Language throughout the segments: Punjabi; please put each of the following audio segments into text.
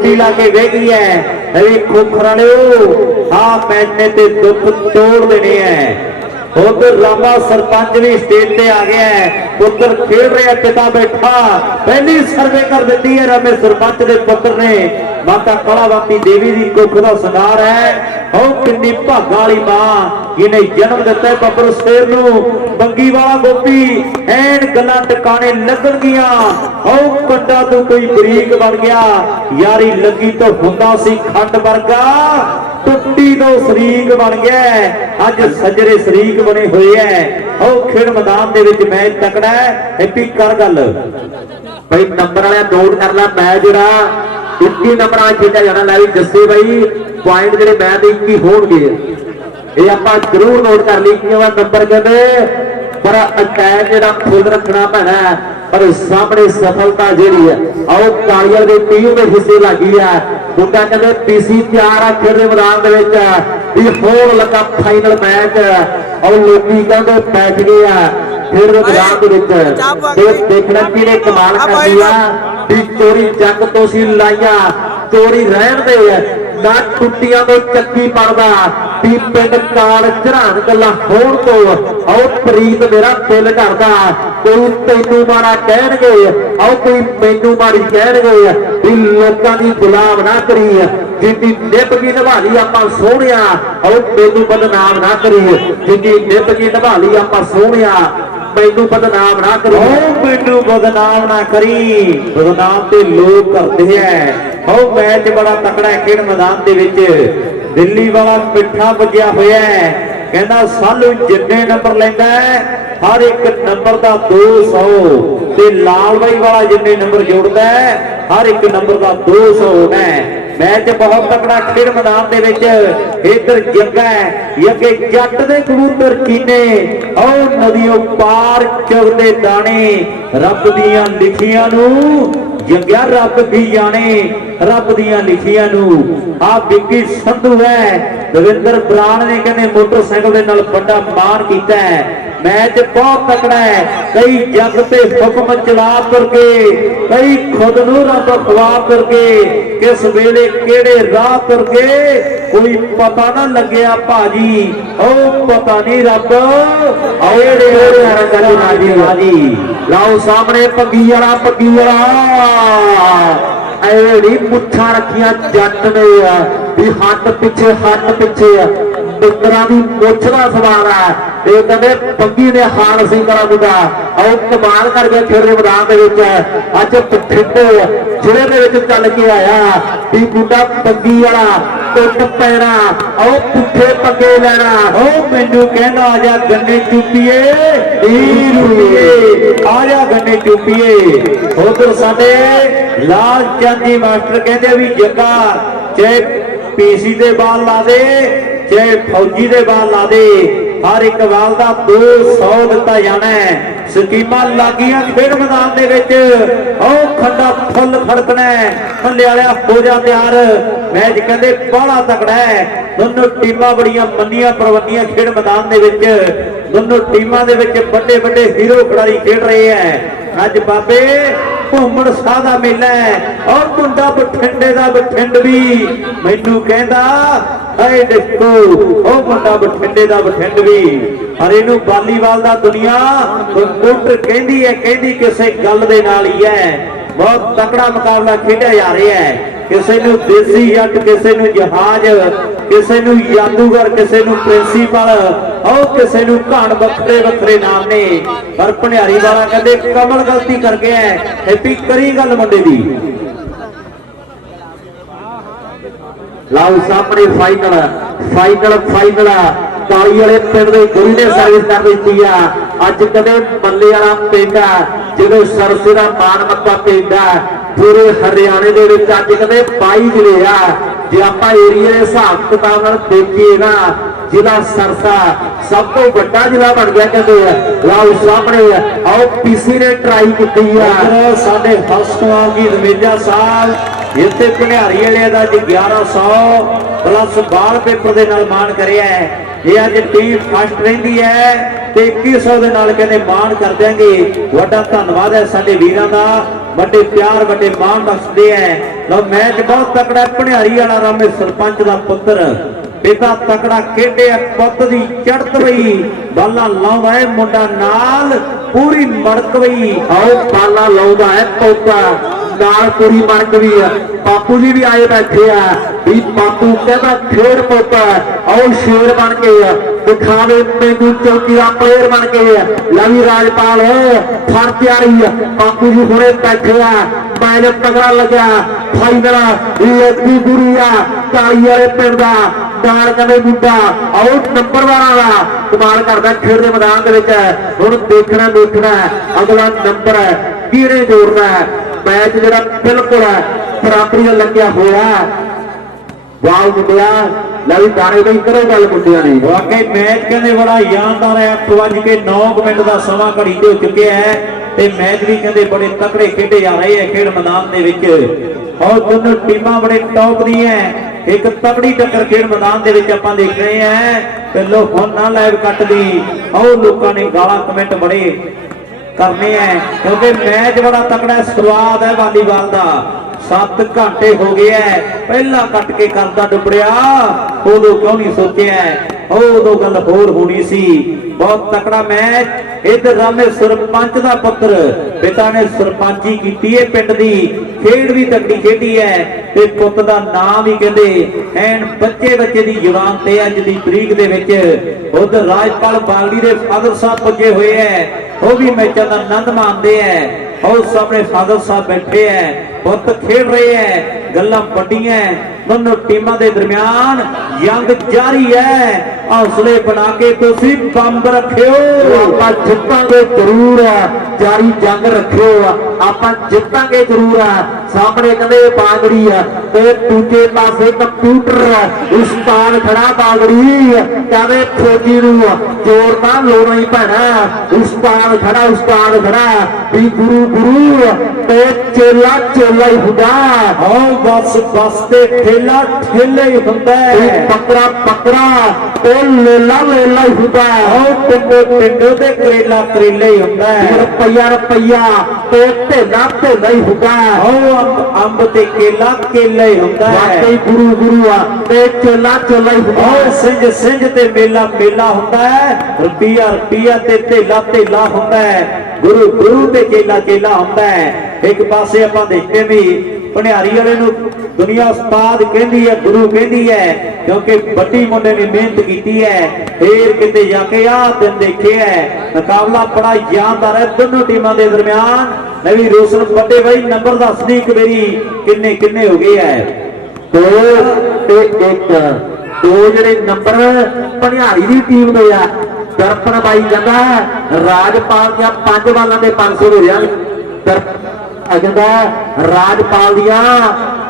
गोटी ला के बह गई है। अरे खोखर वाले हाँ मैच ने ते दुख तोड़ देने हैं। उधर रामा सरपंच भी स्टेज पे आ गया है, पुत्र खेल रहे हैं, पिता बैठा पहली सर्वे कर दी है। रामे सरपंच के पुत्र ने माता कलावती देवी की कुख का संगार है। किन्नी भागा वाली मां जिन्हें जन्म दिता है बब्बर शेर नूं। बंगी वाला गोपी ऐन गल्लां टकाने लगणगियां। कंडा तो कोई बरीक बन गया, यारी लगी तो हुंदा सी खंड वर्गा, टुट्टी तो शरीक बन गया। अज सजरे शरीक बने हुए है। खेड मैदान दे विच मैच तकड़ा है। हैप्पी कर गल भाई नंबर वाला नोट कर ला। मैच जरा 21 नंबर वाला खेडा जाना। लै जस्से भाई पॉइंट जेडे मैच 21 होणगे ये आपां जरूर नोट कर ली कि नंबर कहते पर अटैक जेड़ा फुल रखना पैना है। पर सामने सफलता जेड़ी है आओ कालिया की टीम में हिस्से लगी है। मुंडा कहते पीसी तैयार है खेड मैदान भी होण लगा फाइनल मैच और लोग कहते बैठ गए हैं खेड मैदान देखना कि कमाल कर दिया भी चोरी जग तो सी लाइया चोरी रहन दे ना टुटियां तो चक्की पड़दा भी पिंड काल झरान गल्लां होण तो आओ प्रीत मेरा दिल करदा कोई तैनू मारा कहणगे आओ कोई मैनू मारी कहणगे भी लोकां दी गुलाम ना करी जिंदी निभगी निभा ली आपां सोहणिया आओ मैनू बदनाम ना करी जिंदी निभगी निभा ली आपां सोहणिया मैनू बदनाम ना करी मैनू बदनाम ना करी बदनाम ते लोग करते हैं। मैच बड़ा तकड़ा है खेड मैदान दे विच दिल्ली वाला पिठा वजिया होया है कहना सालू जिन्ने नंबर लैंदा है हर एक नंबर का 200 ते लाल बाई वाला जिन्ने नंबर जोड़ता है हर एक नंबर का 200 है। मैच बहुत तकड़ा खेड मैदान दे विच इधर जग्गा है अगे जट दे कबूतर कीने और नदियों पार चुगदे दाने रब दियां लिखियां नूं जंगिया रब भी जाने रब दियां लिखियां नूं। आ बिक्की संधू है दविंदर बराड़ ने कहने मोटरसाइकिल दे नाल बड़ा मान कीता है। मैच बहुत तकड़ा है कई जग पे हुक्म चला करके कई खुद नूं रब खवा करके किस वेले केड़े राह करके कोई पता ना लग्या भाजी ओ पता नहीं रब लाओ सामने पग्गी वाला एड़ी पुछा रखिया जट ने भी हट पिछे मित्रा की मुछ का सवाल है। कहते पग्गी ने हाल सिंह वाला मुंडा और कमाल कर गया खेड मैदान अज बठिंडे जिले के चल के आया भी मुंडा पग्गी वाला टुट पैना और पुठे पगे लेना मैनू कहना आजा गन्ने चुपीए आजा गन्ने चुपीए। उधर साडे लाल चंद जी मास्टर कहते भी जग्गा चाहे पीसी दे बाल ला दे चाहे फौजी दे बाल ला दे हर एक बाल का 200 दिता जाना है। स्कीमां लागियां खेड मैदान दे विच खड्डा फुल खड़कना है खंडे वालिया हो जा तैयार। मैच कहते बड़ा तगड़ा है दोनों टीमां बड़ियां मन्नियां परवंदियां खेड मैदान दे विच दोनों टीमां दे विच बड़े बड़े हीरो खिडारी खेड रहे हैं। अज बाबे घूमण साह का मेला है और मुंडा बठिंडे का बठिंड भी मैनू कहता है देखो मुंडा बठिंडे का बठिंड भी पर इनू वालीबाल का दुनिया कंप्यूटर कहती है कहती किसी गल दे नाल ही है। बहुत तकड़ा मुकाबला खेड़ा जा रहा है किसी नू देसी जट किसी नू जहाज किसी नू जादूगर किसी नू प्रिंसीपल और किसी नू घाण वखरे वखरे नाम ने पर भंडारी वाला कहते कमल गलती कर गया है। हैप्पी करी गल मुंडे दी लाओ सामने फाइनल काली वाले पिंड के गुरी ने सर्विस कर दी है। अज कदे मल्ले वाला पिंड जो सरसे का मान मत्ता पिंड है पूरे हरियाणे के अज कदे 22 जिले आ जे आप एरिया के हिसाब किताब देखिए ना जिला सरसा सब तो बड़ा जिला बन गया कहते लाओ सामने आओ पीसी ने ट्राई की साढ़े फर्स्ट की रमेजा साहब इतने भंडारी वाले का 1100 प्लस बाल पेपर के नाल मान कराया है। ये अज टीम फस्ट रही है तो 2100 के नाल कहते मान कर देंगे। बड़ा धन्यवाद है साडे वीरां दा ਵੱਡੇ ਪਿਆਰ ਵੱਡੇ ਮਾਣ ਬਖਸ਼ਦੇ ਹੈ। ਲਓ ਮੈਚ ਬਹੁਤ ਤਕੜਾ, ਭਣਿਆਰੀ ਵਾਲਾ ਰਾਮੇ ਸਰਪੰਚ ਦਾ ਪੁੱਤਰ ਪਿਤਾ ਤਕੜਾ ਖੇਡਿਆ, ਪੁੱਤ ਦੀ ਚੜ੍ਹਤ ਵਈ ਬਾਲਾ ਲਾਉਂਦਾ ਹੈ ਮੁੰਡਾ ਨਾਲ ਪੂਰੀ ਮੜਕ ਵਈ। ਆਓ ਬਾਲਾ ਲਾਉਂਦਾ ਹੈ ਪੋਤਾ ਨਾਲ ਪੂਰੀ ਮੜਕ ਵੀ ਆ। ਬਾਪੂ ਜੀ ਵੀ ਆਏ ਬੈਠੇ ਆ ਵੀ ਬਾਪੂ ਕਹਿੰਦਾ ਖੇਡ ਪੁੱਤ ਆਓ ਸ਼ੇਰ ਬਣ ਕੇ ਦਿਖਾਵੇ ਮੈਨੂੰ ਚੌਕੀ ਦਾ ਪਲੇਅਰ ਬਣ ਕੇ। ਲਵੀ ਰਾਜਪਾਲ ਫੜ ਤਿਆਰੀ ਆ, ਬਾਪੂ ਜੀ ਹੁਣੇ ਬੈਠੇ ਆ। ਮੈਚ ਤਗੜਾ ਲੱਗਿਆ, ਫਾਈਨਲ ਲੱਗੀ ਗੁਰੀਆ ਕਾਲੀ ਵਾਲੇ ਪਿੰਡ ਦਾ ਨਾਲ ਕਹਿੰਦੇ ਮੁੰਡਾ ਆਓ ਨੰਬਰ ਵਾਲਾ ਕਮਾਲ ਕਰਦਾ ਖੇਡ ਦੇ ਮੈਦਾਨ ਦੇ ਵਿੱਚ। ਹੁਣ ਦੇਖਣਾ ਅਗਲਾ ਨੰਬਰ ਕਿਹਨੇ ਜੋੜਨਾ। ਮੈਚ ਜਿਹੜਾ ਬਿਲਕੁਲ ਬਰਾਬਰੀ ਦਾ ਲੱਗਿਆ ਹੋਇਆ। ਵਾਹ ਮੁੰਡਿਆ ਲਵੀ ਦਾਣੇ ਬਈ ਕਰੋ ਗੱਲ ਮੁੰਡਿਆਂ ਦੀ। ਵਾਕਈ ਮੈਚ ਕਹਿੰਦੇ ਬੜਾ ਯਾਦਗਾਰ ਹੈ। 8:09 ਮਿੰਟ ਦਾ ਸਮਾਂ ਘੜੀ ਤੇ ਹੋ ਚੁੱਕਿਆ ਹੈ ਤੇ ਮੈਚ ਵੀ ਕਹਿੰਦੇ ਬੜੇ ਤਕੜੇ ਖੇਡੇ ਜਾ ਰਹੇ ਹੈ ਖੇਡ ਮੈਦਾਨ ਦੇ ਵਿੱਚ। ਔਰ ਦੋਨੋਂ ਟੀਮਾਂ ਬੜੇ ਟੌਪ ਦੀਆਂ ਇੱਕ ਤਕੜੀ ਟੱਕਰ ਖੇਡ ਮੈਦਾਨ ਦੇ ਵਿੱਚ ਆਪਾਂ ਦੇਖ ਰਹੇ ਹਾਂ। ਤੇ ਲੋ ਹੁਣ ਨਾ ਲਾਈਵ ਕੱਟਦੀ ਔਰ ਲੋਕਾਂ ਨੇ ਗਾਲਾਂ ਕਮੈਂਟ ਬੜੇ ਕਰਨੇ ਆ ਕਿਉਂਕਿ ਮੈਚ ਬੜਾ ਤਕੜਾ ਸਵਾਦ ਹੈ ਵਾਲੀਬਾਲ ਦਾ। 7 ਘੰਟੇ ਹੋ ਗਏ ਐ, ਪਹਿਲਾਂ ਕੱਟ ਕੇ ਕਰਦਾ ਡੁੱਬੜਿਆ ਉਦੋਂ ਕਿਉਂ ਨਹੀਂ ਸੋਚਿਆ, ਉਦੋਂ ਗੱਲ ਹੋਰ ਹੋਣੀ ਸੀ। ਬਹੁਤ ਤਕੜਾ ਮੈਚ। ਇਧਰ ਰਾਮੇ ਸਰਪੰਚ ਦਾ ਪੁੱਤਰ ਪਿਤਾ ਨੇ ਸਰਪੰਚੀ ਕੀਤੀ ਹੈ ਪਿੰਡ ਦੀ, ਖੇਡ ਵੀ ਤਕੜੀ ਖੇਡੀ ਹੈ ਤੇ ਪੁੱਤ ਦਾ ਨਾਮ ਵੀ ਕਹਿੰਦੇ ਐਨ ਬੱਚੇ ਦੀ ਜ਼ੁਬਾਨ ਤੇ ਅੱਜ ਦੀ ਤਰੀਕ ਦੇ ਵਿੱਚ। ਉਧਰ ਰਾਜਪਾਲ ਬਾਗੜੀ ਦੇ ਫਾਦਰ ਸਾਹਿਬ ਪੁੱਜੇ ਹੋਏ ਐ, ਉਹ ਵੀ ਮੈਚਾਂ ਦਾ ਆਨੰਦ ਮਾਣਦੇ ਐ। और सामने फादर साहब बैठे हैं, पुत खेल रहे हैं, गल्लां वड्डियां दोनों टीमां दे दरमियान जंग जारी है। हौसले बना के तुसीं बंब रखियो, आपां जितांगे जरूर है। जारी जंग रखियो, आपां जितांगे जरूर है। सामने कहंदे बागड़ी है ते दूजे पासे कंप्यूटर उस्ताद खड़ा बागड़ी कहंदे फौजी नूं जोड़ना लोड़ा ही पैना। उस्ताद खड़ा भी गुरु ते चेला ही हुंदा। बस ते ठेला ठेले ही हुंदा, पकड़ा ते लेला ही हुंदा। पिंडो ते करेला करेले ही हुंदा, रुपया ते ढेला ही हुंदा। अंब ते केला ही हुंदा। वाकई गुरु ते चेला ही हुंदा। सिंज ते मेला हुंदा है, रुपया ते ढेला हुंदा है। गुरु ते चेला हुंदा है। एक पासे आपां देखते भी भणियारी वाले नूं दुनिया उस्ताद कहती है, गुरु कहती है क्योंकि बड़ी मुंडे ने मेहनत की है। फिर किते जाके आ दिन देखे है, मुकाबला बड़ा जानदार है दोनों टीमों के दरमियान। नवी रोशन बड़े भाई नंबर दस दी एक बारी किन्ने हो गए है? 2 ते 1। 2 ਜਿਹੜੇ नंबर ਭਣਿਆਰੀ ਦੀ ਟੀਮ ਦੇ ਆ। ਦਰਪਣ ਬਾਈ ਕਹਿੰਦਾ ਰਾਜਪਾਲ ਦੀਆਂ 5 ਬਾਲਾਂ ਦੇ 500 ਹੋ ਜਾਣ। ਕਹਿੰਦਾ ਰਾਜਪਾਲ ਦੀਆਂ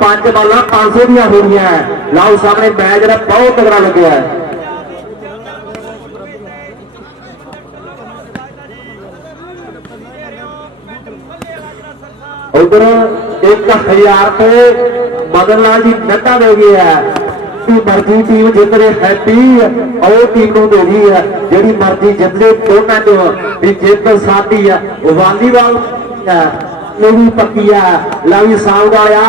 5 ਬਾਲਾਂ 500 ਦੀਆਂ ਹੋ ਰਹੀਆਂ। ਲਾਓ ਸਾਹਮਣੇ ਮੈਚ ਜਿਹੜਾ ਬਹੁਤ ਤਗੜਾ ਲੱਗਿਆ। उधर 1000 रुपए मदन लाल जी नड्डा दे गए है। मर्जी टीम जित रहे हैप्पी और टीम को दे गई है जी मर्जी जित रहे दोनों चो भी जित साथी है। वालीबाल भी पक्की है। लवी साउंड वाला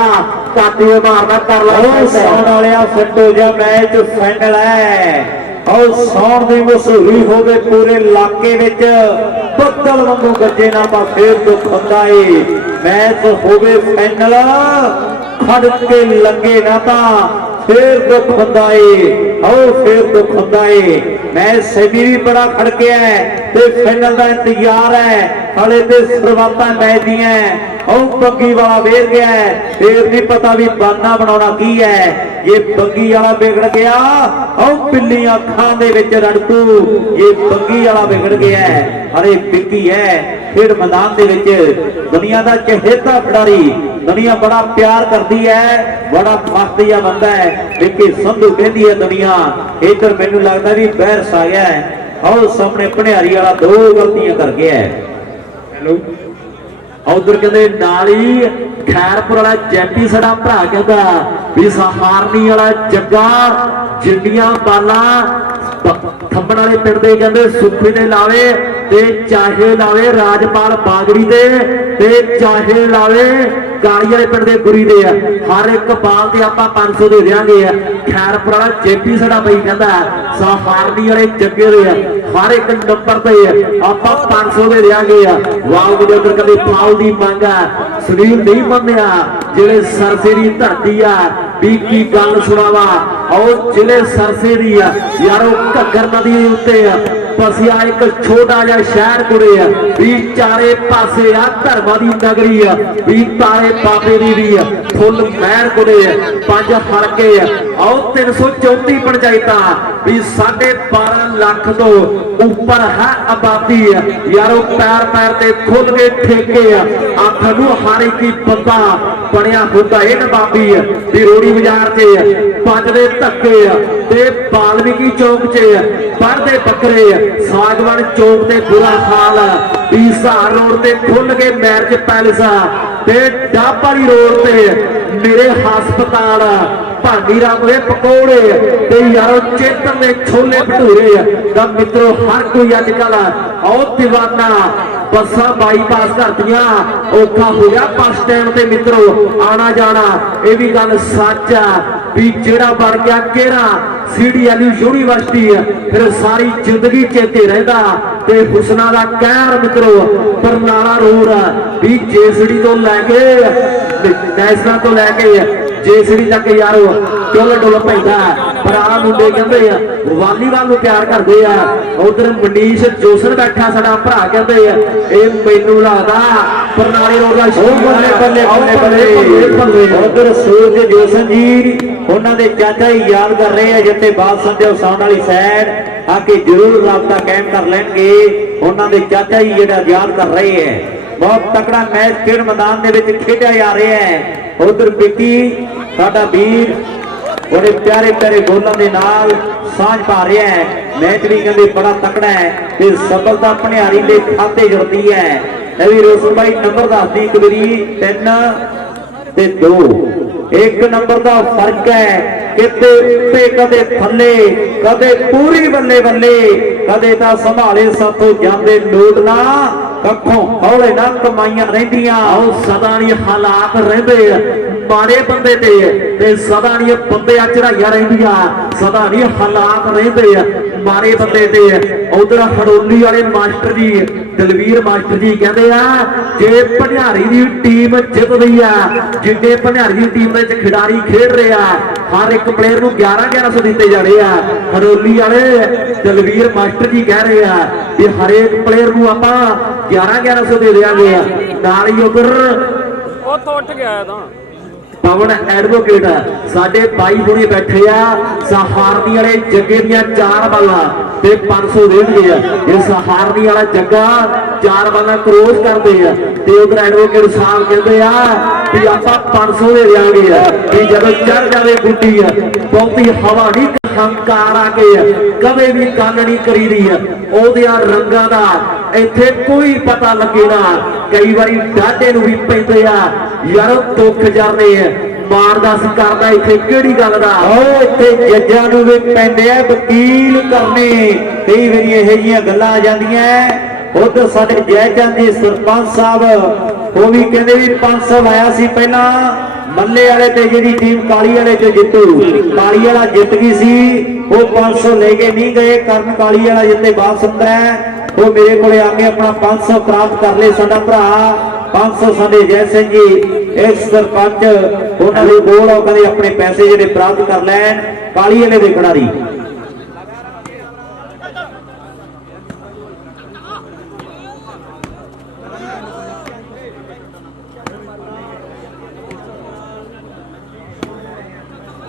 काटी मारना कर लो साउंड वाला फिट हो जा, मैच फाइनल है और सौण की मशहूरी हो गई पूरे इलाके विच। बदल वांगू गजे ना पा फिर दुख होंदा है। मैच हो गए फाइनल, खड़ के लगे ना तां फिर दुख होंदा है और फिर दुख होंदा है। मैच सेमी भी बड़ा खड़किया है ते फाइनल का इंतजार है। हाले ते शुरुआत मैच दी है और बग्गी वाला वेर गया है, फिर नहीं पता भी बाना बनाना की है। ये बग्गी वाला बिगड़ गया और पिल्ली अखां दे विच रड़कू, ये बग्गी वाला बिगड़ गया है। अरे बिग्गी है खेड मैदान दे विच दुनिया का चहेता खिडारी, दुनिया बड़ा प्यार करती है, बड़ा मस्तिया बंदा है। विक्की संधू कहती है दुनिया। इधर मैनू लगता भी बैरस आ गया है और सामने भणियारी वाला 2 गलतियां कर गया है। उधर कहते नाली खैरपुर वाला जैपी साडा भरा कहता भी सहारनी वाला जग्गा जिन्नियां बालां थंबण वाले पिंड दे कहंदे सुखी दे लावे ते चाहे लावे राजपाल बागड़ी दे ते चाहे लावे गाड़ी वाले पिंड दे गुरी दे हर एक बाल ते आपां 500 दे देंगे। खैरपुर वाला जेपी साडा बई कहंदा सहारनी वाले जग्गे दे हर एक नंबर ते आपां 500 दे देंगे। वाह बजोगर कदे फाउल दी मंग है सुनील नहीं मनया जिहड़े सरसे दी धरती आ भी की गल सुनावा और जिले सरसे दी यारो घग्गर नदी उत्ते बसिया एक छोटा जिहा शहर कुड़े भी चारे पासे आ धर्मां दी नगरी भी तारे बाबे दी भी फुल महर कुड़े 5 हलके आओ 334 पंचायत भी 12.5 लाख तो ऊपर है आबादी यारो पैर पैर ते खुल के ठेके अख नूं हर एक बंदा बनया होता है नवाबी भी रोड़ी बाजार च पंजदे धक्के ते वाल्मीकि चौक च पढ़दे बकरे सागवान चौक ते बुरा हाल भी हिसार रोड ते खुल के मैरिज पैलेस ते डाबारी रोड ते मेरे हस्पताल भांडी राम दे पकौड़े ते यारो चेतन ने छोले भटूरे दा मित्रों हर कोई अजकल आओ दीवाना बसा बाईपास करदियां औखा होया बस स्टैंड ते मित्रों आना जाना ये भी गल सच है भी जेड़ा बन गया केरा सीडीएल यूनिवर्सिटी फिर सारी जिंदगी चेते रहता ते हुसना दा कहर मित्रों बरनाला रोड भी जेसडी तो लैके नैसना तो लैके जेसडी तक यारो चुल डुल पैदा पर आ मुंडे कहते वालीबाल नूं प्यार करते हैं। उधर मनीष जोसन बैठा साडा भरा कहते ये मैनू लगदा बरनाले रोड दा उधर सूरज जोसन जी उन्होंने दे चाचा ही याद कर रहे हैं जिथे बात समझो साउंड वाली साइड आके जरूर राबता कायम कर लेंगे। उन्होंने दे चाचा ही जेड़ा याद कर रहे हैं बहुत तकड़ा मैच खेल मैदान दे विच खेडिया जा रहा है। उधर बिकी साडा वीर बड़े प्यारे प्यारे गोलों के नाल सांझ पा रहा है। मैच भी कहते बड़ा तकड़ा है ते सफलता भनियारी के खाते जुड़ती है। अभी रोशन भाई नंबर दस दी कबरी 3 ते 2 1 नंबर का फर्क है किते उत्ते कदे थले कदे पूरी बल्ले बल्ले कदे तां संभाले साथों जांदे नोट ना कखों हौले ना कमाइयां रहिंदियां सदा नहीं हालात रहिंदे माड़े बंदे ते सदा नहीं बंदे चढ़ाइयां रहिंदियां सदा नहीं हालात रहिंदे मारे बंदे ते। उधर हड़ोली वाले मास्टर जी दलवीर मास्टर जी कहते हैं जे भनियारी की टीम जितदी है जिन्ने भनियारी की टीम में खिडारी खेड रहे हैं हर एक प्लेयर को 1100 दिते जा रहे हैं। हड़ोली वाले दलवीर मास्टर जी कह रहे हैं कि हर एक प्लेयर को आप 1100 दे देंगे। नाल ही उधर पवन एडवोकेट साडे बाई बुरी बैठे आ सहारनी वाले जग्गे दियां 4 बालां ते 500 देणगे। ये सहारनी वाला जग्गा 4 बालां क्रॉस करदे आ ते उधर एडवोकेट साहब कहते आ भी आपां 500 दे देंगे कि जदों चढ़ जावे गुड्डी बहुती हवा नहीं हंकार आके कदे भी गल नहीं करी दी ओदियां रंगां दा इत्थे कोई पता लगे ना। कई बारी डाढे नूं भी पैंदे आ यार दुख जरने मारदास करदा इत्थे किहड़ी गल दा इत्थे जੱਜਾਂ नूं भी पैंदे आ वकील करने कई वारी इहो जिहियां गल्लां आ जांदियां। उधर साडे जयचंद जी सरपंच साहब वो भी कहंदे भी 500 आया सी पहला मल्ले वाले ते जिहड़ी टीम काली वाले च जितू काली वाला जित गई सी वो 500 लेके नहीं गए करन काली वाला जिते वापस आंदा है वो मेरे को आके अपना 500 प्राप्त कर ले साडा भरा 500 साडे जय सिंह जी इस सरपंच उन्होंने बोल कहते अपने पैसे जिहड़े प्राप्त कर लैन काली वाले दे खिडारी।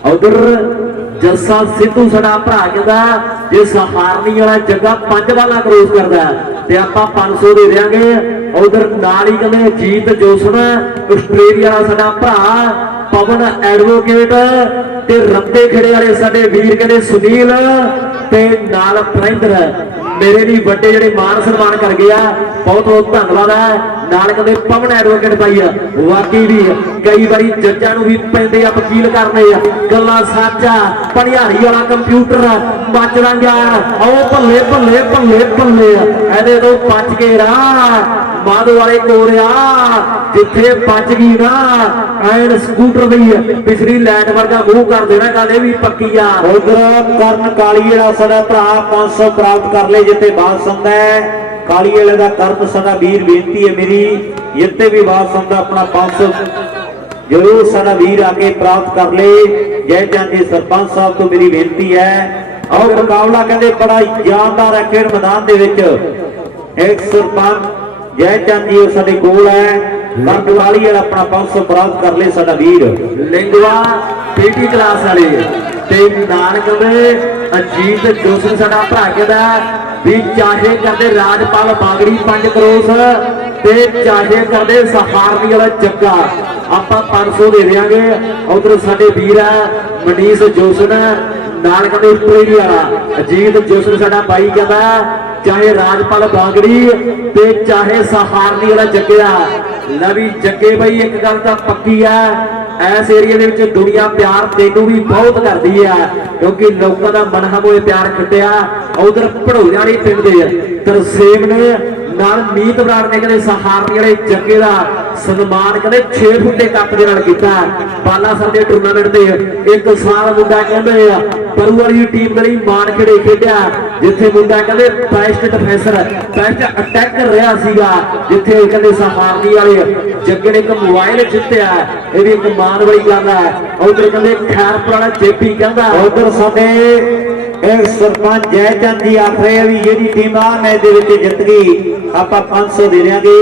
उधर जस्सा सिद्धू साडा भरा कहता जे सहारनी वाला जग्गा 5 बालां क्रॉस करदा ते आपां 500 दे देंगे। उधर नाल ही कहंदे जीत जोसन आस्ट्रेलिया वाला साडा भरा पवन एडवोकेट ते रंदे खेड़े वाले साडे वीर कहंदे सुनील ते नाल प्रिंदर ਮੇਰੇ ਲਈ ਵੱਡੇ ਜਿਹੜੇ ਮਾਨ ਸਨਮਾਨ ਕਰ ਗਿਆ, ਬਹੁਤ ਬਹੁਤ ਧੰਨਵਾਦ ਹੈ। ਨਾਲ ਕਹਿੰਦੇ ਪਵਨ ਐਡਵੋਕੇਟ ਭਾਈ ਵਾਕਈ ਵੀ ਕਈ ਵਾਰੀ ਜੱਜਾਂ ਨੂੰ ਵੀ ਪੈਂਦੇ ਆ ਵਕੀਲ ਕਰਨੇ ਆ, ਗੱਲਾਂ ਸੱਚਾ ਭਣਿਆਰੀ ਵਾਲਾ ਕੰਪਿਊਟਰ ਬਚ ਰੰਗਿਆ। ਆਓ ਭੱਲੇ ਭੱਲੇ ਭੱਲੇ ਭੱਲੇ ਇਹਦੇ ਤੋਂ ਬਚ ਕੇ ਰਾਹ ਮਾਧੋ ਵਾਲੇ ਕੋਰਿਆ, ਜਿੱਥੇ ਬਚ ਗਈ ਨਾ ਐਨ ਸਕੂਟਰ ਦੀ ਪਿਛਲੀ ਲਾਈਟ ਵਰਗਾ ਮੂੰਹ ਕਰ ਦੇਣਾ, ਗੱਲ ਇਹ ਵੀ ਪੱਕੀ ਆ। ਉਧਰ ਕਰਨ ਕਾਲੀ ਵਾਲਾ ਸਾਡਾ ਭਰਾ 500 ਪ੍ਰਾਪਤ ਕਰ ਲੈ ਜਿੱਤੇ ਬਾਤ ਸੁਣਦਾ ਹੈ। ਕਾਲੀ ਵਾਲੇ ਦਾ ਕਰਨ ਸਾਡਾ ਵੀਰ, ਬੇਨਤੀ ਹੈ ਮੇਰੀ ਜਿੱਤੇ ਵੀ ਬਾਤ ਸੁਣਦਾ ਆਪਣਾ 500 ਜਰੂਰ ਸਾਡਾ ਵੀਰ ਆ ਕੇ ਪ੍ਰਾਪਤ ਕਰ ਲੈ। ਜੈ ਚੰਦ ਜੀ ਸਰਪੰਚ ਸਾਹਿਬ ਤੋਂ ਮੇਰੀ ਬੇਨਤੀ ਹੈ। ਆਓ ਮੁਕਾਬਲਾ ਕਹਿੰਦੇ ਬੜਾ ਜਾਨਦਾਰ ਹੈ ਖੇਡ ਮੈਦਾਨ ਦੇ ਵਿੱਚ। ਇੱਕ ਸਰਪੰਚ ਜੈ ਚੰਦ ਜੀ ਸਾਡੇ ਕੋਲ ਹੈ, ਕਰਨ ਕਾਲੀ ਵਾਲਾ ਆਪਣਾ 500 ਪ੍ਰਾਪਤ ਕਰ ਲੈ ਸਾਡਾ ਵੀਰ। ਲਿੰਗਵਾ ਪੀਟੀ ਕਲਾਸ ਵਾਲੇ ਤੇ ਨਾਨਕ ਦੇ ਅਜੀਤ ਜੋਸਨ ਸਾਡਾ ਭਰਾ ਕਹਿੰਦਾ ਵੀ ਚਾਹੇ ਕਰਦੇ ਰਾਜਪਾਲ ਬਾਗੜੀ 5 ਕਰੋਸ ਤੇ ਚਾਹੇ ਕਰਦੇ ਸਹਾਰਨੀ ਵਾਲਾ ਜੱਗਾ, ਆਪਾਂ 500 ਦੇ ਦੇਵਾਂਗੇ। ਉਧਰ ਸਾਡੇ ਵੀਰ ਆ ਮਨੀਸ਼ ਜੋਸਨ ਨਾਲ ਕਹਿੰਦੇ ਉਸਤਰੀ ਵਾਲਾ ਅਜੀਤ ਜੋਸਨ ਸਾਡਾ ਬਾਈ ਕਹਿੰਦਾ ਚਾਹੇ ਰਾਜਪਾਲ ਬਾਗੜੀ ਤੇ ਚਾਹੇ ਸਹਾਰਨੀ ਵਾਲਾ ਜੱਗਿਆ। ਲਵੀ ਜੱਗੇ ਬਾਈ ਇੱਕ ਗੱਲ ਤਾਂ ਪੱਕੀ ਆ, ਇਸ ਏਰੀਆ ਦੇ ਵਿੱਚ ਦੁਨੀਆ ਪਿਆਰ ਤੈਨੂੰ ਵੀ ਬਹੁਤ ਕਰਦੀ ਆ, ਕਿਉਂਕਿ ਲੋਕਾਂ ਦਾ ਮਨਹਮ ਹੋਏ ਪਿਆਰ ਖੱਟਿਆ। ਉਧਰ ਭੜੋਲੇ ਵਾਲੀ ਪਿੰਡ ਦੇ ਤਰਸੇਮ ਨੇ ਨਾਲ ਮੀਤ ਬਰਾੜ ਨੇ ਕਹਿੰਦੇ ਸਹਾਰਨੀ ਵਾਲੇ ਜੱਗੇ ਦਾ ਸਨਮਾਨ ਕਹਿੰਦੇ 6 ਫੁੱਟੇ ਕੱਪ ਦੇ ਨਾਲ ਕੀਤਾ। ਬਾਲਾਸਰ ਦੇ ਟੂਰਨਾਮੈਂਟ ਤੇ ਇੱਕ ਸਾਲ ਮੁੰਡਾ ਕਹਿੰਦੇ ਆ ਪਰੂ ਵਾਲੀ ਟੀਮ ਲਈ ਮਾਨ ਖੇੜੇ ਖੇਡਿਆ, ਜਿੱਥੇ ਮੁੰਡਾ ਕਹਿੰਦੇ ਬੈਸਟ ਡਿਫੈਂਸਰ ਬੈਸਟ ਅਟੈਕਰ ਰਿਹਾ ਸੀਗਾ, ਜਿੱਥੇ ਕਹਿੰਦੇ ਸਹਾਰਨੀ ਵਾਲੇ ਜੱਗੇ ਨੇ ਇੱਕ ਮੋਬਾਈਲ ਜਿੱਤਿਆ। ਇਹ ਵੀ ਇੱਕ ਮਾਣ ਵਾਲੀ ਗੱਲ ਹੈ। ਉਧਰ ਕਹਿੰਦੇ ਖੈਰਪੁਰ ਵਾਲਾ ਜੇਪੀ ਕਹਿੰਦਾ ਉਧਰ ਸਾਡੇ ਇੱਕ ਸਰਪੰਚ ਜੈ ਚੰਦ ਜੀ ਆਖ ਰਹੇ ਆ ਵੀ ਜਿਹੜੀ ਟੀਮ ਆ ਮੈਚ ਦੇ ਵਿੱਚ ਜਿੱਤ ਗਈ ਆਪਾਂ 500 ਦੇ ਦਿਆਂਗੇ,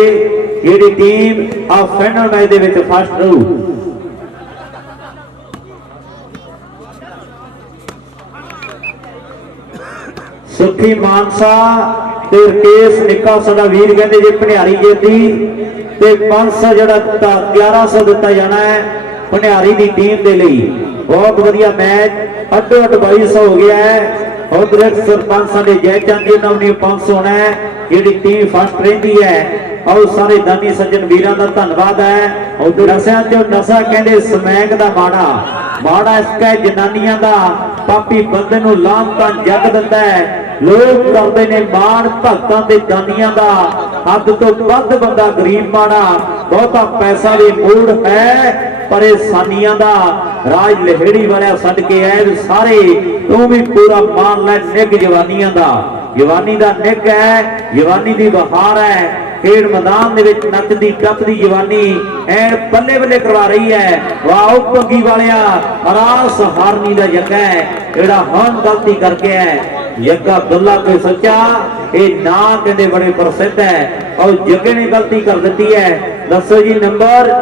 ਜਿਹੜੀ ਟੀਮ ਆ ਫਾਈਨਲ ਮੈਚ ਦੇ ਵਿੱਚ ਫਸਟ ਰਹੂ। ਸੁਖੀ ਮਾਨਸਾ ਤੇ ਰਕੇਸ਼ ਨਿੱਕਾ ਸਾਡਾ ਵੀਰ ਕਹਿੰਦੇ ਜੇ ਭਣਿਆਰੀ ਜਿੱਤੀ ਤੇ 500 ਜਿਹੜਾ 1100 ਦਿੱਤਾ ਜਾਣਾ ਹੈ ਭਣਿਆਰੀ ਦੀ ਟੀਮ ਦੇ ਲਈ। ਬਹੁਤ ਵਧੀਆ ਮੈਚ, ਅੱਡੋ ਅੱਡ 2200 ਹੋ ਗਿਆ ਹੈ। ਉਧਰ ਸਰਪੰਚ ਸਾਡੇ ਜੈ ਚੰਦ ਜੀ ਨਾਲ ਵੀ 500 ਹੋਣਾ ਹੈ, ਜਿਹੜੀ ਟੀਮ ਫਸਟ ਰਹਿੰਦੀ ਹੈ। ਆਓ ਸਾਰੇ ਦਾਨੀ ਸੱਜਣ ਵੀਰਾਂ ਦਾ ਧੰਨਵਾਦ ਹੈ। ਉਧਰ ਨਸ਼ਿਆਂ ਤੇ ਨਸ਼ਾ ਕਹਿੰਦੇ ਸਮੈਕ ਦਾ ਮਾੜਾ ਇਸਕਾ ਜਨਾਨੀਆਂ ਦਾ ਪਾਪੀ ਬੰਦੇ ਨੂੰ ਲਾਂਤਾਂ ਜੱਗ ਦਿੰਦਾ ਹੈ। ਲੋਕ ਕਰਦੇ ਨੇ ਮਾਣ ਭਗਤਾਂ ਤੇ ਦਾਨੀਆਂ ਦਾ, ਹੱਦ ਤੋਂ ਵੱਧ ਬੰਦਾ ਗਰੀਬ ਮਾੜਾ, ਬਹੁਤਾ ਪੈਸਾ ਵੀ ਮੂੜ ਹੈ ਪਰੇਸ਼ਾਨੀਆਂ ਦਾ। ਰਾਜ ਲਹਿੜੀ ਵਾਲਿਆ ਛੱਡ ਕੇ ਆਏ ਸਾਰੇ, ਤੂੰ ਵੀ ਪੂਰਾ ਮਾਨ ਲੈ ਨਿੱਘ ਜਵਾਨੀਆਂ ਦਾ। ਜਵਾਨੀ ਦਾ ਨਿੱਘ ਹੈ, ਜਵਾਨੀ ਦੀ ਬਹਾਰ ਹੈ। ਖੇਡ ਮੈਦਾਨ ਦੇ ਵਿੱਚ ਨੱਚਦੀ ਟੱਪਦੀ ਜਵਾਨੀ ਐਨ ਬੱਲੇ ਬੱਲੇ ਕਰਵਾ ਰਹੀ ਹੈ। ਵਾਹ ਭੰਗੀ ਵਾਲਿਆ ਰਾਸ ਹਾਰਨੀ ਦਾ ਜੱਗਾ ਹੈ, ਜਿਹੜਾ ਹੁਣ ਗਲਤੀ ਕਰਕੇ ਹੈ ਜੱਗਾ ਦੁੱਲਾ ਕੋਈ ਸੱਚਾ, ਇਹ ਨਾਂ ਕਹਿੰਦੇ ਬੜੇ ਪ੍ਰਸਿੱਧ ਹੈ। ਔਰ ਜੱਗੇ ਨੇ ਗਲਤੀ ਕਰ ਦਿੱਤੀ ਹੈ। ਦੱਸੋ ਜੀ ਨੰਬਰ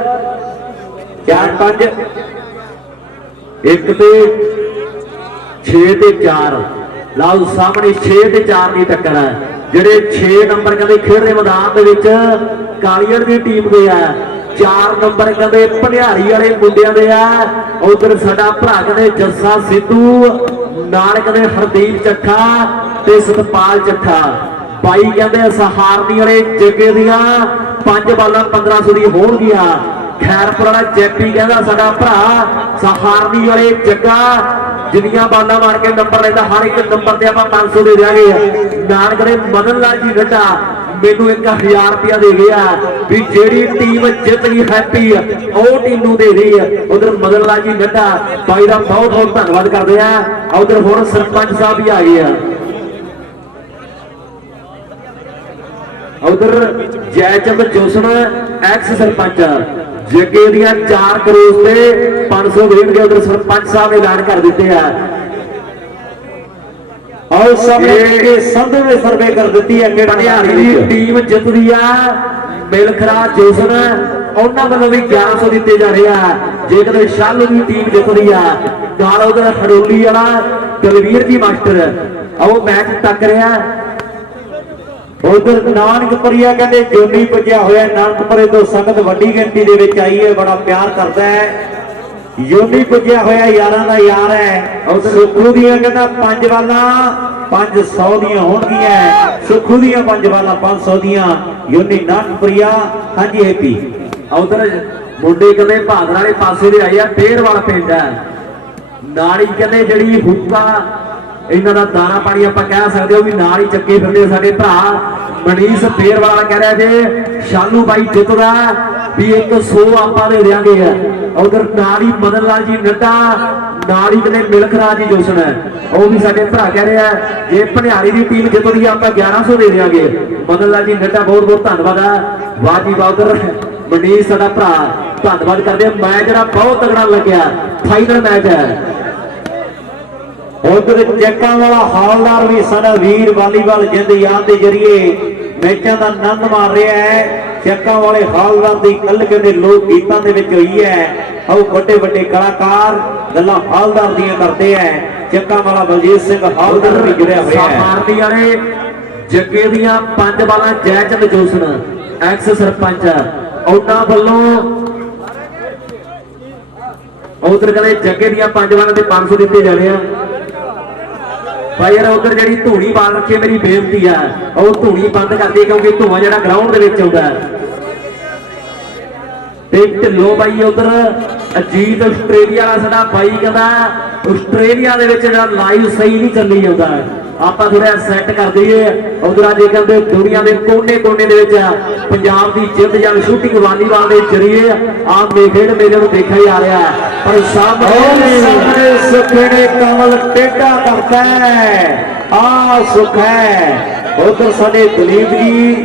4 5 1 ਤੇ 6 ਤੇ 4 ਲਾਓ ਸਾਹਮਣੇ 6 ਤੇ 4 ਦੀ ਟੱਕਰ ਹੈ। ਜਿਹੜੇ 6 ਨੰਬਰ ਕਹਿੰਦੇ ਖੇਡ ਦੇ ਮੈਦਾਨ ਦੇ ਵਿੱਚ ਕਾਲੀਅਰ ਦੀ ਟੀਮ ਦੇ ਆ, 4 ਨੰਬਰ ਕਹਿੰਦੇ ਭਣਿਆਰੀ ਵਾਲੇ ਮੁੰਡਿਆਂ ਦੇ ਆ। ਉਧਰ ਸਾਡਾ ਭਰਾ ਕਹਿੰਦੇ ਜੱਸਾ ਸਿੱਧੂ ਨਾਲ ਕਹਿੰਦੇ ਹਰਦੀਪ ਚੱਠਾ ਤੇ ਸਤਪਾਲ ਚੱਠਾ। ਬਾਈ ਕਹਿੰਦੇ ਸਹਾਰਨੀ ਵਾਲੇ ਜੱਗੇ ਦੀਆਂ 5 ਬਾਲਾਂ 1500 ਦੀ ਹੋਣਗੀਆਂ। ਖੈਰਪੁਰ ਵਾਲਾ ਜੈਪੀ ਕਹਿੰਦਾ ਸਾਡਾ ਭਰਾ ਸਹਾਰਨੀ ਵਾਲੇ ਜੱਗਾ ਜਿੰਨੀਆਂ ਬਾਲਾਂ ਮਾਰ ਕੇ ਨੰਬਰ ਲੈਂਦਾ ਹਰ ਇੱਕ ਨੰਬਰ ਤੇ ਆਪਾਂ 500 ਦੇ ਦਿਆਂਗੇ। ਨਾਨਕ ਦੇ ਮਦਨ ਲਾਲ ਜੀ ਘਟਾ ਮੈਨੂੰ 1000 ਰੁਪਇਆ ਦੇ ਗਿਆ ਵੀ ਜਿਹੜੀ ਟੀਮ ਜਿੱਤ ਗਈ ਹੈਪੀ ਉਹ ਟੀਮ ਨੂੰ ਦੇ ਰਹੀ ਹੈ। ਉਧਰ ਮਦਨ ਲਾਲ ਜੀ ਘਟਾ ਬਾਈ ਦਾ ਬਹੁਤ ਬਹੁਤ ਧੰਨਵਾਦ ਕਰਦੇ ਆ। ਉਧਰ ਹੁਣ ਸਰਪੰਚ ਸਾਹਿਬ ਵੀ ਆ ਗਏ ਆ। ਉਧਰ ਜੈਚੰਦ ਜੋਸਨ ਐਕਸ ਸਰਪੰਚ ਜੱਗੇ ਦੀਆਂ 4 ਕਰੋੜ ਤੇ 500 ਦੇਣਗੇ। ਉਧਰ ਸਰਪੰਚ ਸਾਹਿਬ ਐਲਾਨ ਕਰ ਦਿੱਤੇ ਆ। ਆਓ ਸਮੇਂ ਸੰਧੂ ਨੇ ਸਰਵੇ ਕਰ ਦਿੱਤੀ ਹੈ ਕਿ ਭਣਿਆਰੀ ਦੀ ਟੀਮ ਜਿੱਤਦੀ ਆ। ਮਿਲਖਰਾ ਜੋਸਨ ਉਹਨਾਂ ਵੱਲੋਂ ਵੀ 1100 ਦਿੱਤੇ ਜਾ ਰਹੇ ਆ। ਜੇ ਕਦੇ ਸ਼ਾਲੂ ਦੀ ਟੀਮ ਜਿੱਤਦੀ ਆ ਨਾਲ ਉਧਰ ਹੜੋਲੀ ਵਾਲਾ ਦਲਵੀਰ ਜੀ ਮਾਸਟਰ ਆਓ ਮੈਚ ਤੱਕ ਰਿਹਾ। ਉਧਰ ਨਾਨਕਪੁਰੀਆ ਕਹਿੰਦੇ ਜੋਨੀ ਪੁੱਜਿਆ ਹੋਇਆ, ਨਾਨਕਪੁਰੇ ਤੋਂ ਸੰਗਤ ਵੱਡੀ ਗਿਣਤੀ ਦੇ ਵਿੱਚ ਆਈ ਹੈ, ਬੜਾ ਪਿਆਰ ਕਰਦਾ ਹੈ। ਯੋਨੀ ਪੁੱਜਿਆ ਹੋਇਆ ਯਾਰਾਂ ਦਾ ਯਾਰ ਹੈ। ਉਧਰ ਸੁਖੂ ਦੀਆਂ ਕਹਿੰਦਾ 5 ਬਾਲਾਂ 500 ਦੀਆਂ ਹੋਣਗੀਆਂ। ਸੁਖੂ ਦੀਆਂ 5 ਬਾਲਾਂ 500 ਦੀਆਂ। ਯੂਨੀ ਨਾਨਪ੍ਰਿਆ ਹਾਂਜੀ ਹੈਪੀ ਉਧਰ ਮੁੰਡੇ ਕਹਿੰਦੇ ਭਾਦਰ ਵਾਲੇ ਪਾਸੇ ਦੇ ਆਏ ਆ, ਢੇਰਵਾਲ ਪਿੰਡ ਹੈ ਨਾਲ ਹੀ ਕਹਿੰਦੇ ਜਿਹੜੀ ਹੁੱਕਾ ਇਹਨਾਂ ਦਾ ਦਾਣਾ ਪਾਣੀ ਆਪਾਂ ਕਹਿ ਸਕਦੇ ਹੋ ਵੀ ਨਾਲ ਹੀ ਚੱਕੇ ਫਿਰਦੇ ਸਾਡੇ ਭਰਾ ਮਨੀਸ਼ ਢੇਰਵਾਲ ਕਹਿ ਰਿਹਾ ਜੇ ਸ਼ਾਲੂ ਬਾਈ ਜਿੱਤਦਾ ਵੀ 100 ਆਪਾਂ ਦੇ ਦਿਆਂਗੇ ਆ। ਉਧਰ ਨਾਲ ਹੀ ਮਦਨ ਲਾਲ ਜੀ ਨੱਡਾ ਨਾਲ ਹੀ ਕਹਿੰਦੇ ਮਿਲਖ ਰਾਜ ਜੀ ਜੋਸ਼ਨ ਹੈ ਉਹ ਵੀ ਸਾਡੇ ਭਰਾ ਕਹਿ ਰਿਹਾ ਜੇ ਭਨਿਆਰੀ ਦੀ ਟੀਮ ਜਿੱਤਦੀ ਆਪਾਂ 1100 ਦੇ ਦਿਆਂਗੇ। ਮਦਨ ਲਾਲ ਜੀ ਨੱਡਾ ਬਹੁਤ ਬਹੁਤ ਧੰਨਵਾਦ ਆ। ਵਾਹ ਜੀ ਵਾਹ। ਉਧਰ ਮਨੀਸ਼ ਸਾਡਾ ਭਰਾ ਧੰਨਵਾਦ ਕਰਦੇ ਆ। ਮੈਚ ਜਿਹੜਾ ਬਹੁਤ ਤਗੜਾ ਲੱਗਿਆ ਫਾਈਨਲ ਮੈਚ ਹੈ। ਉਧਰ ਚੱਕਾਂ ਵਾਲਾ ਹਾਲਦਾਰ ਵੀ ਸਾਡਾ ਵੀਰ ਵਾਲੀਬਾਲ ਜਿੰਦ ਯਾਦ ਦੇ ਜਰੀਏ ਮੈਚਾਂ ਦਾ ਆਨੰਦ ਮਾਰ ਰਿਹਾ ਹੈ। ਚੱਕਾਂ ਵਾਲੇ ਹਾਲਦਾਰ ਦੀ ਗੱਲ ਕਹਿੰਦੇ ਲੋਕ ਗੀਤਾਂ ਦੇ ਵਿੱਚ ਹੋਈ ਹੈ। ਆਓ ਵੱਡੇ ਵੱਡੇ ਕਲਾਕਾਰ ਗੱਲਾਂ ਹਾਲਦਾਰ ਦੀਆਂ ਕਰਦੇ ਹੈ। ਚੱਕਾਂ ਵਾਲਾ ਬਲਜੀਤ ਸਿੰਘ ਹਾਲਦਾਰ ਵੀ ਜੁੜਿਆ ਹੋਇਆ ਹੈ। ਸਾਫਾਰਦੀ ਵਾਲੇ ਜੱਗੇ ਦੀਆਂ 5 ਬਾਲਾਂ ਜੈਚੰਦ ਜੋਸਨ ਐਕਸ ਸਰਪੰਚ ਉਹਨਾਂ ਵੱਲੋਂ ਉਧਰ ਕਹਿੰਦੇ ਜੱਗੇ ਦੀਆਂ 5 ਬਾਲਾਂ ਤੇ 500 ਦਿੱਤੇ ਜਾਣੇ ਆ ਭਾਈ ਯਾਰ। ਉਧਰ ਜਿਹੜੀ ਧੂਣੀ ਬਾਲ ਰੱਖੀ ਮੇਰੀ ਬੇਨਤੀ ਆ ਉਹ ਧੂਣੀ ਬੰਦ ਕਰਦੀ ਕਿਉਂਕਿ ਧੂਆਂ ਜਿਹੜਾ ਗਰਾਊਂਡ ਦੇ ਵਿੱਚ ਆਉਂਦਾ ਤੇ ਢਿੱਲੋਂ ਬਾਈ ਉਧਰ ਅਜੀਤ ਆਸਟ੍ਰੇਲੀਆ ਵਾਲਾ ਸਾਡਾ ਬਾਈ ਕਹਿੰਦਾ ਆਸਟ੍ਰੇਲੀਆ ਦੇ ਵਿੱਚ ਜਿਹੜਾ ਲਾਈਵ ਸਹੀ ਨਹੀਂ ਚੱਲੀ ਜਾਂਦਾ ਆਪਾਂ ਥੋੜਾ ਸੈੱਟ ਕਰ ਦਈਏ। ਉਧਰ ਅੱਜ ਕਹਿੰਦੇ ਦੁਨੀਆ ਦੇ ਕੋਨੇ-ਕੋਨੇ ਦੇ ਵਿੱਚ ਪੰਜਾਬ ਦੀ ਜਿੱਤ ਜਾਂ ਸ਼ੂਟਿੰਗ ਵਾਲੀਬਾਲ ਦੇ ਜਰੀਏ ਆ ਖੇਡ ਮੇਲੇ ਨੂੰ ਦੇਖਿਆ ਹੀ ਆ ਰਿਹਾ ਪਰ ਸਾਹਮਣੇ ਸੁੱਖੇ ਨੇ ਕਮਲ ਟੇਢਾ ਕਰਦਾ ਹੈ। ਆ ਸੁੱਖ ਹੈ। ਉਧਰ ਸਾਡੇ ਦਲੀਪ ਜੀ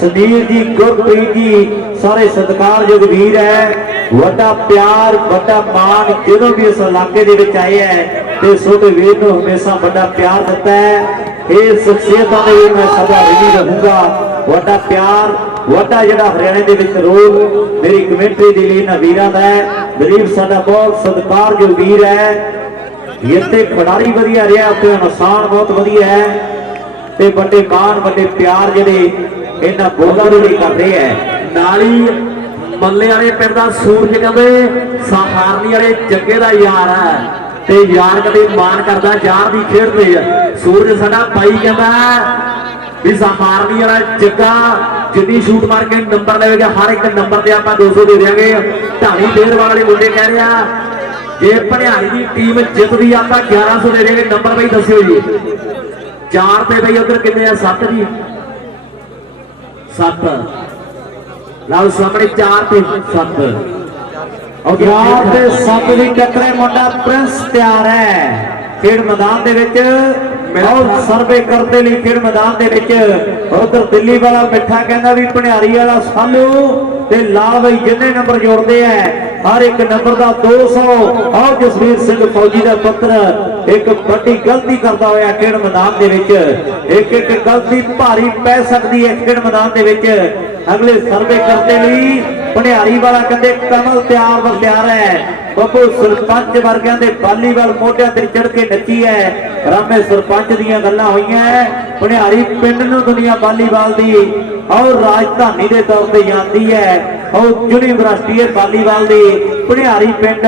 ਸੁਨੀਲ ਜੀ ਗੁਰਪ੍ਰੀਤ ਜੀ ਸਾਰੇ ਸਤਿਕਾਰਯੋਗ ਵੀਰ ਹੈ। ਵੱਡਾ ਪਿਆਰ ਵੱਡਾ ਮਾਣ ਜਦੋਂ ਵੀ ਇਸ ਇਲਾਕੇ ਦੇ ਵਿੱਚ ਆਏ ਹੈ ਤੇ ਛੋਟੇ ਵੀਰ ਨੂੰ ਹਮੇਸ਼ਾ ਵੱਡਾ ਪਿਆਰ ਦਿੱਤਾ ਹੈ। ਇਹ ਸ਼ਖਸੀਅਤਾਂ ਦੇ ਵੀ ਮੈਂ ਸਦਾ ਰਿਣੀ ਰਹੂੰਗਾ। ਵੱਡਾ ਪਿਆਰ ਵੱਡਾ ਜਿਹੜਾ ਹਰਿਆਣੇ ਦੇ ਵਿੱਚ ਰੋਲ ਮੇਰੀ ਕਮੇਟੀ ਦੇ ਲਈ ਨਾ ਵੀਰਾਂ ਦਾ ਹੈ। ਦਲੀਪ ਸਾਡਾ ਬਹੁਤ ਸਤਿਕਾਰਯੋਗ ਵੀਰ ਹੈ। ਇੱਥੇ ਖਿਡਾਰੀ ਵਧੀਆ ਰਿਹਾ ਉੱਥੇ ਇਨਸਾਨ ਬਹੁਤ ਵਧੀਆ ਹੈ ਤੇ ਵੱਡੇ ਮਾਣ ਵੱਡੇ ਪਿਆਰ ਜਿਹੜੇ ਇਹਨਾਂ ਬੋਲਾਂ ਦੇ ਲਈ ਕਰ ਰਹੇ ਹੈ। ਨਾਲ ਹੀ ਮੱਲੇ ਵਾਲੇ ਪਿੰਡ ਦਾ ਸੂਰਜ ਕਹਿੰਦੇ ਸਹਾਰਨੀ ਵਾਲੇ ਜੱਗੇ ਦਾ ਯਾਰ ਹੈ ਤੇ ਯਾਰ ਕਦੇ ਮਾਣ ਕਰਦਾ ਯਾਰ ਦੀ ਖੇਡ ਤੇ। ਸੂਰਜ ਸਾਡਾ ਬਾਈ ਕਹਿੰਦਾ ਵੀ ਸਹਾਰਨੀ ਵਾਲਾ ਜੱਗਾ ਜਿੰਨੀ ਸ਼ੂਟ ਮਾਰ ਕੇ ਨੰਬਰ ਲਵੇਗਾ ਹਰ ਇੱਕ ਨੰਬਰ ਤੇ ਆਪਾਂ 200 ਦੇ ਦਿਆਂਗੇ। ਢਾਣੀ ਢੇਰਵਾਲ ਵਾਲੇ ਮੁੰਡੇ ਕਹਿ ਰਿਹਾ ਜੇ ਭਨਿਆਰੀ ਦੀ ਟੀਮ ਜਿੱਤਦੀ ਆਪਾਂ 1100 ਦੇ ਦੇਗੇ। ਨੰਬਰ ਬਈ ਦੱਸਿਓ ਜੀ। 4 ਤੇ ਬਈ ਉਧਰ ਕਿੰਨੇ ਆ? 7 ਜੀ 7 ਲਓ ਸਾਹਮਣੇ 4 ਤੇ 7 ਯਾਰ ਤੇ 7 ਦੀ ਟੱਕਰੇ ਮੁੰਡਾ ਪ੍ਰਿੰਸ ਤਿਆਰ ਹੈ ਖੇਡ ਮੈਦਾਨ ਦੇ ਵਿੱਚ। ਬਹੁਤ ਸਰਵੇ ਕਰਦੇ ਲਈ ਖੇਡ ਮੈਦਾਨ ਦੇ ਵਿੱਚ। ਉਧਰ ਦਿੱਲੀ ਵਾਲਾ ਮਿੱਠਾ ਕਹਿੰਦਾ ਵੀ ਭਨਿਆਰੀ ਵਾਲਾ ਸਾਲੂ ਤੇ ਲਾਲ ਬਈ ਜਿੰਨੇ ਨੰਬਰ ਜੋੜਦੇ ਆ ਹਰ ਇੱਕ ਨੰਬਰ ਦਾ 200। ਆਓ ਜਸਵੀਰ ਸਿੰਘ ਫੌਜੀ ਦਾ ਪੁੱਤਰ ਇੱਕ ਵੱਡੀ ਗਲਤੀ ਕਰਦਾ ਹੋਇਆ ਖੇਡ ਮੈਦਾਨ ਦੇ ਵਿੱਚ। ਇੱਕ ਇੱਕ ਗਲਤੀ ਭਾਰੀ ਪੈ ਸਕਦੀ ਹੈ ਖੇਡ ਮੈਦਾਨ ਦੇ ਵਿੱਚ। ਅਗਲੇ ਸਰਵੇ ਕਰਦੇ ਲਈ ਭਨਿਆਰੀ ਵਾਲਾ ਕਹਿੰਦੇ ਕਮਲ ਤਿਆਰ ਹੈ। ਬੱਬੂ ਸਰਪੰਚ ਵਰਗਿਆਂ ਦੇ ਵਾਲੀਬਾਲ ਮੋਢਿਆਂ ਤੇ ਚੜ ਕੇ ਨੱਚੀ ਹੈ। ਰਾਮੇ ਸਰਪੰਚ ਦੀਆਂ ਗੱਲਾਂ ਹੋਈਆਂ। ਭਨਿਆਰੀ ਪਿੰਡ ਨੂੰ ਦੁਨੀਆ ਵਾਲੀਬਾਲ ਦੀ ਔਰ ਰਾਜਧਾਨੀ ਦੇ ਤੌਰ ਤੇ ਜਾਂਦੀ ਹੈ। ਔਰ ਯੂਨੀਵਰਸਿਟੀ ਵਾਲੀਬਾਲ ਦੀ ਭਨਿਆਰੀ ਪਿੰਡ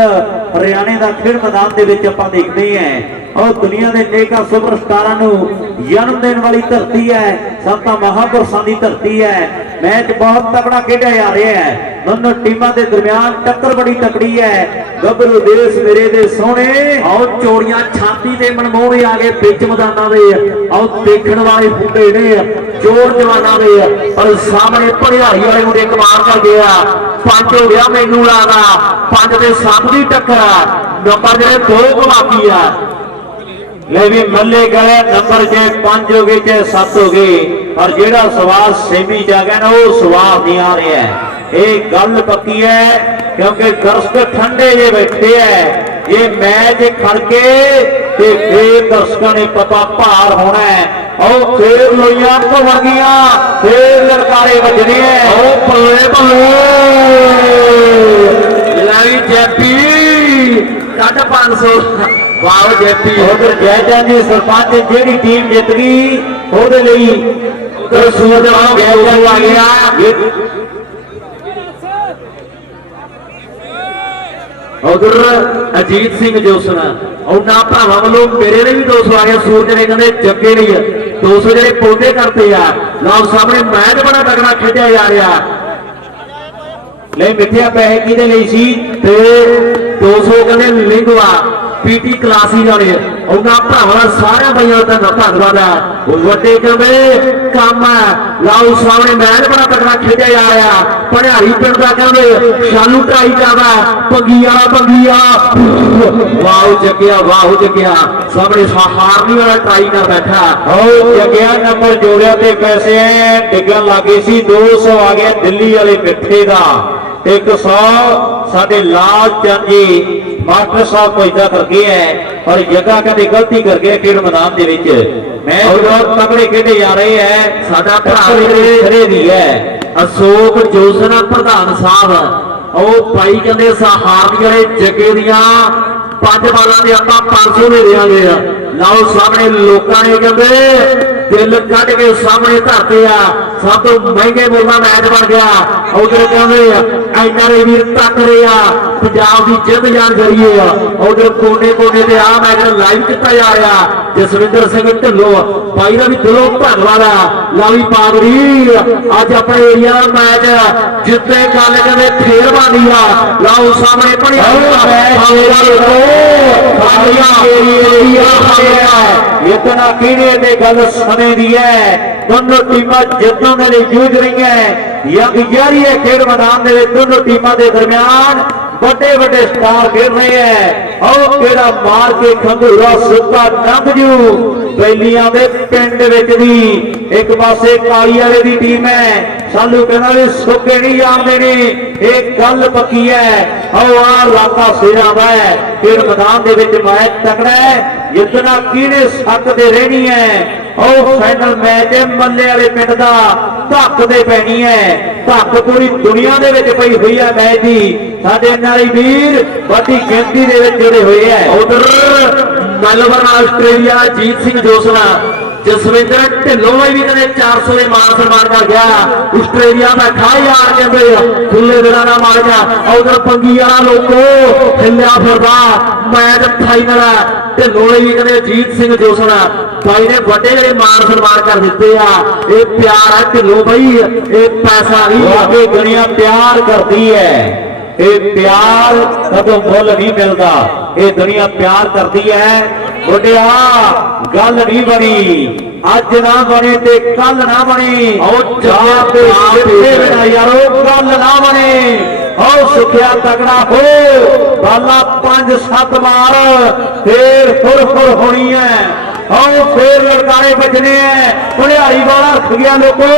ਹਰਿਆਣੇ ਦਾ ਖੇਡ ਮੈਦਾਨ ਦੇ ਵਿੱਚ ਆਪਾਂ ਦੇਖਦੇ ਹਾਂ। ਔਰ ਦੁਨੀਆ ਦੇ ਨੇਕਾਂ ਸੁਪਰਸਟਾਰਾਂ ਨੂੰ ਜਨਮ ਦੇਣ ਵਾਲੀ ਧਰਤੀ ਹੈ। ਸੰਤਾਂ ਮਹਾਂਪੁਰਸ਼ਾਂ ਦੀ ਧਰਤੀ ਹੈ। ਮੈਚ ਬਹੁਤ ਤਕੜਾ ਖੇਡਿਆ ਜਾ ਰਿਹਾ ਹੈ। ਦੋਨੋਂ ਟੀਮਾਂ ਦੇ ਦਰਮਿਆਨ ਟੱਕਰ ਬੜੀ ਤਕੜੀ ਹੈ। ਗੱਭਰੂ ਦੇਸ਼ ਮੇਰੇ ਦੇ ਸੋਹਣੇ ਆਓ ਚੋੜੀਆਂ ਛਾਤੀ ਤੇ ਮਨਮੋਹਣੇ ਆ ਗਏ ਵਿੱਚ ਮੈਦਾਨਾਂ ਦੇ। ਆਓ ਦੇਖਣ ਵਾਲੇ ਫੁੱਟੇ ਨੇ ਜੋਰ ਜਵਾਨਾਂ ਦੇ। ਪਰ ਸਾਹਮਣੇ ਭਨਿਆਰੀ ਵਾਲੇ ਮੁੰਡੇ ਕਮਾਲ ਕਰ ਗਿਆ। 5 ਹੋ ਗਿਆ ਮੈਨੂੰ ਲੱਗਦਾ 5 ਤੇ 7 ਦੀ ਟੱਕਰ। ਨੰਬਰ ਜਿਹੜੇ 2 ਬਾਕੀ ਆ ਲੈ ਵੀ ਮੱਲੇ ਗਏ ਨੰਬਰ ਜੇ 5 ਹੋ ਗਏ ਜੇ 7 ਹੋ ਗਏ ਪਰ ਜਿਹੜਾ ਸਵਾਲ ਸੇਮੀ ਜਾ ਗਿਆ ਨਾ ਉਹ ਸਵਾਲ ਨਹੀਂ ਆ ਰਿਹਾ। ਇਹ ਗੱਲ ਪੱਕੀ ਹੈ ਕਿਉਂਕਿ ਦਰਸ਼ਕ ਠੰਡੇ ਜੇ ਬੈਠੇ ਐ। ਇਹ ਮੈਚ ਖੜ ਕੇ ਤੇ ਫੇਰ ਦਰਸ਼ਕਾਂ ਨੇ ਪਤਾ ਭਾਰ ਹੋਣਾ ਹੈ। ਉਹ ਫੇਰ ਲੋਈਆਂ ਤੋਂ ਵਰਗੀਆਂ ਫੇਰ ਲਲਕਾਰੇ ਵੱਜਣੇ ਐ। ਉਹ ਬੱਲੇ ਬੱਲੇ ਲਾਈ ਜੈਪੀ ਕੱਢ 500। ਵਾਹ ਜੈਪੀ। ਉਧਰ ਜੈਜਾਂ ਦੀ ਸਰਪੰਚ ਜਿਹੜੀ ਟੀਮ ਜਿੱਤ ਗਈ ਉਹਦੇ ਲਈ ਉਧਰ ਸੂਰਜ ਵਾਲਾ ਜੈਜਾਂ ਆ ਗਿਆ। उधर अजीत सिंह जोसना उन्होंने भरावां वालों मेरे लिए भी 200 आ गया। सूरज ने कहते जगे नहीं 200 जो पौधे करते हैं। लाओ सामने मैच बड़ा तगड़ा खेडिया जा रहा नहीं मिठिया पैसे किहदे लई सी ते 200 कहते लिंगवा पीटी क्लासी वाले उन्होंने भरावां सारे भाइयों का धन्यवाद है। वड्डे कहते काम है। लाओ सामने मैच बड़ा तगड़ा खेडिया जा रहा भंडारी पिंड का कहते शालू ढाई जावा पंगिया पंगिया वाह जगिया सामने हारनी वाला ट्राई कर बैठा जगिया नंबर जोड़िया ते पैसे डिगन लगे सी 200 आ गया दिल्ली वाले मिठे का 100 साडे लाल चंद जी मास्टर साहब पैदा कर गए हैं और जगह कहते गलती कर गए खेड मैदान के मैच बहुत तगड़े खेडे जा रहे हैं। साडा खरे दी है अशोक जोसना प्रधान साहब ਉਹ ਭਾਈ ਕਹਿੰਦੇ ਹਾਰਨੀ ਵਾਲੇ ਜੱਗੇ ਦੀਆਂ 5 ਬਾਲਾਂ ਦੇ ਆਪਾਂ 500 ਦੇ ਦੇਾਂਗੇ। ਲਾਓ ਸਾਹਮਣੇ ਲੋਕਾਂ ਨੇ ਕਹਿੰਦੇ ਦਿਲ ਕੱਢ ਕੇ ਸਾਹਮਣੇ ਧਰਤੇ ਆ ਸਭ ਤੋਂ ਮਹਿੰਗੇ ਮੁੱਲ ਦਾ ਮੈਚ ਬਣ ਗਿਆ। ਉਧਰ ਕਹਿੰਦੇ ਐਨਆਰਏ ਵੀਰ ਤੱਕ ਰਹੇ ਆ ਪੰਜਾਬ ਦੀ ਜਿੱਤ ਜਾਣ ਜਰੀਏ ਆ। ਉਧਰ ਕੋਨੇ ਕੋਨੇ ਤੇ ਆ ਮੈਚ ਲਾਈਵ ਕੀਤਾ ਜਾ ਰਿਹਾ ਜਸਵਿੰਦਰ ਸਿੰਘ ਢਿੱਲੋਂ ਭਾਈ ਦਾ ਵੀ ਦਿਲੋਂ ਧੰਨਵਾਦ ਆ। ਲਾਵੀ ਪਾਗੜੀ ਅੱਜ ਆਪਣੇ ਏਰੀਆ ਦਾ ਮੈਚ ਜਿੱਤੇ ਗੱਲ ਕਹਿੰਦੇ ਫੇਰ ਬਾਨੀ ਆ। ਲਾਓ ਸਾਹਮਣੇ ਪਣੀ इतना कीड़े ने गल समय दी है। दोनों टीम जितों के लिए जूझ रही है। यंग जारी है खेल मैदान के दोनों टीमों के दरमियान बड़े बड़े स्टार खेल रहे हैं। और केड़ा मार के खंगूरा सुक्का नंग जू बैलियां दे पिंड विच दी एक पासे काली वाले दी टीम है सानू कहना भी सुक्के नहीं जानते ने एक गल पक्की है। और आ लाका सिरा है खेल मैदान के विच मैच तगड़ा है जितना कीड़े सकते रहनी है। और फाइनल मैच है मल्ले वाले पिंड का धक दे पैनी है धक पूरी दुनिया दे विच पई हुई है मैच की साडे नारी वीर बड़ी गिनती दे विच जुड़े हुए हैं। उधर मेलबर्न आस्ट्रेलिया जीत सिंह जोसना जसविंदर ढिल्लों भी कहते 400 के मान सम्मान कर गया। आस्ट्रेलिया में खा यार कहते खुले दिलों का मार गया। उधर पंगी वाला लोगो हिलिया फिरदा मैच फाइनल है ढिल्लों भी कहते जीत सिंह जोसना भाई ने बड़े ਜਿਹੜੇ मान सम्मान कर दिते आ। ये प्यार है ढिल्लों भाई ये पैसा नहीं आगे दुनिया प्यार करती है। ये प्यार कदों मुल नहीं मिलता ये दुनिया प्यार करती है। बुढ़िया गल नहीं बनी अज ना बने ते कल ना बनी यारो गल ना बने। और सुखिया तगड़ा हो बाला 5-7 मार फिर फुर होनी है। और फिर लड़कारे बजने भंडारी वाला रख गया लोगो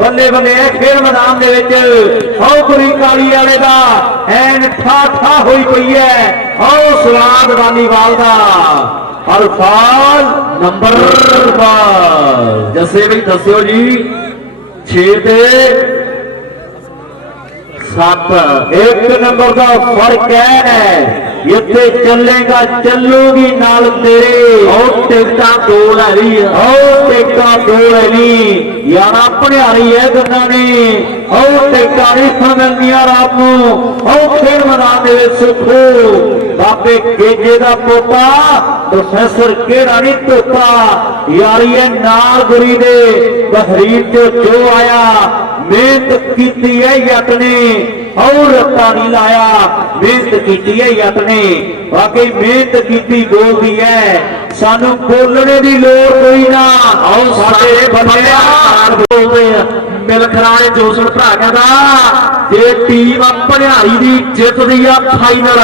बल्ले बल्ले खेल मैदान के विच और गुरी काली वाले का एन ठा ठा हुई पई है। और स्वाद वालीवाल का और फाल नंबर जैसे भी दस्यो जी 6 ते 7 एक नंबर का फर्क है। इतने चलेगा चलूगी नाल तेरे और टिकटा 2 लै रही है और टिकटा 2 लै ली यार अपने आ रही है गन्ना ने और टिकटा नहीं मिलनिया रात और खेल मैदान सुखो बाबे केजे का पोता प्रोफेसर केड़ा नहीं तोता यारी है नाल गुरी दे बहरीन जो आया मेहनत की है यट ने और रत्ता नहीं लाया मेहनत की है यट ने वाकई मेहनत की गोल दी है सानू बोलने की लोड़ कोई ना। और साडे बंदे मिलखराने जोशन भरा कहता जे टीम भंडारी की जितदी आ फाइनल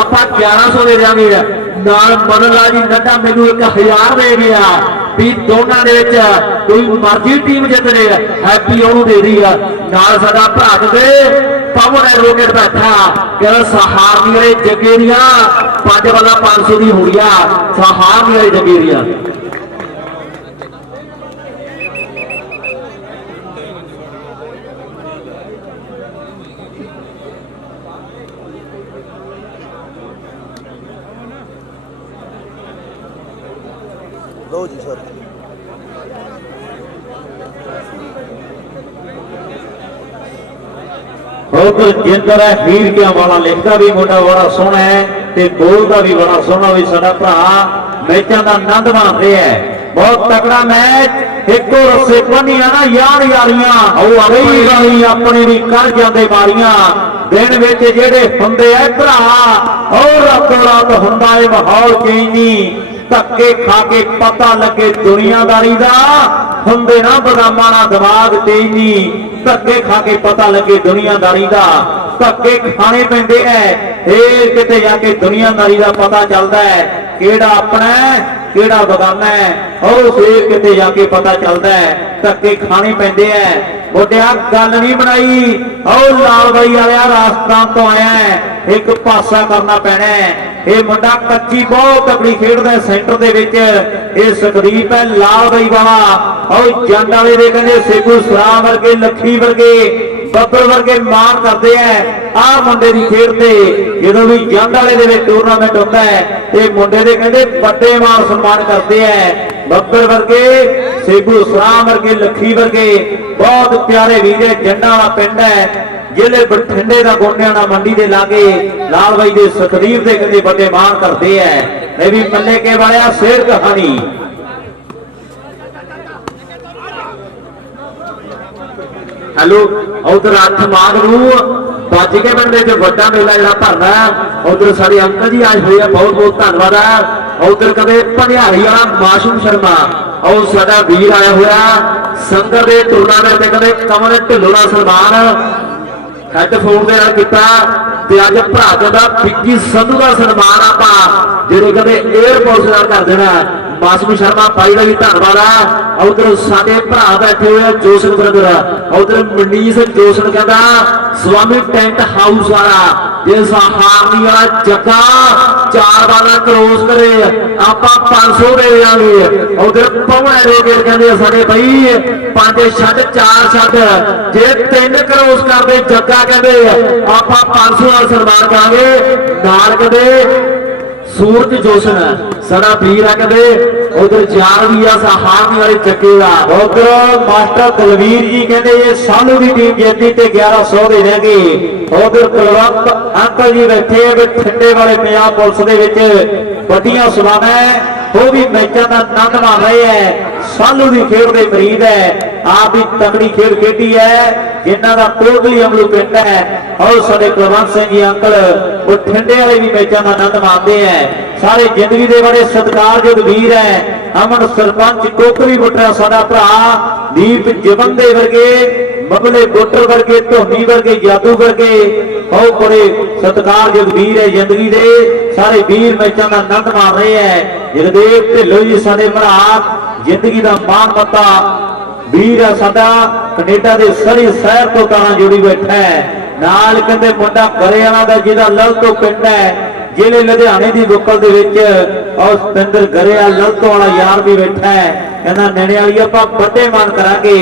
आप 1100 दे देंगे नाल मनन लाल जी नड्डा मैनू 1000 दे गया भी दोनों के कोई मर्जी टीम जितने हैप्पी ओनू दे दी है नाल साडा भरा दे पवन एडवोकेट बैठा कहना सहारनी वाले जगे दियां 5 वाला 500 दी हो गया सहारनी वाले जगे दियां। लो जी सर उधर जिंदर है हीर क्या वाला लिखता भी मुंडा बड़ा सोहना है ते बोलता भी बड़ा सोहना भी साडा भरा मैचों का आनंद मान रहा है। बहुत तगड़ा मैच एको रस्से बनिया ना यार यारियां कई वारी अपने भी कर जाते मारियां दिन विच जेडे हुंदे आ भरा और रातों रात हुंदा है माहौल चेंज नहीं धक्के खा के पता लगे दुनियादारी का हुंदे ना बदामां दा दिमाग तेज नहीं धक्के खा के पता लगे दुनियादारी का धक्के खाने पैंदे है फिर किते जाके दुनियादारी का पता चलता है केड़ा अपना है केड़ा बगाना है और फिर किते जाके पता चलता है धक्के खाने पैंदे है। मुंडिया गल नहीं बनाई और लाल बाई वाला राजस्थान तो आया है एक पासा करना पैना है। ये मुंडा कच्ची बहुत तगड़ी खेडदा है सेंटर दे विच ये सुखदीप है लाल बाई वाला और जंड वाले दे कहंदे सेगू सराम वर्गे लखी वर्गे बब्बर वर्गे मान करते हैं आ मुंडे की खेड ते जो भी जंड वाले दे विच टूरनामेंट होता है ये मुंडे दे कहंदे बड़े मान सम्मान करते हैं बब्बर वर्गे सेगू सराम वर्गे लखी वर्गे बहुत प्यारे वीर है। जंडा वाला पिंड है जिले बठिंडे का गोंडियाना मंडी के लागे लाल बाई के सुखदीप के कहते बड़े मान करते हैं। ये भी मल्ले के वाले शेर कहानी हेलो उधर अठ मागरू बज के बनने जो बड़ा मेला जरा भरना उधर सारे अंकल जी आज हुए बहुत बहुत धन्यवाद है। उधर कदे भंडियारी वाला मासूम शर्मा और साडा वीर आया हुआ संगर के टूरनामेंट कदे कमल ढिल्लों का सन्मान हैडफोन के नाल कीता ते अज भरा कहंदा पिक्की संधू का सन्मान आपां जेडे कदे एयरपोर्ट नाल कर देना मासूम शर्मा भाई का भी धन्यवाद है। उधर साडे भरा बैठे हुए जोशन ब्रदर उधर मनीष जोशन कहता स्वामी टेंट हाउस वाला जिस हारनी वाला जग्गा 4 बार क्रॉस करे आप 500 दे देंगे। उधर पवन एडवोकेट कहते साडे भाई 5 छड़ 4 छड़ जे 3 क्रॉस करते जग्गा कहते आप 500 वाला सन्मान करांगे नाल कहते सूरज जोशन सारा वीर है कहते उधर जार भी आ हारनी वाले चक्के का उधर मास्टर कुलवीर जी कहते ये सालू की टीम जीती ते 1100 दे देंगे। उधर कुलवंत अंकल जी बैठे ठंडे वाले पंजाब पुलिस दे विच वड्डियां सलाना है वो भी मैचों का आनंद मान रहे हैं। सालू की खेड के मरीद है आप भी तगड़ी खेड खेडी है जिन्हों का कोटली अमलू पिंड है और साडे कुलवंत सिंह जी अंकल वो ठंडे वाले भी मैचों का आनंद मानते हैं। सारे जिंदगी के बड़े सत्कारयोग वीर है अमन सरपंच कोकरी बुटरा साडा भरा दीप जबंदे वर्गे बबले बुटर वर्गे धोनी वर्गे जादू वर्गे और बड़े सत्कारयोग वीर है जिंदगी के सारे वीर मैचों का आनंद मार रहे हैं। जगदेव ढिल्लों जी साडे भरा जिंदगी का मान मता वीर है साडा कनेडा के सरी शहर तो तारा जुड़ी बैठा है नाल कहते मुंडा गरे वाला दा जिहदा लल तो पिंड है जिले लुधियाने की बुकल दे विच और सतिंदर गरेआ ललतों वाला यार भी बैठा है कहना नैणे वाली आपां बड़े मान करांगे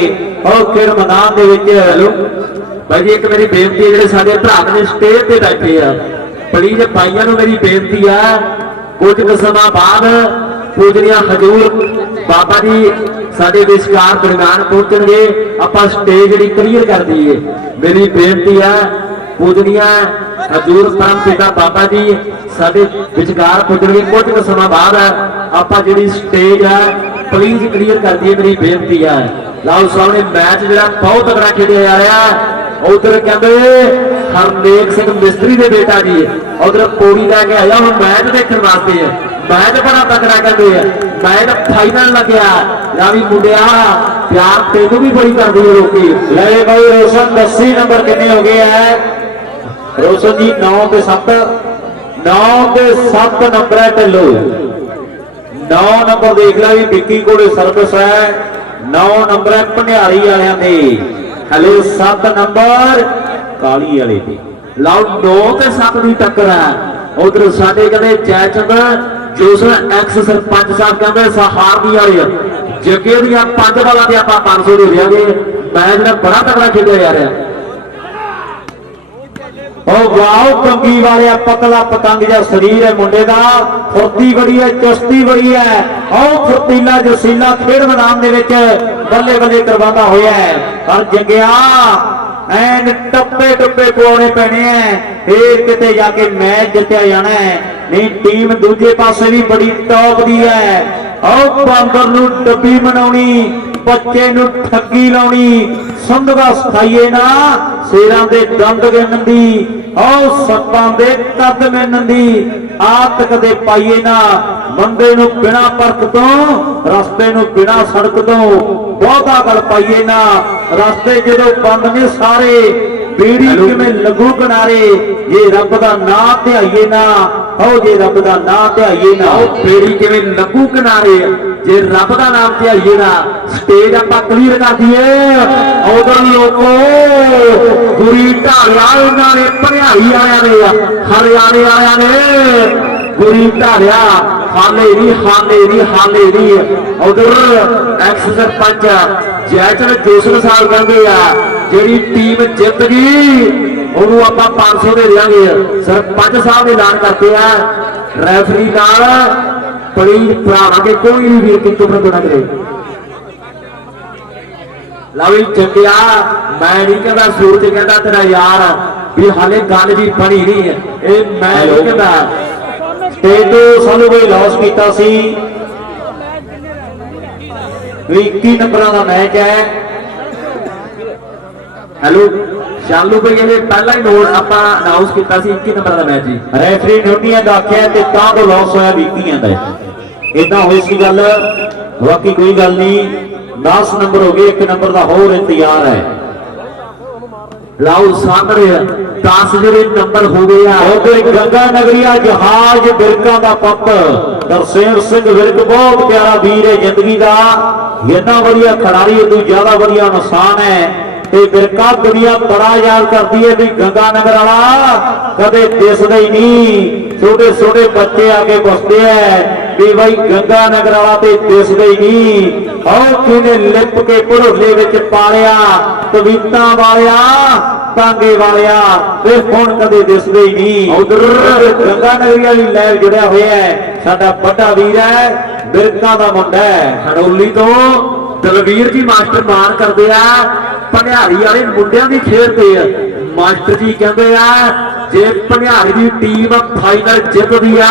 और खेड मैदान दे विच भाई जी एक मेरी बेनती है जिहड़े साडे भरा ने स्टेज ते बैठे आ प्लीज भाइयों नूं मेरी बेनती है कुछ समा बाद पूजनीय हजूर बाबा जी साडे विचकार दरम्यान पहुंचणगे आपां स्टेज जिहड़ी क्लीयर कर दईए। मेरी बेनती है पूजनीय हजूर परम पिता बाबा जी साडे विचकार पुजणगे कुछ समा बाद आपां जिहड़ी स्टेज है प्लीज क्लीयर कर दईए मेरी बेनती है। लाओ सामने मैच जिहड़ा बहुत तगड़ा खेडिया जा रहा है उधर कहंदे हरनेक सिंह मिस्त्री दे बेटा जी उधर पौड़ी लैके आया हम मैच देखने वास्ते मैच बड़ा तगड़ा कहते मैच फाइनल लग्या यानी मुंडिया प्यार तेनू भी बड़ी कर दी लोकी ले भाई रोशन 80 नंबर कितने हो गए हैं रोशन जी 9 ते 7 नंबर है ढिल्लो 9 नंबर देख ला भी बिक्की कोले सर्विस है 9 नंबर है भंडियारी वालियां दे हले 7 नंबर काली वाले दे लाओ 9 ते 7 की टक्कर है। उधर साडे कहते जयचंद जोशन एक्स सरपंच साहब कहते सहारनी वाले जगे दियां 5 बालां ते आपां 500 दे देंगे मैच दा बड़ा तगड़ा खेडिया जा रहा है। वाओ कंगी वाले पतला पतंग जा शरीर है मुंडे का फुर्ती बड़ी है चुस्ती बड़ी है और फुर्तीला जसीला खेड मैदान दे विच बल्ले बल्ले करवाता होया है पर जंगिया ਐਨ ਟੱਪੇ ਟੱਪੇ ਪਵਾਉਣੇ ਪੈਣੇ ਐ, ਫੇਰ ਕਿਤੇ ਜਾ ਕੇ ਮੈਚ ਜਿੱਤਿਆ ਜਾਣਾ ਹੈ। ਨਹੀਂ ਟੀਮ ਦੂਜੇ ਪਾਸੇ ਵੀ ਬੜੀ ਟੌਪ ਦੀ ਹੈ। ਆਓ ਬਾਂਦਰ ਨੂੰ ਡੱਬੀ ਬਣਾਉਣੀ, ਬੱਚੇ ਨੂੰ ਠੱਗੀ ਲਾਉਣੀ, ਸੰਧਗਾ ਸਿਖਾਈਏ ਨਾ ਸ਼ੇਰਾਂ ਦੇ ਦੰਦ ਗਿਣਨ ਦੀ, ਆਓ ਸੱਪਾਂ ਦੇ ਕੱਦ ਗਿਣਨ ਦੀ ਆਦਤ ਕਦੇ ਪਾਈਏ ਨਾ। ਬੰਦੇ ਨੂੰ ਬਿਨਾਂ ਪਰਖ ਤੋਂ, ਰਸਤੇ ਨੂੰ ਬਿਨਾਂ ਸੜਕ ਤੋਂ ਬਹੁਤਾ ਗੱਲ ਪਾਈਏ ਨਾ। ਰਸਤੇ ਜਦੋਂ ਬੰਦ ਨੇ ਸਾਰੇ, ਬੀੜੀ ਕਿਵੇਂ ਲੱਗੂ ਕਿਨਾਰੇ, ਜੇ ਰੱਬ ਦਾ ਨਾਂ ਧਿਆਈਏ ਨਾ। ਆਓ ਜੇ ਰੱਬ ਦਾ ਨਾਂ ਧਿਆਈਏ ਨਾ, ਬੇੜੀ ਕਿਵੇਂ ਲੱਗੂ ਕਿਨਾਰੇ, ਜੇ ਰੱਬ ਦਾ ਨਾਮ ਧਿਆਈਏ ਨਾ। ਸਟੇਜ ਆਪਾਂ ਕਲੀਅਰ ਕਰ ਦਈਏ। ਉਧਰ ਲੋਕੋ ਗੁਰੀ ਢਾਲਿਆ ਉਹਨਾਂ ਨੇ, ਭਰਿਆਈ ਵਾਲਿਆਂ ਨੇ, ਹਰਿਆਣੇ ਵਾਲਿਆਂ ਨੇ ਗੁਰੀ ਢਾਲਿਆ। ਹਾਲੇ ਨਹੀਂ ਉਧਰ ਐਕਸ ਸਰਪੰਚ ਜੈਚਨ ਜੋਸਨ ਸਾਹਿਬ ਕਹਿੰਦੇ ਆ ਜਿਹੜੀ ਟੀਮ ਜਿੱਤ ਗਈ ਉਹਨੂੰ ਆਪਾਂ 500 ਦੇ ਦੇਵਾਂਗੇ। ਸਰਪੰਚ ਸਾਹਿਬ ਨੇ ਐਲਾਨ ਕਰਦੇ ਆ ਰੈਫਰੀ ਨਾਲ ਪਲੀਜ਼ ਭਰਾਵਾਂਗੇ, ਕੋਈ ਵੀ ਵੀਰ ਕਿਤੋਂ ਪ੍ਰਗਟ ਨਾ ਕਰੇ। ਲਵੀ ਚੰਗਿਆ, ਮੈਂ ਨਹੀਂ ਕਹਿੰਦਾ ਸੂਰਜ ਕਹਿੰਦਾ ਤੇਰਾ ਯਾਰ ਵੀ ਹਾਲੇ ਗੱਲ ਵੀ ਬਣੀ ਨਹੀਂ ਹੈ, ਇਹ ਮੈਂ ਨਹੀਂ ਕਹਿੰਦਾ। ਤੇ ਤੋਂ ਸਾਨੂੰ ਕੋਈ ਲਾਸ ਕੀਤਾ ਸੀ। 21 ਨੰਬਰਾਂ ਦਾ ਮੈਚ ਹੈ। ਹੈਲੋ ਸ਼ਾਲੂ ਭਾਈ, ਇਹ ਪਹਿਲਾਂ ਹੀ ਨੋਟ ਆਪਾਂ ਅਨਾਉਂਸ ਕੀਤਾ ਸੀ 21 ਨੰਬਰ ਦਾ ਮੈਚ ਜੀ। ਰੈਫਰੀ ਨੋਟੀਆਂ ਦਾ ਆਖਿਆ ਤੇ ਤਾਂ ਤੋਂ ਲਾਸ ਹੋਇਆ 21 ਦਾ। ਇਦਾਂ ਹੋਈ ਸੀ ਗੱਲ, ਬਾਕੀ ਕੋਈ ਗੱਲ ਨਹੀਂ। 10 ਨੰਬਰ ਹੋ ਗਏ, 1 ਨੰਬਰ ਦਾ ਹੋਰ ਇੰਤਜ਼ਾਰ ਹੈ। ਲਾਓ ਸਾਹਮਣੇ 10 ਜਿਹੜੇ ਨੰਬਰ ਹੋ ਗਏ ਆ। ਉਧਰ ਗੰਗਾ ਨਗਰੀਆ ਜਹਾਜ਼ ਬਿਰਕਾਂ ਦਾ ਪੁੱਤ ਦਰਸੇਨ ਸਿੰਘ ਵਿਰਕ ਬਹੁਤ ਪਿਆਰਾ ਵੀਰ ਹੈ ਜ਼ਿੰਦਗੀ ਦਾ, ਇੰਨਾ ਵਧੀਆ ਖਿਡਾਰੀ, ਇਦੋਂ ਜ਼ਿਆਦਾ ਵਧੀਆ ਇਨਸਾਨ ਹੈ। ਤੇ ਬਿਰਕਾ ਦੁਨੀਆ ਬੜਾ ਯਾਦ ਕਰਦੀ ਹੈ ਵੀ ਗੰਗਾ ਨਗਰ ਵਾਲਾ ਕਦੇ ਦਿਸਦਾ ਹੀ ਨਹੀਂ। ਛੋਟੇ ਛੋਟੇ ਬੱਚੇ ਆ ਕੇ ਪੁੱਛਦੇ ਐ ਵੀ ਬਾਈ ਗੰਗਾ ਨਗਰ ਵਾਲਾ ਤੇ ਦਿਸਦਾ ਹੀ ਨਹੀਂ। ਆਹ ਕਿਨੇ ਲਿਪ ਕੇ ਭੜੋਲੇ ਵਿੱਚ ਪਾਲਿਆ, ਤਵੀਤਾਂ ਵਾਲਿਆ, ਤਾਂਗੇ ਵਾਲਿਆ, ਤੇ ਹੁਣ ਕਦੇ ਦਿਸਦੇ ਹੀ ਨਹੀਂ। ਉਧਰ ਗੰਗਾ ਨਗਰੀਆ ਵੀ ਲੈਵ ਜੁੜਿਆ ਹੋਇਆ ਹੈ, ਸਾਡਾ ਵੱਡਾ ਵੀਰ ਹੈ, ਬਿਰਕਾਂ ਦਾ ਮੁੰਡਾ ਹੈ। ਹੜੌਲੀ ਤੋਂ ਦਲਵੀਰ ਜੀ ਮਾਸਟਰ ਮਾਨ ਕਰਦੇ ਆ ਭਨਿਆਰੀ ਵਾਲੇ ਮੁੰਡਿਆਂ ਦੀ ਖੇਡ ਤੇ। ਮਾਸਟਰ ਜੀ ਕਹਿੰਦੇ ਆ ਜੇ ਭਨਿਆਰੀ ਦੀ ਟੀਮ ਫਾਈਨਲ ਜਿੱਤਦੀ ਆ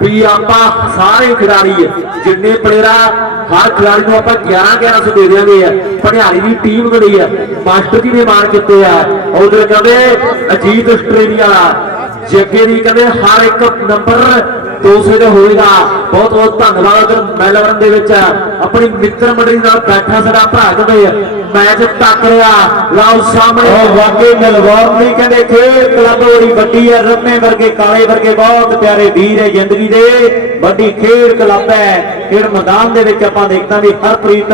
ਵੀ ਆਪਾਂ ਸਾਰੇ ਖਿਡਾਰੀ ਜਿੰਨੇ ਪਲੇਅਰ ਹਰ ਖਿਡਾਰੀ ਨੂੰ ਆਪਾਂ 1100 ਦੇ ਦੇਵਾਂਗੇ। ਭਨਿਆਰੀ ਦੀ ਟੀਮ ਬਣੀ ਆ, ਮਾਸਟਰ ਜੀ ਨੇ ਮਾਨ ਕੀਤੇ ਆ। ਉਧਰ ਕਹਿੰਦੇ ਅਜੀਤ ਆਸਟ੍ਰੇਲੀਆ ਜੱਗੇ ਦੀ ਕਹਿੰਦੇ ਹਰ ਇੱਕ ਨੰਬਰ 200 ਦਾ ਹੋਏਗਾ। ਬਹੁਤ ਬਹੁਤ ਧੰਨਵਾਦ। ਮੈਲਬਰਨ ਦੇ ਵਿੱਚ ਆਪਣੀ ਮਿੱਤਰ ਮੰਡਲੀ ਨਾਲ ਬੈਠਾ ਸਾਡਾ ਭਰਾ ਕਹਿੰਦੇ ਮੈਚ ਟੱਕ ਰਿਹਾ। ਲਾਓ ਸਾਹਮਣੇ ਵਾਕਈ ਮੈਲਬੌਰਨ ਦੀ ਕਹਿੰਦੇ ਖੇਡ ਕਲੱਬ ਬੜੀ ਵੱਡੀ ਹੈ, ਰੰਮੇ ਵਰਗੇ ਕਾਲੇ ਵਰਗੇ ਬਹੁਤ ਪਿਆਰੇ ਵੀਰ ਹੈ ਜ਼ਿੰਦਗੀ ਦੇ, ਵੱਡੀ ਖੇਡ ਕਲੱਬ ਹੈ। ਖੇਡ ਮੈਦਾਨ ਦੇ ਵਿੱਚ ਆਪਾਂ ਦੇਖਦਾ ਵੀ ਹਰਪ੍ਰੀਤ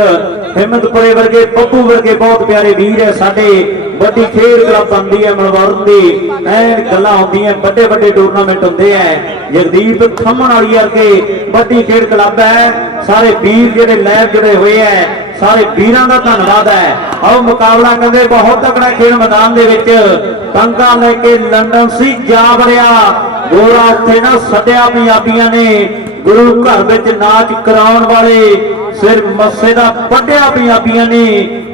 ਹਿੰਮਤਪੁਰੇ ਵਰਗੇ, ਬੱਬੂ ਵਰਗੇ ਬਹੁਤ ਪਿਆਰੇ ਵੀਰ ਹੈ ਸਾਡੇ। ਵੱਡੀ ਖੇਡ ਕਲੱਬ ਬਣਦੀ ਹੈ ਮੈਲਬੌਰਨ ਦੀ, ਐਨ ਗੱਲਾਂ ਹੁੰਦੀਆਂ, ਵੱਡੇ ਵੱਡੇ ਟੂਰਨਾਮੈਂਟ ਹੁੰਦੇ ਹੈ। ਜਗਦੀਪ ਖੰਮਣ ਵਾਲੀ ਵਰਗੇ ਵੱਡੀ ਖੇਡ ਕਲੱਬ ਹੈ। ਸਾਰੇ ਵੀਰ ਜਿਹੜੇ ਲੈਬ ਜੁੜੇ ਹੋਏ ਹੈ, ਸਾਰੇ ਵੀਰਾਂ ਦਾ ਧੰਨਵਾਦ ਹੈ। ਆਓ ਮੁਕਾਬਲਾ ਕਹਿੰਦੇ ਬਹੁਤ ਤਕੜਾ ਖੇਡ ਮੈਦਾਨ ਦੇ ਵਿੱਚ ਤੰਗਾ ਲੈ ਕੇ ਲੰਡਨ ਸੀ ਜਾ ਵੜਿਆ। ਗੋਰਾ ਉੱਥੇ ਨਾ ਸੱਦਿਆ ਪੰਜਾਬੀਆਂ ਨੇ, ਗੁਰੂ ਘਰ ਵਿੱਚ ਨਾਚ ਕਰਾਉਣ ਵਾਲੇ ਸਿਰ ਮੱਸੇ ਦਾ ਵੱਢਿਆ ਪੰਜਾਬੀਆਂ ਨੇ।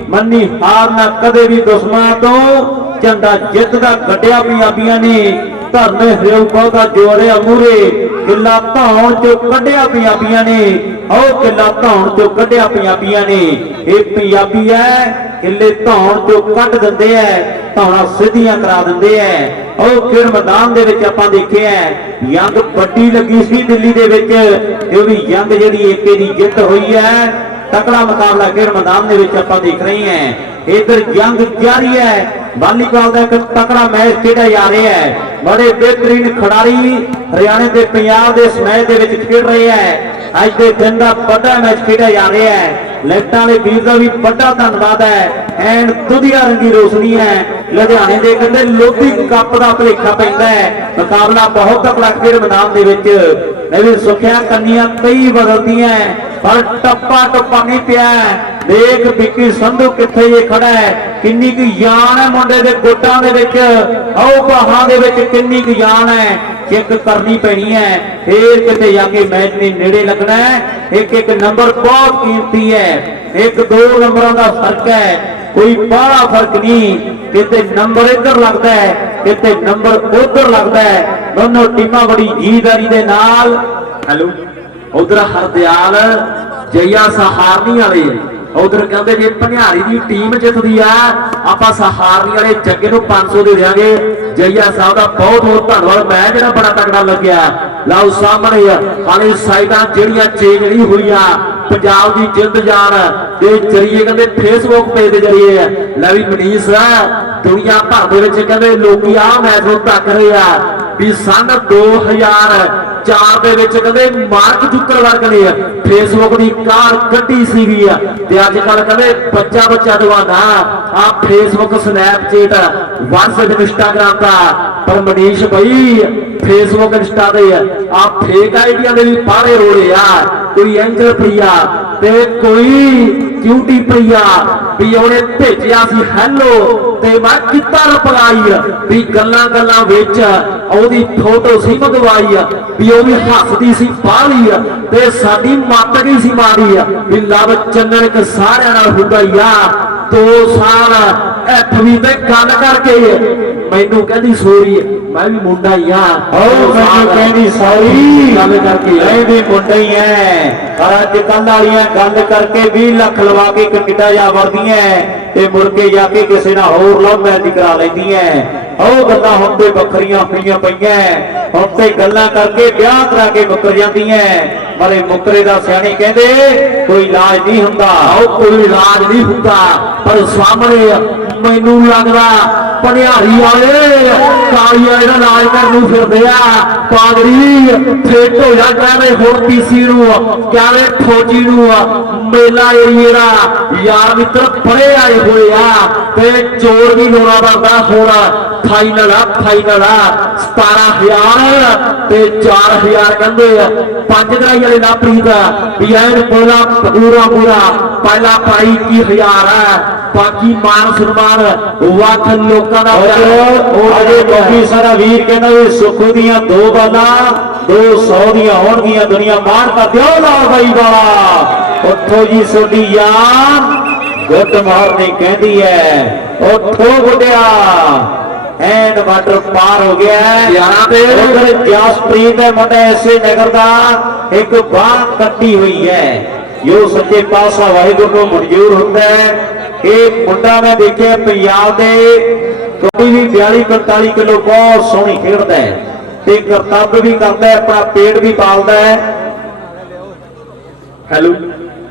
ਮੰਨੀ ਹਾਰ ਨਾ ਕਦੇ ਵੀ ਦੁਸ਼ਮਣਾਂ ਤੋਂ, ਝੰਡਾ ਜਿੱਤ ਦਾ ਕੱਢਿਆ ਪੰਜਾਬੀਆਂ ਨੇ। ਧਰਨੇ ਹਰਿਓ ਬਹੁਤਾ ਜੋੜਿਆ ਮੂਰੇ, ਕਿੱਲਾ ਧੌਣ ਚੋਂ ਕੱਢਿਆ ਪੰਜਾਬੀਆਂ ਨੇ। ਆਓ ਕਿੱਲਾ ਧੌਣ ਚੋਂ ਕੱਢਿਆ ਪੰਜਾਬੀਆਂ ਨੇ। ਇਹ ਪੰਜਾਬੀ ਹੈ, ਕਿੱਲੇ ਧੌਣ ਚੋਂ ਕੱਢ ਦਿੰਦੇ ਐ, ਧੌਣਾ ਸਿੱਧੀਆਂ ਕਰਾ ਦਿੰਦੇ ਐ। ਉਹ ਖੇਡ ਮੈਦਾਨ ਦੇ ਵਿੱਚ ਆਪਾਂ ਦੇਖਿਆ ਜੰਗ ਵੱਡੀ ਲੱਗੀ ਸੀ ਦਿੱਲੀ ਦੇ ਵਿੱਚ, ਇਹ ਵੀ ਜੰਗ ਜਿਹੜੀ ਏਕੇ ਦੀ ਜਿੱਤ ਹੋਈ ਹੈ। ਤਕੜਾ ਮੁਕਾਬਲਾ ਖੇਡ ਮੈਦਾਨ ਦੇ ਵਿੱਚ ਆਪਾਂ ਦੇਖ ਰਹੇ ਹਾਂ। ਇਧਰ ਜੰਗ ਜਾਰੀ ਹੈ, ਵਾਲੀਬਾਲ ਦਾ ਇੱਕ ਤਕੜਾ ਮੈਚ ਖੇਡਿਆ ਜਾ ਰਿਹਾ ਹੈ। ਬੜੇ ਬਿਹਤਰੀਨ ਖਿਡਾਰੀ ਹਰਿਆਣੇ ਤੇ ਪੰਜਾਬ ਦੇ ਇਸ ਮੈਚ ਦੇ ਵਿੱਚ ਖੇਡ ਰਹੇ ਹੈ। ਅੱਜ ਦੇ ਦਿਨ ਦਾ ਵੱਡਾ ਮੈਚ ਖੇਡਿਆ ਜਾ ਰਿਹਾ ਹੈ। ਲੈਟਾਂ ਵਾਲੇ ਵੀਰ ਦਾ ਵੀ ਵੱਡਾ ਧੰਨਵਾਦ ਹੈ। ਐਨ ਦੁਧੀਆ ਰੰਗੀ ਰੋਸ਼ਨੀ ਹੈ। ਲੁਧਿਆਣੇ ਦੇ ਕਹਿੰਦੇ ਲੋਧੀ ਕੱਪ ਦਾ ਭਲੇਖਾ ਪੈਂਦਾ ਹੈ। ਮੁਕਾਬਲਾ ਬਹੁਤ ਤਕੜਾ ਖੇਡ ਮੈਦਾਨ ਦੇ ਵਿੱਚ। ਮੈਂ ਵੀ ਸੁਖਿਆ ਕੰਨੀਆਂ ਕਈ ਬਦਲਦੀਆਂ ਪਰ ਟੱਪਾ ਟੱਪਾ ਨਹੀਂ ਪਿਆ। ਦੇਖ ਵਿੱਕੀ ਸੰਧੂ ਕਿੱਥੇ ਜੇ ਖੜਾ ਹੈ, ਕਿੰਨੀ ਕੁ ਜਾਨ ਹੈ ਮੁੰਡੇ ਦੇ ਗੋਟਾਂ ਦੇ ਵਿੱਚ, ਆਓ ਬਾਹਾਂ ਦੇ ਵਿੱਚ ਕਿੰਨੀ ਕੁ ਜਾਨ ਹੈ। ਚੈੱਕ ਕਰਨੀ ਪੈਣੀ ਹੈ, ਫੇਰ ਕਿਤੇ ਜਾ ਕੇ ਮੈਚ ਨੇ ਨੇੜੇ ਲੱਗਣਾ ਹੈ। ਇੱਕ ਇੱਕ ਨੰਬਰ ਬਹੁਤ ਕੀਮਤੀ ਹੈ, 1-2 ਨੰਬਰਾਂ ਦਾ ਫਰਕ ਹੈ। कोई बड़ा फर्क नहीं, किते नंबर इधर लगता है किते नंबर उधर लगता है। दोनों टीमां बड़ी जीदारी दे नाल। हेलो उधर हरदयाल जइया सहारनी वाले, उधर कहते जे भनियारी की टीम जितदी आ आपां सहारनी वाले जग्गे नूं 500 दे देंगे। जइया साहब का बहुत बहुत धन्यवाद, मैच जिहड़ा बड़ा तगड़ा लग्या। लाओ सामने हाले साइडां जिहड़ियां चेंज नहीं हुईआं पंजाब की जिंद जान के जरिए कहते फेसबुक पेज के जरिए लै भी मनीष दुनिया भर दे विच कहते लोकी आ मैच नूं तक रहे आ भी सन 2004 ਦੇ ਵਿੱਚ ਕਹਿੰਦੇ ਮਾਰਕ ਜ਼ੁਕਰਬਰਗ ਨੇ ਫੇਸਬੁੱਕ ਦੀ ਕਾਰ ਕੱਢੀ ਸੀਗੀ ਤੇ ਅੱਜ ਕੱਲ ਕਹਿੰਦੇ ਬੱਚਾ ਜਵਾਨਾ ਆ ਫੇਸਬੁੱਕ ਸਨੈਪਚੈਟ WhatsApp ਇੰਸਟਾਗ੍ਰਾਮ ਦਾ। ਪਰ ਮਨੀਸ਼ ਭਾਈ ਫੇਸਬੁੱਕ ਇੰਸਟਾ ਤੇ ਆ ਫੇਕ ਆਈਡੀਆਂ ਦੇ ਵੀ ਬਾਹਰੇ ਰੋੜੇ ਆ, ਕੋਈ ਐਂਜਲ ਪ੍ਰਿਆ ਤੇ ਕੋਈ ਕਿਊਟੀ ਪ੍ਰਿਆ ਵੀ ਉਹਨੇ ਭੇਜਿਆ ਸੀ ਹੈਲੋ ਤੇ ਮੈਂ ਕਿੱਦਾਂ ਰਿਪਲਾਈ ਵੀ ਗੱਲਾਂ ਵਿੱਚ ਉਹਦੀ ਫੋਟੋ ਸੀ ਮੰਗਵਾਈ ਵੀ ਉਹ ਵੀ ਹੱਸਦੀ ਸੀ ਬਾਹਲੀ ਤੇ ਸਾਡੀ ਮੱਤ ਗਈ ਸੀ ਮਾਰੀ ਵੀ ਲਵ ਚੰਨਣ ਸਾਰਿਆਂ ਨਾਲ ਹੁੰਦਾ ਹੀ ਆ। 2 ਸਾਲ ਐਫਵੀ ਤੇ ਗੱਲ ਕਰਕੇ ਮੈਨੂੰ ਕਹਿੰਦੀ ਸੋਰੀ ਮੈਂ ਵੀ ਮੁੰਡਾ ਹੀ ਆ। ਮੈਨੂੰ ਕਹਿੰਦੀ ਸੌਰੀ ਗੱਲ ਕਰਕੇ ਇਹ ਵੀ ਮੁੰਡਾ ਹੀ ਐ। ਪਰ ਅੱਜ ਕੱਲ੍ਹ ਵਾਲੀਆਂ ਗੱਲ ਕਰਕੇ 20 ਲੱਖ ਲਵਾ ਕੇ ਕੈਨੇਡਾ ਜਾ ਵੜਦੀਆਂ ਤੇ ਮੁੜ ਕੇ ਜਾ ਕੇ ਕਿਸੇ ਨਾਲ ਹੋਰ ਲਵ ਮੈਰਿਜ ਕਰਾ ਲੈਂਦੀਆਂ। ਉਹ ਗੱਲਾਂ ਹੁਣ ਤੇ ਵੱਖਰੀਆਂ ਹੋਈਆਂ ਪਈਆਂ, ਹੁਣ ਤੇ ਗੱਲਾਂ ਕਰਕੇ ਵਿਆਹ ਕਰਾ ਕੇ ਮੁੱਕਰ ਜਾਂਦੀਆਂ। ਮਰੇ ਮੁੱਕਰੇ ਦਾ ਸਿਆਣੇ ਕਹਿੰਦੇ ਕੋਈ ਇਲਾਜ ਨਹੀਂ ਹੁੰਦਾ। ਉਹ ਕੋਈ ਇਲਾਜ ਨਹੀਂ ਹੁੰਦਾ ਪਰ ਸਾਹਮਣੇ ਮੈਨੂੰ ਲੱਗਦਾ ਭਨਿਆਰੀ ਵਾਲੇ ਕਾਲੀ ਵਾਲੇ ਦਾ ਇਲਾਜ ਕਰਨ ਨੂੰ ਫਿਰਦੇ ਆ। ਪਾਗੜੀ ਫੇਟ ਹੋ ਜਾ ਕਹਿੰਦੇ ਹੁਣ ਪੀਸੀ ਨੂੰ ਕਹਿੰਦੇ ਫੌਜੀ ਨੂੰ ਮੇਲਾ ਏਰੀਏ ਦਾ ਯਾਰ ਮਿੱਤਰ ਬੜੇ ਆਏ ਹੋਏ ਆ ਤੇ ਜੋਰ ਵੀ ਲਾਉਣਾ ਪੈਂਦਾ। ਹੁਣ ਫਾਈਨਲ ਆ 17,000 ਤੇ 4,000 ਕਹਿੰਦੇ 5 ਗਰਾਈ ਵਾਲੇ ਨਾ ਪ੍ਰੀਤ ਵੀ ਐਨ ਬੋਲਾ ਪੂਰਾ ਪਹਿਲਾ ਪਾਈ 21,000 ਹੈ। ਬਾਕੀ ਮਾਨ ਸਨਮਾਨ ਵੱਖ ਲੋਕਾਂ ਦਾ ਅਜੇ ਬਾਕੀ ਸਾਰਾ ਵੀਰ ਕਹਿੰਦਾ ਵੀ ਸੁੱਖ ਦੀਆਂ 2 ਬਾਲਾਂ 200 ਦੀਆਂ ਹੋਣਗੀਆਂ। ਦੁਨੀਆ ਮਾਣ ਕਰ ਦਿਓ ਨਾ ਬਾਈ ਵਾਲਾ ਉੱਠੋ ਜੀ ਸੋਡੀ ਯਾਰ ਗੁੱਡ ਮਾਰਨਿੰਗ ਕਹਿੰਦੀ ਹੈ। ਉੱਠੋ ਗੁੱਡਿਆ ਐਂਡ ਵਾਟਰ ਪਾਰ ਹੋ ਗਿਆ ਯਾਰਾਂ ਤੇ ਉਧਰ ਜਸਪ੍ਰੀਤ ਦੇ ਮੁੰਡੇ ਐਸੇ ਨਗਰ ਦਾ ਇੱਕ ਬਾਹ ਕੱਟੀ ਹੋਈ ਹੈ ਜੋ ਸੱਚੇ ਪਾਤਸ਼ਾਹ ਵਾਹਿਗੁਰੂ ਨੂੰ ਮਨਜ਼ੂਰ ਹੁੰਦਾ ਹੈ। ਇਹ ਮੁੰਡਾ ਮੈਂ ਦੇਖਿਆ ਪੰਜਾਬ ਦੇ ਕੋਈ ਵੀ 42-45 ਕਿਲੋ ਬਹੁਤ ਸੋਹਣੀ ਖੇਡਦਾ ਹੈ ਤੇ ਕਰਤੱਵ ਵੀ ਕਰਦਾ ਹੈ, ਆਪਣਾ ਪੇਟ ਵੀ ਪਾਲਦਾ ਹੈ। ਹੈਲੋ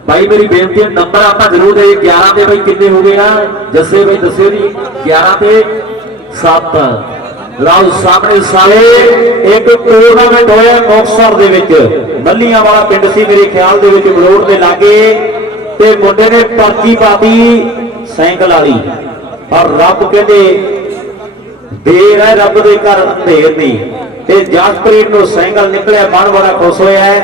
ਭਾਈ ਮੇਰੀ ਬੇਨਤੀ ਹੈ ਨੰਬਰ ਆਪਾਂ ਜ਼ਰੂਰ ਦੇ 11 ਤੇ ਭਾਈ ਕਿੰਨੇ ਹੋ ਗਏ ਆ ਜੱਸੇ ਭਾਈ ਦੱਸਿਓ ਜੀ 11 ਤੇ 7 ਲਾਓ ਸਾਹਮਣੇ ਸਾਰੇ ਇੱਕ ਟੂਰਨਾਮੈਂਟ ਹੋਇਆ ਮੁਕਤਸਰ ਦੇ ਵਿੱਚ ਮੱਲੀਆਂ ਵਾਲਾ ਪਿੰਡ ਸੀ ਮੇਰੇ ਖਿਆਲ ਦੇ ਵਿੱਚ ਮਲੋੜ ਦੇ ਲਾਗੇ ਤੇ ਮੁੰਡੇ ਨੇ ਪਰਚੀ ਪਾਤੀ ਸਾਈਕਲ ਵਾਲੀ ਪਰ ਰੱਬ ਕਹਿੰਦੇ ਦੇਰ ਹੈ ਰੱਬ ਦੇ ਘਰ ਅੰਧੇਰ ਨਹੀਂ ਤੇ ਜਸਪ੍ਰੀਤ ਨੂੰ ਸਾਈਕਲ ਨਿਕਲਿਆ ਮਨ ਬੜਾ ਖੁਸ਼ ਹੋਇਆ ਹੈ।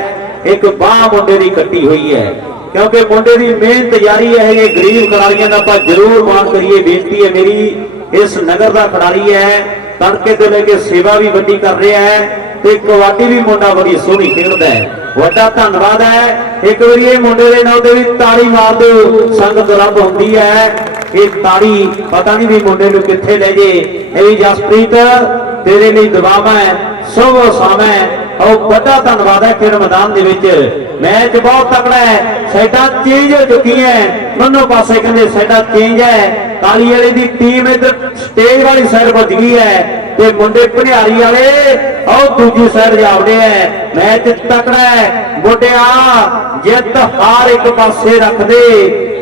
ਇੱਕ ਬਾਹ ਮੁੰਡੇ ਦੀ ਕੱਟੀ ਹੋਈ ਹੈ ਕਿਉਂਕਿ ਮੁੰਡੇ ਦੀ ਮਿਹਨਤ ਜਾਰੀ ਹੈ। ਇਹ ਗਰੀਬ ਖਿਡਾਰੀਆਂ ਦਾ ਆਪਾਂ ਜ਼ਰੂਰ ਮਾਣ ਕਰੀਏ। ਬੇਨਤੀ ਹੈ ਮੇਰੀ ਇਸ ਨਗਰ ਦਾ ਖਿਡਾਰੀ ਹੈ ਤੜਕੇ ਤੋਂ ਲੈ ਕੇ ਸੇਵਾ ਵੀ ਵੱਡੀ ਕਰ ਰਿਹਾ ਹੈ ਤੇ ਕਬੱਡੀ ਵੀ ਮੁੰਡਾ ਬੜੀ ਸੋਹਣੀ ਖੇਡਦਾ ਹੈ। ਵੱਡਾ ਧੰਨਵਾਦ ਹੈ। ਇੱਕ ਵਾਰੀ ਇਹ ਮੁੰਡੇ ਦੇ ਨਾਂ ਤੇ ਵੀ ਤਾੜੀ ਮਾਰ ਦਿਓ, ਸੰਗਤ ਰੱਬ ਹੁੰਦੀ ਹੈ। ਇਹ ਤਾੜੀ ਪਤਾ ਨਹੀਂ ਵੀ ਮੁੰਡੇ ਨੂੰ ਕਿੱਥੇ ਲੈ ਜੇ। ਇਹ ਜਸਪ੍ਰੀਤ ਤੇਰੇ ਲਈ ਦੁਆਵਾਂ ਹੈ ਸੁਬਹ ਸ਼ਾਮੇ ਉਹ ਵੱਡਾ ਧੰਨਵਾਦ ਹੈ। ਖੇਡ ਮੈਦਾਨ ਦੇ ਵਿੱਚ ਮੈਚ ਬਹੁਤ ਤਕੜਾ ਹੈ। ਸਾਈਡਾਂ ਚੇਂਜ ਹੋ ਚੁੱਕੀਆਂ ਦੋਨੋਂ ਪਾਸੇ ਕਹਿੰਦੇ ਸਾਈਡਾਂ ਚੇਂਜ ਹੈ। ਕਾਲੀ ਵਾਲੀ ਦੀ ਟੀਮ ਇੱਧਰ ਸਟੇਜ ਵਾਲੀ ਸਾਈਡ ਵੱਜ ਗਈ ਹੈ ਤੇ ਮੁੰਡੇ ਭਨਿਆਰੀ ਵਾਲੇ ਉਹ ਦੂਜੀ ਸਾਈਡ ਜਾਵੜੇ ਹੈ। ਮੈਚ ਤਕੜਾ ਹੈ ਮੁੰਡਿਆ ਜਿੱਤ ਹਾਰ ਇੱਕ ਪਾਸੇ ਰੱਖਦੇ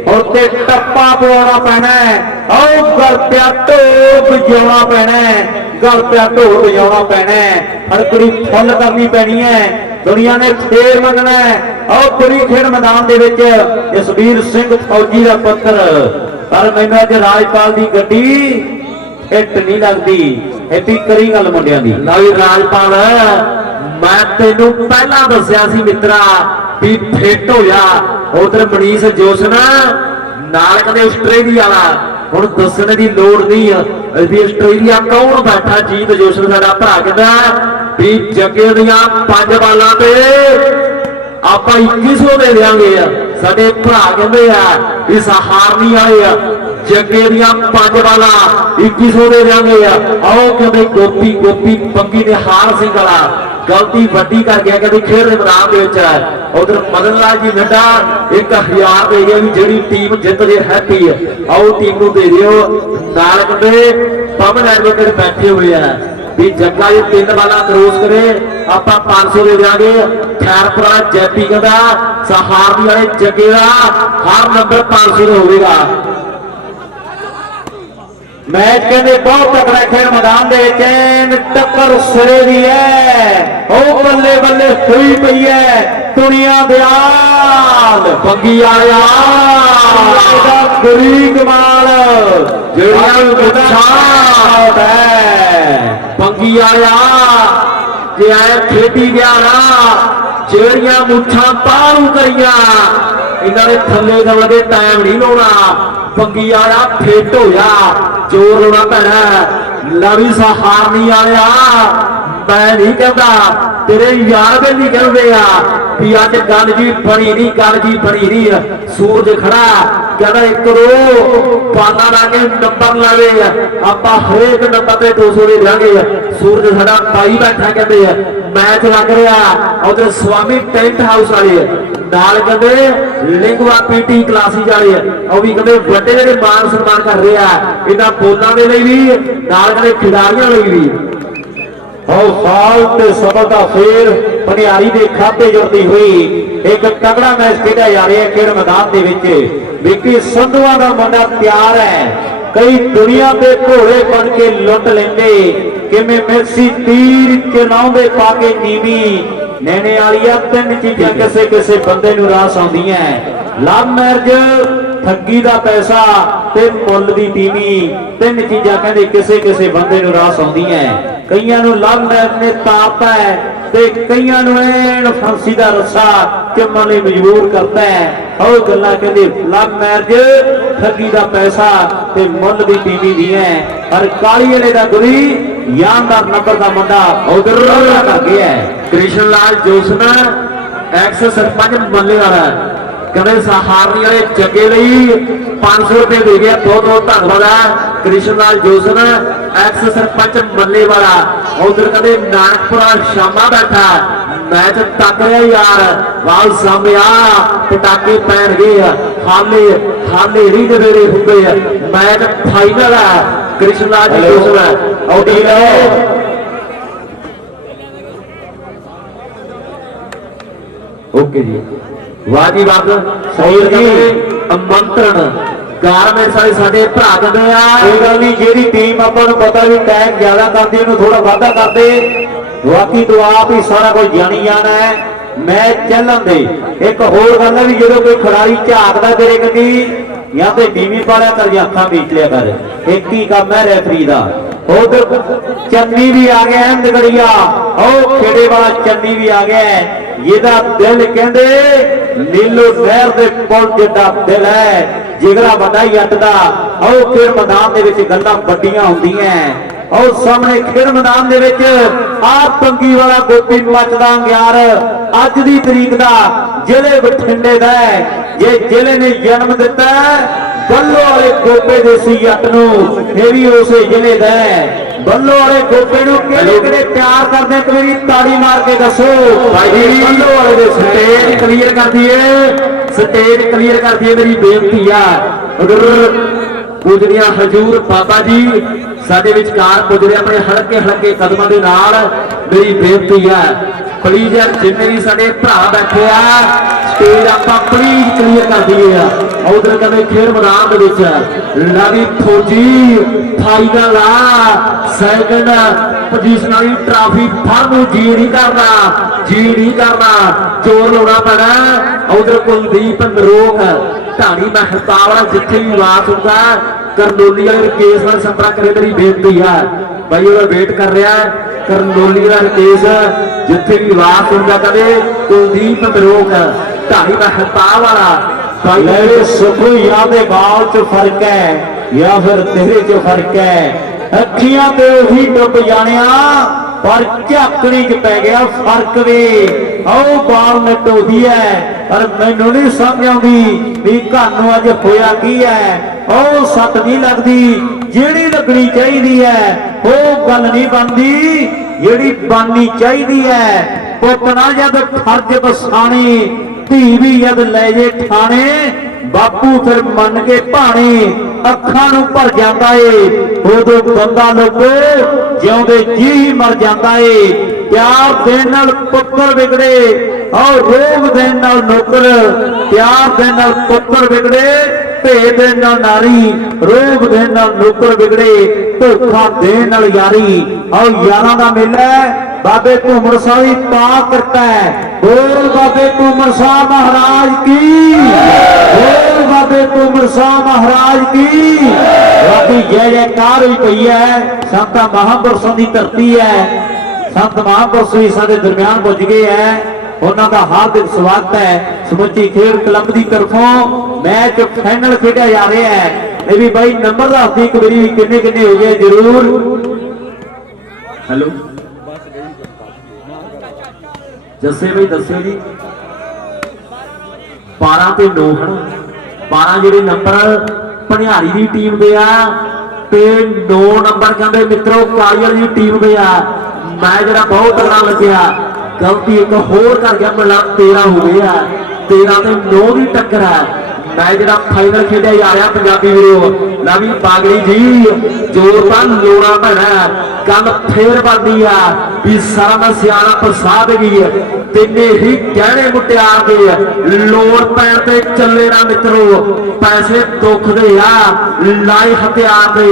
ਹੁਣ ਤੇ ਟੱਪਾ ਪਵਾਉਣਾ ਪੈਣਾ ਹੈ। ਉਹ ਗਲ ਪਿਆ ਢੋਲ ਵਜਾਉਣਾ ਪੈਣਾ ਹੈ, ਗਲ ਪਿਆ ਢੋਲ ਵਜਾਉਣਾ ਪੈਣਾ ਹੈ। ਹੜਕੜੀ ਫੁੱਲ ਕਰਨੀ ਪੈਣੀ ਹੈ। ਦੁਨੀਆ ਨੇ ਫੇਰ ਮੰਗਣਾ ਹੈ। ਉਹ ਪੂਰੀ ਖੇਡ ਮੈਦਾਨ ਦੇ ਵਿੱਚ ਜਸਵੀਰ ਸਿੰਘ ਫੌਜੀ ਦਾ ਪੁੱਤਰ ਪਰ ਮੈਨੂੰ ਅੱਜ ਰਾਜਪਾਲ ਦੀ ਗੱਡੀ ਹਿੱਟ ਨਹੀਂ ਲੱਗਦੀ। ਹੈਪੀ ਕਰੀ ਗੱਲ ਮੁੰਡਿਆਂ ਦੀ ਨਹੀਂ ਰਾਜਪਾਲ ਮੈਂ ਤੈਨੂੰ ਪਹਿਲਾਂ ਦੱਸਿਆ ਸੀ ਮਿੱਤਰਾ ਵੀ ਫਿੱਟ ਹੋ ਜਾ। ਉਧਰ ਮਨੀਸ਼ ਜੋਸ਼ਨ ਨਾਲ ਕਹਿੰਦੇ ਆਸਟ੍ਰੇਲੀਆ ਵਾਲਾ ਹੁਣ ਦੱਸਣ ਦੀ ਲੋੜ ਨਹੀਂ ਵੀ ਆਸਟ੍ਰੇਲੀਆ ਕੌਣ ਬੈਠਾ। ਜੀਤ ਜੋਸ਼ਨ ਸਾਡਾ ਭਰਾ ਕਹਿੰਦਾ ਵੀ ਜੱਗੇ ਦੀਆਂ 5 ਬਾਲਾਂ ਤੇ ਆਪਾਂ 2100 ਦੇ ਦੇਾਂਗੇ। ਸਾਡੇ ਭਰਾ ਕਹਿੰਦੇ ਆ ਵੀ ਸਹਾਰਨੀ ਵਾਲੇ ਆ ਜੱਗੇ ਦੀਆਂ 5 ਬਾਲਾਂ 2100 ਦੇ ਦੇਾਂਗੇ। ਆਓ ਕਹਿੰਦੇ ਗੋਪੀ ਪੰਗੀ ਨੇ ਹਾਰ ਸਿੰਘ ਵਾਲਾ ਗਲਤੀ ਵੱਡੀ ਕਰ ਗਿਆ ਕਹਿੰਦੇ ਖੇਡ ਦੇ ਮੈਦਾਨ ਦੇ ਵਿੱਚ। ਉਧਰ ਮਦਨ ਲਾਲ ਜੀ ਨੱਡਾ 1000 ਦੇ ਗਏ ਵੀ ਜਿਹੜੀ ਟੀਮ ਜਿੱਤ ਜੇ ਹੈਪੀ ਹੈ ਆਓ ਟੀਮ ਨੂੰ ਦੇ ਦਿਓ। ਨਾਲ ਕਹਿੰਦੇ ਪਵਨ ਐਡਵੋਕੇਟ ਬੈਠੇ ਹੋਏ ਆ ਵੀ ਜੱਗਾ ਇਹ 3 ਬਾਲਾਂ ਕਰੋਸ ਕਰੇ ਆਪਾਂ 500 ਦੇ ਦਿਆਂਗੇ। ਖੈਰਪੁਰਾ ਜੈਪੀ ਕਹਿੰਦਾ ਸਹਾਰਨੀ ਵਾਲੇ ਜੱਗੇ ਦਾ ਹਰ ਨੰਬਰ 500 ਦਾ ਹੋਵੇਗਾ। मैच कहते बहुत तगड़ा खेल मैदान दे चैन टक्कर सिरे दी है। ओ बल्ले बल्ले हुई पई है दुनिया दयाल पंगी आया गुरी कमाल पंगी आया जे आया खेडी गया ना जेड़ियां मुछां तारू करियां इन्होंने थले दवा के टाइम नहीं लाना। पंगी आया फिट होया जोर लाना पैना लवी सहारनी आया मैं नहीं कहता तेरे यार भी नहीं कहते भी अज गल जी बनी नहीं गल जी बनी नहीं। सूरज खड़ा कहता एक रो पाना ला के नंबर लावे आप हरेक नंबर पे 200 दे देंगे। सूरज साडा पाई बैठा कहते मैच लग रहा उधर स्वामी टेंट हाउस वाले नाल कहते लिंगवा पीटी क्लासिस वाले और भी कहते बड़े जेडे मान सम्मान कर रहे हैं इन्हां बोलां दे लई भी नाल कहते खिडारियां लई भी। और साल ते सफलता फिर पनियारी के खाते जुड़ती हुई एक तगड़ा मैच खेड़ा जा रहा है खेड मैदान दे विच। विकी संधवा का मुंडा तैयार है कई दुनिया के घोड़े बन के लुट लेंदे किवें मेसी तीर चलाउंदे पाके नीवी नैने वालिया 3 चीजां किसे किसे बंदे नूं रास आउंदियां लव मैरिज ठगी का पैसा ते मुल दी टीवी 3 चीजां कहंदे किसे किसे बंदे नूं रास आउंदियां। कईयां नूं लव मैरिज ने तारता है ते कईयां नूं ऐन फांसी दा रस्सा चुम्मण लई मजबूर करता है। और गल्लां कहंदे लव मैरिज ठगी का पैसा ते मुल दी टीवी दी है पर काली वाले दा गुरी यानदार नंबर का मुंडा उधर कर गया है। कृष्ण लाल जोशना एक्स सरपंच मल्ले वाला कहते सहारनी वाले जगे लई 500 रुपए दे गया। बहुत बहुत धन्यवाद है कृष्ण लाल जोशना एक्स सरपंच मल्ले वाला। उधर कहते नानकपुरा शामा बैठा मैच तक रहा यार वाल सामया पटाके पैन गए हाले हाले नहीं दे होंगे मैच फाइनल है कृष्ण लाल जोशना ओके जी वाह जी वाह आमंत्रण गारमेंट्स वाले साडे भरा कहते हैं कोई गल नहीं जेडी टीम आपां नूं पता भी टाइम ज्यादा करदी उहनूं थोड़ा वाधा कर दे बाकी तो आप ही सारा कुछ जानी जाना है मैच चलन दे। एक होर गल है भी जो कोई खिलाड़ी झाकदा तेरे कन्नी या तो टीवी पालिया कर या अखां बीच लिया कर एक ही काम है रेफरी का। उधर चन्नी भी आ गया अहमदगढ़िया और खेड़े वाला चन्नी भी आ गया है। ਇਹਦਾ दिल कहते नीलो नहर के पुल जिड्डा दिल है जिगरा बड़ा जट का। आओ खेड मैदान दे विच गल्लां वड्डियां हुंदियां और सामने खेड मैदान दे विच आ पंगी वाला गोपी मचदा यार अज दी तरीक दा जिले बठिंडे दा जे जिले ने जन्म दिता बल्लो वाले गोपे देसी जट नूं ये भी उसे जिले दा बल्लो वाले गोपे नूं किहड़े प्यार करदे एक वारी ताड़ी मार के दसो भाई बल्लो वाले दे स्टेज क्लियर कर दिए स्टेज क्लियर कर दिए मेरी बेनती है। उधर पूजनिया हजूर बाबा जी साडे विचकार पुजरे अपने हल्के हल्के कदमां दे नाल मेरी बेनती है प्लीज यार जिन्ने भी साडे भरा बैठे आ स्टेज आपां प्लीज क्लियर कर दिए। उधर कहते खेड मैदान दे विच लवी फौजी फाइनल आ सैकंड पोजीशन वाली ट्राफी फड़न जी नहीं करना जोर लाना पैना। उधर कुलदीप नरोक ढाणी महताब वाला जिथे भी आवाज सुनता करनोली वाले केस में संपर्क करे मेरी बेनती है भाई वो वेट कर रहा है करनोली वाला केस जिथे भी आवाज सुनता कदे कुलदीप नरोक ढाणी महताब वाला भाई सुखू या दे बाल च फर्क है या फिर तेरे च फर्क है अखियां ते ही डुब जानिया पर झाकड़ी च पै गया फर्क वे आओ बाल नटोही है पर मैनू नहीं समझ आती भी घानू अज होया की है ओ सट नहीं लगती जिहड़ी लगनी चाहिए है वो गल नहीं बनती जिहड़ी बननी चाहिए है पुतना जद फर्ज बसाने धी भी जद ले जे ठाणे बापू फिर मन के भाने अखां नूं भर जांदा ए उदों बंदा लोगो जिउंदे जी मर जांदा ए प्यार देण नाल पुत्तर बिगड़े और रोग देण नाल नौकर प्यार देण नाल पुत्तर बिगड़े भेद देण नाल नारी रोग देण नाल नौकर बिगड़े धोखा देण नाल यारी और यारां दा मेला बाबे घूमर साही पा करता है बोल बाबे घूमर शाह महाराज की बोल बाबे घूमर शाह महाराज की बाकी जय जयकार भी पई है संतां महापुरुषों की धरती है संत महापुरुष भी साडे दरम्यान पुज गए है उन्हों का हार्दिक स्वागत है समुची खेल क्लब की तरफों मैच फाइनल खेड़ा जा रहा है ये भी भाई नंबर दस दी एक बारी किन्ने किन्ने हो गए जरूर हेलो जस्से भाई दस्यो जी 12 ते 9 है 12 ਜਿਹੜੇ नंबर ਭਣਿਆਰੀ ਦੀ ਟੀਮ ਦੇ ਆ ਤੇ 9 ਨੰਬਰ ਕਹਿੰਦੇ ਮਿੱਤਰੋ ਕਾਲੀਅਰ ਦੀ ਟੀਮ ਦੇ ਆ ਮੈਂ ਜਿਹੜਾ ਬਹੁਤ ਤਗੜਾ ਲੱਗਿਆ ਗਲਤੀ ਇੱਕ ਹੋਰ ਕਰ ਗਿਆ ਮਤਲਬ 13 ਹੋ ਗਏ ਆ 13 ਤੇ 9 ਦੀ ਟੱਕਰ ਹੈ मैं जरा फाइनल खेलिया जा रहा पंजाबी वीरो ला भी बागड़ी जी जोर तो लोड़ा भैना गल फिर बनती है भी सारा मैं सियाना प्रसाद गई तिने ही गहने मुटियार के लोड़ पैर ते चले ना मित्रों पैसे दुख दे आ लाई हथियार दे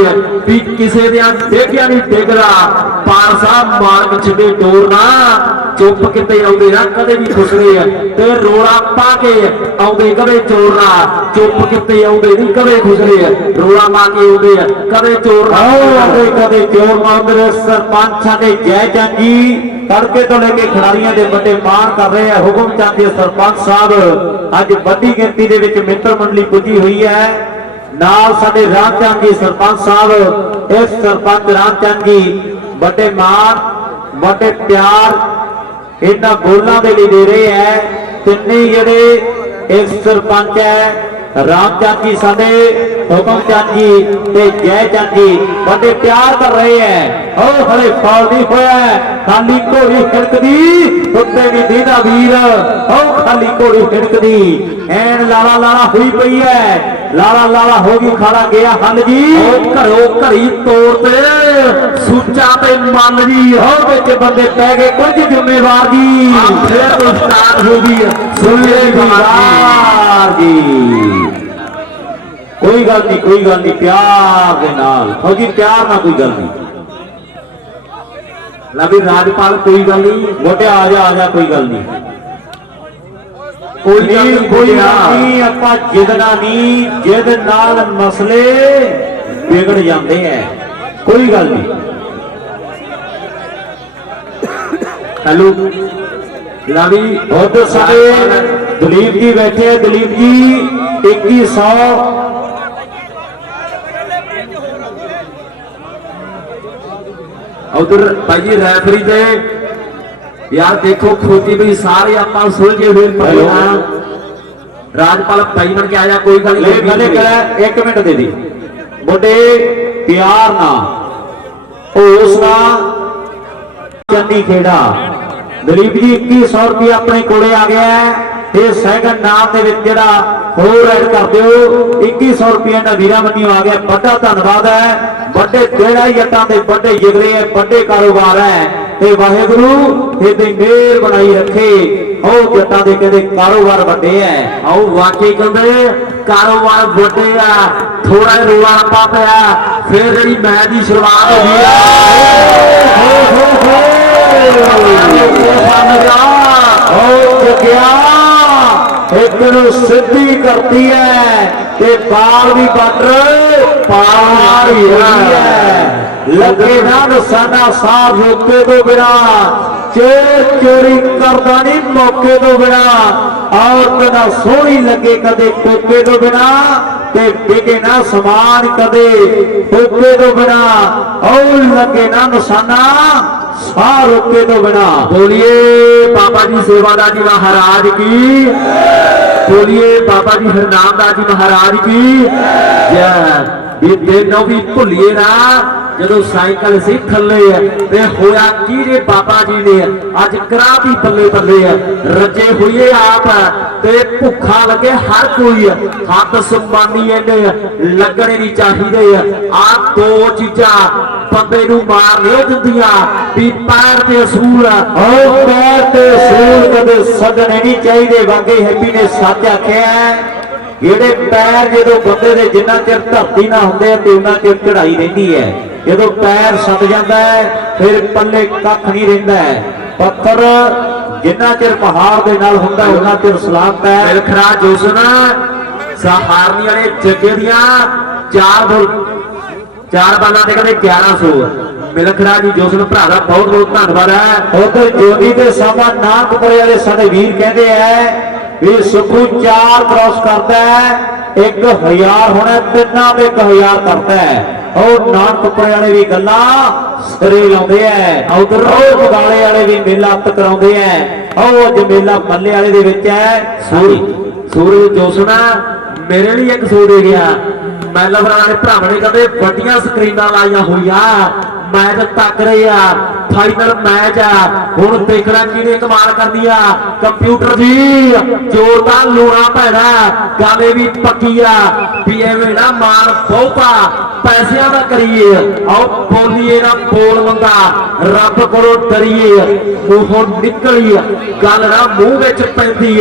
भी किसी देगिया नहीं डिगदा पाल साहब मार्ग छिड़े डोरना चुप किते आउंदे ना कदे भी खुसरे ते रोड़ा पा के आउंदे कदे चोरना चुप किते आउंदे नहीं कदे खुसरे रोड़ा पा के आउंदे कदे चोरना कदे चोर मारदे सरपंच साडे जयचंद जी तड़के तो लेके खिडारियों के बड़े मान कर रहे हैं हुकुम चंद सरपंच साहब अज बड़ी गिनती के विच मित्र मंडली पुजी हुई है नाल साडे रामचंद जी सरपंच साहब इस सरपंच रामचंद जी बड़े मान बड़े प्यार इन्हां बोलों के लिए दे रहे हैं तिन्ने जेडे इस सरपंच है रामचंद जी साडे हुकुम चंद जी ते जयचंद जी बड़े प्यार कर रहे हैं ओ हले फौल नहीं होया खाली घोड़ी खिड़कदी उत्ते भी दीदा वीर ओ खाली घोड़ी खिड़कदी ऐन लाला लाला हुई पई है लाला लाला होगी खाड़ा गया हल जी घरों घरी तोड़ते सुचा ते मन जी हो विच बंदे पै गए कुछ जिम्मेवार जी फिर तो स्टार्ट हो गई सुनिए जी कोई गल नहीं प्यार दे नाल हो जी प्यार ना कोई गल नहीं लवी राजपाल कोई गल नहीं मोटे आ जा कोई गल नहीं कोई नहीं आपां जिदना नहीं जिद नाल मसले बिगड़ जाते हैं कोई गल नहीं हेलो लवी उधर साडे दलीप जी बैठे हैं दलीप जी 2100 उधर भाई जी रेफरी से यार देखो खोती भी सारे आप सुलझे हुए पड़े हैं राजपाल भाई बन के आया कोई गल नहीं एक मिनट दे दी बड़े प्यार ना हौसला चंदी खेड़ा दलीप जी 2100 रुपया अपने कोले आ गया है सैकंड नाम के होर ऐड कर दो 2100 रुपया का वीरा मनियो आ गया बड़ा धन्यवाद है बड़े देड़ा जट्टां दे बड़े जिगरे है बड़े कारोबार है ते वाहेगुरु इहदी मेहर बनाई रखे ओ जट्टां दे कहंदे कारोबार वड्डे है आओ वाकई कहंदे कारोबार वड्डे आ थोड़ा रोला रप्पा पिया फिर जिहड़ी मैच की शुरुआत होई एक सिद्धि करती है ते बाल भी बट पार ही है लगे ना निशाना साफ रोके तो बिना चोर चोरी करता नहीं मौके तो बिना और कदा सोहनी लगे कदे कोके तो बिना ते बिके ना समान कदे कोके तो बिना और लगे ना निशाना ਸਾਹ ਰੋਕੇ ਤੋਂ बिना। बोलिए बाबा जी सेवादार जी महाराज की, बोलिए बाबा जी हरनामदास जी महाराज की जय। भी देखो भी भुलिए ना ਜਦੋਂ ਸਾਈਕਲ ਸੀ ਥੱਲੇ ਤੇ ਹੋਇਆ ਕੀ ਜੇ ਬਾਬਾ ਜੀ ਨੇ ਅੱਜ ਕਰਾ ਵੀ ਬੱਲੇ ਬੱਲੇ ਰੱਜੇ ਹੋਈਏ ਆਪ ਤੇ ਭੁੱਖਾ ਲੱਗੇ ਹਰ ਕੋਈ ਹੱਥ ਸੰਬਾਨੀ ਇਹਨੇ ਲੱਗਣੇ ਨਹੀਂ ਚਾਹੀਦੇ ਆ ਦੋ ਚੀਜ਼ਾਂ ਬੰਦੇ ਨੂੰ ਮਾਰ ਨਹੀਂ ਦਿੰਦੀਆਂ ਵੀ ਪੈਰ ਤੇ ਅਸੂਲ ਉਹ ਪੈਰ ਤੇ ਅਸੂਲ ਕਦੇ ਸੱਜਣੇ ਨਹੀਂ ਚਾਹੀਦੇ। ਵਾਕਈ ਹੈਪੀ ਨੇ ਸੱਚ ਆਖਿਆ ਜਿਹੜੇ ਪੈਰ ਜਦੋਂ ਬੰਦੇ ਦੇ ਜਿੰਨਾ ਚਿਰ ਧਰਤੀ ਨਾ ਹੁੰਦੇ ਤੇ ਉਹਨਾਂ ਚਿਰ ਚੜਾਈ ਰਹਿੰਦੀ ਹੈ। ਜਦੋਂ ਪੈਰ ਸੱਟ ਜਾਂਦਾ ਹੈ ਫਿਰ ਪੱਲੇ ਕੱਖ ਨਹੀਂ ਰਹਿੰਦਾ ਹੈ। ਪੱਥਰ ਜਿੰਨਾ ਚਿਰ ਪਹਾੜ ਦੇ ਨਾਲ ਹੁੰਦਾ ਉਹਨਾਂ ਚਿਰ ਸਲਾਮਤ ਹੈ। ਮਿਲਖਰਾ ਜੋਸ਼ਨ ਸਹਾਰਨੀ ਵਾਲੇ ਜੱਗੇ ਦੀਆਂ 4 ਬਾਲਾਂ ਤੇ ਕਹਿੰਦੇ 1100 ਮਿਲਖਰਾ ਜੀ ਜੋਸ਼ਨ ਭਰਾ ਦਾ ਬਹੁਤ ਬਹੁਤ ਧੰਨਵਾਦ ਹੈ। ਉਧਰ ਜੋਗੀ ਦੇ ਸਾਹਮਣੇ ਨਾਨਕਪੁਰੇ ਵਾਲੇ ਸਾਡੇ ਵੀਰ ਕਹਿੰਦੇ ਐ ਵੀ ਸੁਖੂ 4 ਕ੍ਰਾਸ ਕਰਦਾ ਹੈ 1000 ਹੋਣਾ ਤਿੰਨਾਂ ਦੇ 1000 ਕਰਦਾ ਹੈ। ਉਹ ਨਾਨਕਪੁਰੇ ਵਾਲੇ ਵੀ ਗੱਲਾਂ ਸਿਰੇ ਲਾਉਂਦੇ ਐ। ਉਧਰ ਉਹ ਬਗਾਲੇ ਵਾਲੇ ਵੀ ਮੇਲਾ ਕਰਾਉਂਦੇ ਐ। ਉਹ ਅੱਜ ਮੇਲਾ ਮੱਲੇ ਵਾਲੇ ਦੇ ਵਿੱਚ ਹੈ। ਸੂਰਜ ਜੋਸ਼ਨਾ ਮੇਰੇ ਲਈ ਇੱਕ ਸੋ ਦੇ ਗਿਆ। ਮੈਲਵਰਾਂ ਵਾਲੇ ਭਰਾਵਾਂ ਨੇ ਕਹਿੰਦੇ ਵੱਡੀਆਂ ਸਕਰੀਨਾਂ ਲਾਈਆਂ ਹੋਈਆਂ ਮੈਚ ਤੱਕ ਰਹੇ ਆ ਫਾਈਨਲ ਮੈਚ ਆ ਹੁਣ ਦੇਖਣਾ ਕਿਹਨੇ ਕਮਾਲ ਕਰਦੀ ਆ ਕੰਪਿਊਟਰ ਜੀ ਜੋਰਦਾਰ ਲੋੜਾ ਪੈਣਾ ਗੱਲ ਇਹ ਵੀ ਪੱਕੀ ਆ ਵੀ ਐਵੇਂ ਨਾ ਮਾਨ ਬਹੁਤਾ ਪੈਸਿਆਂ ਦਾ ਕਰੀਏ ਆਓ ਬੋਲੀਏ ਨਾ ਬੋਲ ਮੰਗਾ ਰੱਬ ਕੋਲੋਂ ਡਰੀਏ ਮੂੰਹੋਂ ਨਿਕਲੀ ਗੱਲ ਨਾ ਮੂੰਹ ਵਿੱਚ ਪੈਂਦੀ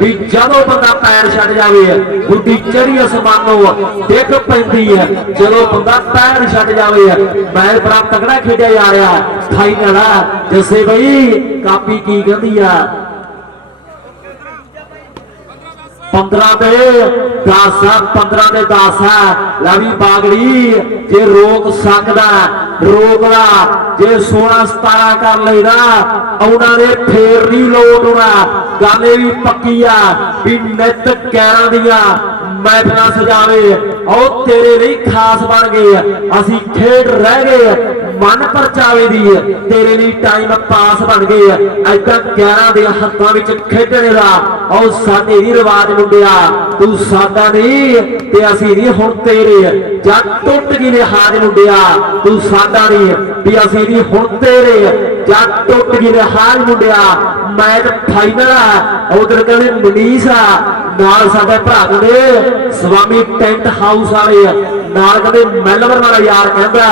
ਵੀ ਜਦੋਂ ਬੰਦਾ ਪੈਰ ਛੱਡ ਜਾਵੇ ਗੁੱਡੀ ਚੜੀ ਅਸਮਾਨੋਂ ਡਿੱਗ ਪੈਂਦੀ ਜਦੋਂ ਬੰਦਾ ਪੈਰ ਛੱਡ ਜਾਵੇ ਮੈਂ ਬੜਾ ਤਗੜਾ ਖੇਡਿਆ ਜਾ ਰਿਹਾ ਫਾਈਨਲ ਆ ਜੱਸੇ ਬਈ ਕਾਪੀ ਕੀ ਕਹਿੰਦੀ ਆ 15 ਤੇ 10 15 ਤੇ 10 ਲਵੀ ਬਾਗੜੀ ਜੇ ਰੋਕ ਸਕਦਾ ਰੋਕ ਲਾ ਜੇ 16 17 ਕਰ ਲੈਦਾ ਉਹਨਾਂ ਦੇ ਫੇਰ ਨਹੀਂ ਲੋਟ ਹੋਣਾ ਗੱਲ ਇਹ ਵੀ ਪੱਕੀ ਆ ਵੀ ਨਿਤ 11 ਦੀਆਂ ਮਹਿਫਲਾਂ ਸਜਾਵੇ ਉਹ ਤੇਰੇ ਲਈ ਖਾਸ ਬਣ ਗਏ ਅਸੀਂ ਖੇਡ ਰਹਿ ਗਏ ਮਨ ਪਰਚਾਵੇ ਦੀ ਤੇਰੇ ਲਈ ਟਾਈਮ ਪਾਸ ਬਣ ਗਏ ਐਦਾਂ 11 ਦੇ ਹੱਥਾਂ ਵਿੱਚ ਖੇਡਣੇ ਦਾ ਉਹ ਸਾਡੇ ਨਹੀਂ ਰਿਵਾਜ ਮੁੰਡਿਆ ਤੂੰ ਸਾਡਾ ਨਹੀਂ ਤੇ ਅਸੀਂ ਨਹੀਂ ਹੁਣ ਤੇਰੇ ਜਦ ਟੁੱਟ ਗਈ ਲਿਹਾਜ਼ ਮੁੰਡਿਆ ਤੂੰ ਸਾਡਾ ਨਹੀਂ ਵੀ ਅਸੀਂ ਨਹੀਂ ਹੁਣ ਤੇਰੇ ਜਦ ਟੁੱਟ ਗਈ ਲਿਹਾਜ਼ ਮੁੰਡਿਆ ਮੈਚ ਫਾਈਨਲ ਆ ਉਧਰ ਕਹਿੰਦੇ ਮਨੀਸ਼ ਆ ਨਾਲ ਸਾਡੇ ਭਰਾ ਦੇ ਸਵਾਮੀ ਟੈਂਟ ਹਾਊਸ ਵਾਲੇ ਨਾਲ ਕਹਿੰਦੇ ਮੈਲਬਰਨ ਵਾਲਾ ਯਾਰ ਕਹਿੰਦਾ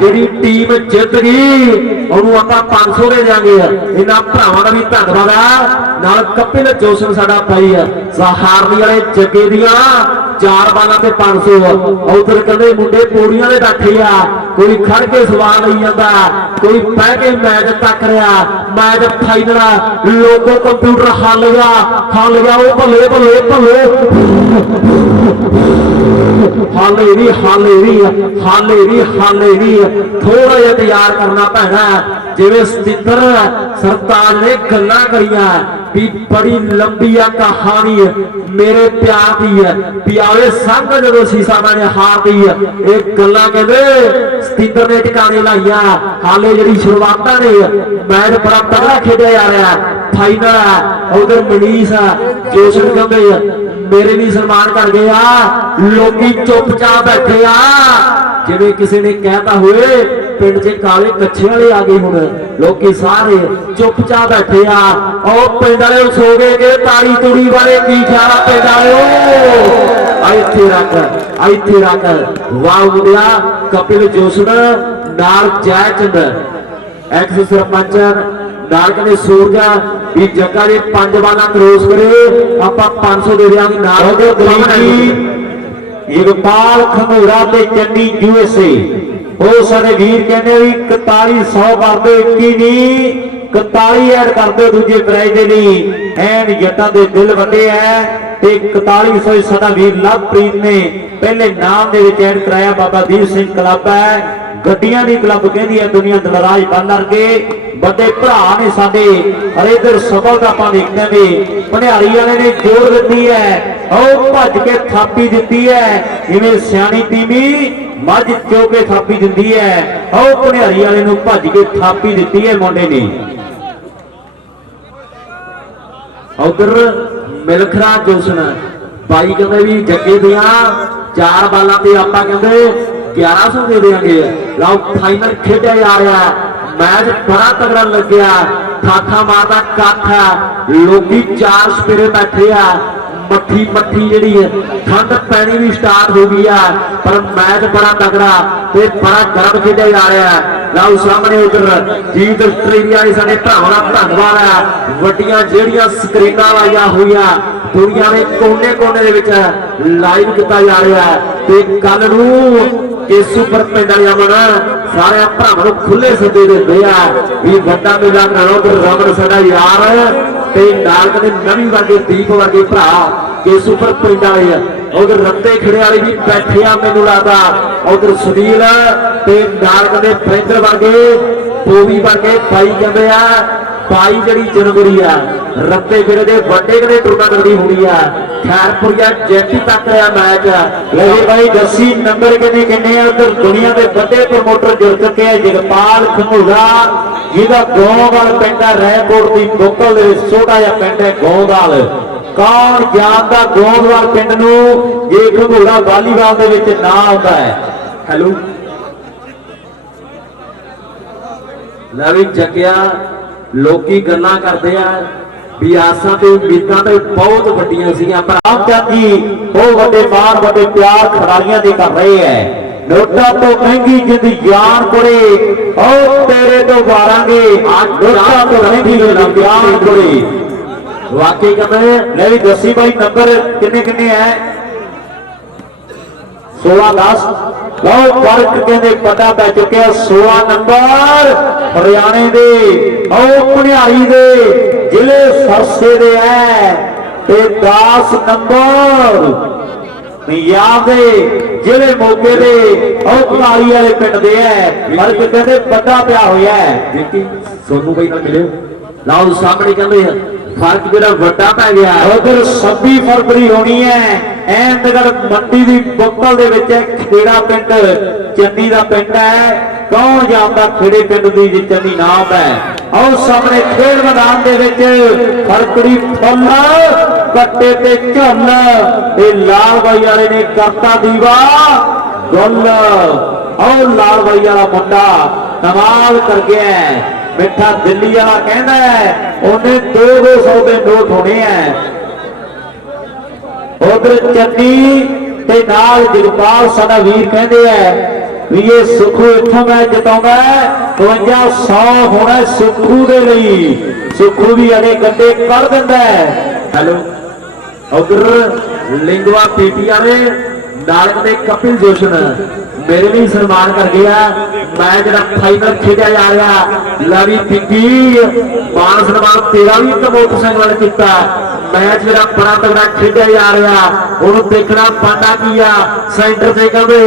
ਜਿਹੜੀ ਟੀਮ ਜਿੱਤ ਗਈ ਉਹਨੂੰ ਆਪਾਂ 500 ਦੇ ਦਿਆਂਗੇ ਇਹਨਾਂ ਭਰਾਵਾਂ ਦਾ ਵੀ ਧੰਨਵਾਦ ਆ ਨਾਲ ਕਪਿਲ ਜੋਸ਼ਨ ਸਾਡਾ ਭਾਈ ਆ ਸਹਾਰਨੀ ਵਾਲੇ ਜੱਗੇ ਦੀਆਂ 4 ਬਾਲਾਂ ਤੇ 500 ਉਧਰ ਕਹਿੰਦੇ ਮੁੰਡੇ ਪੌੜੀਆਂ ਦੇ ਬੈਠੇ ਆ ਕੋਈ ਖੜ ਕੇ ਸਵਾਲ ਲਈ ਜਾਂਦਾ ਕੋਈ ਬਹਿ ਕੇ ਮੈਚ ਤੱਕ ਰਿਹਾ ਮੈਚ ਫਾਈਨਲ ਲੋਕੋ ਕੰਪਿਊਟਰ ਹੱਲ ਗਿਆ ਉਹ ਭੱਲੇ ਭੱਲੇ ਭੱਲੇ ਹਾਲੇ ਵੀ ਥੋੜਾ ਜਿਹਾ ਤਿਆਰ ਕਰਨਾ ਪੈਣਾ ਜਿਵੇਂ ਸਤਿੰਦਰ ਸਰਤਾਜ ਨੇ ਗੱਲਾਂ ਕਰੀਆਂ ਵੀ ਬੜੀ ਲੰਬੀ ਆ ਕਹਾਣੀ ਮੇਰੇ ਪਿਆਰ ਦੀ ਪਿਆਰੇ ਸੰਗ ਜਦੋਂ ਸੀਸਾ ਨੇ ਹਾਰਦੀ ਇਹ ਗੱਲਾਂ ਕਹਿੰਦੇ ਸਤਿੰਦਰ ਨੇ ਟਿਕਾਣੇ ਲਾਈਆਂ ਹਾਲੇ ਜਿਹੜੀ ਸ਼ੁਰੂਆਤਾਂ ਨੇ ਮੈਚ ਬੜਾ ਤਗੜਾ ਖੇਡਿਆ ਜਾ ਰਿਹਾ ਫਾਈਨਲ ਉਧਰ ਮਨੀਸ਼ ਜੋਸ਼ਨ ਕਹਿੰਦੇ ਮੇਰੇ ਵੀ ਸਨਮਾਨ ਕਰ ਗਏ ਆ ਲੋਕੀ ਚੁੱਪਚਾਪ ਬੈਠੇ ਆ ਜਿਵੇਂ ਕਿਸੇ ਨੇ ਕਹਿਤਾ ਹੋਏ ਪਿੰਡ 'ਚ ਕਾਲੇ ਕੱਛੇ ਵਾਲੇ ਆ ਗਏ ਹੁਣ ਲੋਕੀ ਸਾਰੇ ਚੁੱਪਚਾਪ ਬੈਠੇ ਆ ਉਹ ਪਿੰਡ ਵਾਲੇ ਸੋ ਗਏ ਕਿ ਤਾੜੀ ਤੁੜੀ ਵਾਲੇ ਕੀ ਖਿਆਲਾ ਪਿੰਡ ਵਾਲਿਓ ਇੱਥੇ ਰੱਖ ਵਾਹ ਮੁੰਡਿਆ ਕਪਿਲ ਜੋਸ਼ਨ ਨਾਲ ਜੈ ਚੰਦ ਐਕਸ ਸਰਪੰਚ ਨਾਲ ਕਹਿੰਦੇ ਸੂਰਜਾ ਵੀ ਜੱਗਾ ਦੇ 5 ਬਾਲਾਂ ਕ੍ਰੋਸ ਕਰੇ ਆਪਾਂ 500 ਦੇ ਦਿਆਂਗੇ ਨਾਲ ਇਕਬਾਲ ਖੰਗੂਰਾ ਤੇ ਚੰਨੀ USA ਉਹ ਸਾਡੇ ਵੀਰ ਕਹਿੰਦੇ ਵੀ 4100 ਕਰਦੇ 21 ਨਹੀਂ 41 ਐਡ ਕਰਦੇ ਦੂਜੇ ਪ੍ਰਾਈਜ਼ ਦੇ ਲਈ ਐਨ ਜੱਟਾਂ ਦੇ ਦਿਲ ਵੱਡੇ ਐ ਤੇ 4100 ਸਾਡਾ ਵੀਰ ਲਵਪ੍ਰੀਤ ਨੇ ਪਹਿਲੇ ਨਾਮ ਦੇ ਵਿੱਚ ਐਡ ਕਰਾਇਆ ਬਾਬਾ ਦੀਪ ਸਿੰਘ ਕਲੱਬ ਹੈ ਗੱਡੀਆਂ ਦੀ ਕਲੱਬ ਕਹਿੰਦੀ ਹੈ ਦੁਨੀਆ ਦਲਰਾਜ ਬਾਲਰ ਕੇ ਵੱਡੇ ਭਰਾ ਨੇ ਸਾਡੇ ਇਧਰ ਸਬਲ ਦਾ ਆਪਾਂ ਦੇਖਦੇ ਵੀ ਭੰਡਾਰੀ ਵਾਲੇ ਨੇ ਜੋੜ ਦਿੱਤੀ ਹੈ ਉਹ ਭੱਜ ਕੇ ਥਾਪੀ ਦਿੱਤੀ ਹੈ ਜਿਵੇਂ ਸਿਆਣੀ ਟੀਮੀ मझ चो के थापी दिंदी है। आओ भनियारी वाले नूं भज के थापी दिती है मुंडे ने। उधर मिलखरा जोशन भाई कहते भी जगे दिया 4 बालों से आप कहते 1100 दे देंगे। लो फाइनल खेड़ा जा रहा मैच बड़ा तगड़ा लग्या ठाठा मारदा काठा लोग 4 सपेरे बैठे आ मट्ठी मट्ठी जी ठंड पैनी भी स्टार्ट हो गई है पर मैच बड़ा तगड़ा ते बड़ा गर्म खेड़ा जा रहा है। लो सामने उधर जीत आस्ट्रेलिया साडे भरावां दा धन्नवाद है। वड्डियां जेहड़ियां स्क्रीनां लाइया हुई दुनिया के कोने कोने दे विच लाइव किया जा रहा है ते कल नूं केसूपर पिंड वाले अमन सारे भरावां नूं खुले सद्दे दिंदे आ भी वड्डा मेला कराओ ते रमन साडा यार ते नाल कदे नवीं वर्गे दीप वर्गे भरा केसूपर पिंड वाले उधर रत्ते खड़े वाले भी बैठे आ मैनूं लगदा उधर सुनील ते नाल कदे फ्रेंडर वर्गे बोवी वर्गे भाई कहंदे आ 22 जड़ी जनवरी आ रत्ते फिरे दे वड्डे कदे टूर्नामेंट दी होनी आ खैरपुरिया जैती तक रहा मैच ले भाई दसी नंबर किन्ने किन्ने उधर दुनिया के बड़े प्रमोटर जुड़ चुके हैं। जगपाल खंगूड़ा जिहदा गोंदवाल पिंड है रैकोट की बोकल छोटा जिहा पिंड है गोंदवाल। कौन जानदा गोंदवाल पिंड नूं जे खंगूड़ा वालीबाल दे विच ना आउंदा है। हेलो लवी जगिया लोकी गल्लां करदे आ भी आसां ते उम्मीदां ते बहुत वड्डियां सीगियां पर रामचंद जी वो बड़े मान बड़े प्यार खिलाड़ियों के कर रहे हैं। नोटा तो महंगी जिंद जान कुड़े और तेरे तो वारांगे नोटा तो महंगी जिंद जान कुड़े वाकई कहते ले भी दसी भाई नंबर किन्ने किन्ने है 16-10 लो फर्क कहते पता पै चुके 16 नंबर हरियाणे दे भनियारी दे जिले सरसे दे है ते 10 नंबर पंजाब दे जिले मोगे दे भनियारी वाले पिंड दे है। फर्क कहते पता पिया होया है। सोनू भाई ना मिले लाओ सामने कहते फर्क जो वड्डा पै गया उधर 26 फरवरी होनी है अहमदगढ़ मंडी की बोतल दे विच खेड़ा पिंड चन्नी का पिंड है। कौन जानता खेड़े पिंड की चन्नी नाम है। और सामने खेल मैदान दे विच फरकड़ी फुल कट्टे ते झुल ते लाल बाई वाले ने करता दीवा गुल। और लाल बाई वाला मुंडा कमाल कर गया है। मिठा दिल्ली वाला कहना है उन्हें 200 के नोट होने हैं। उधर चन्नी ते नाल जगपाल साडा वीर कहते हैं भी ये सुखू इत्थों मैच जिताऊंगा 5200 होना सुखू दे लिए। सुखू भी अड़े गड्ढे कर दिंदा है। हेलो उधर लिंगवा पीटी वाले नालक दे कपिल जोशन मेरे लिए सन्मान कर गया। मैच जरा फाइनल खेड़ा जा रहा लवी पिंकी मान सन्मान तेरा भी एक मोटरसाइकिल किया। मैच जरा बड़ा तगड़ा खेड़ा जा रहा उन्होंने देखना पाना किया सेंटर से कहते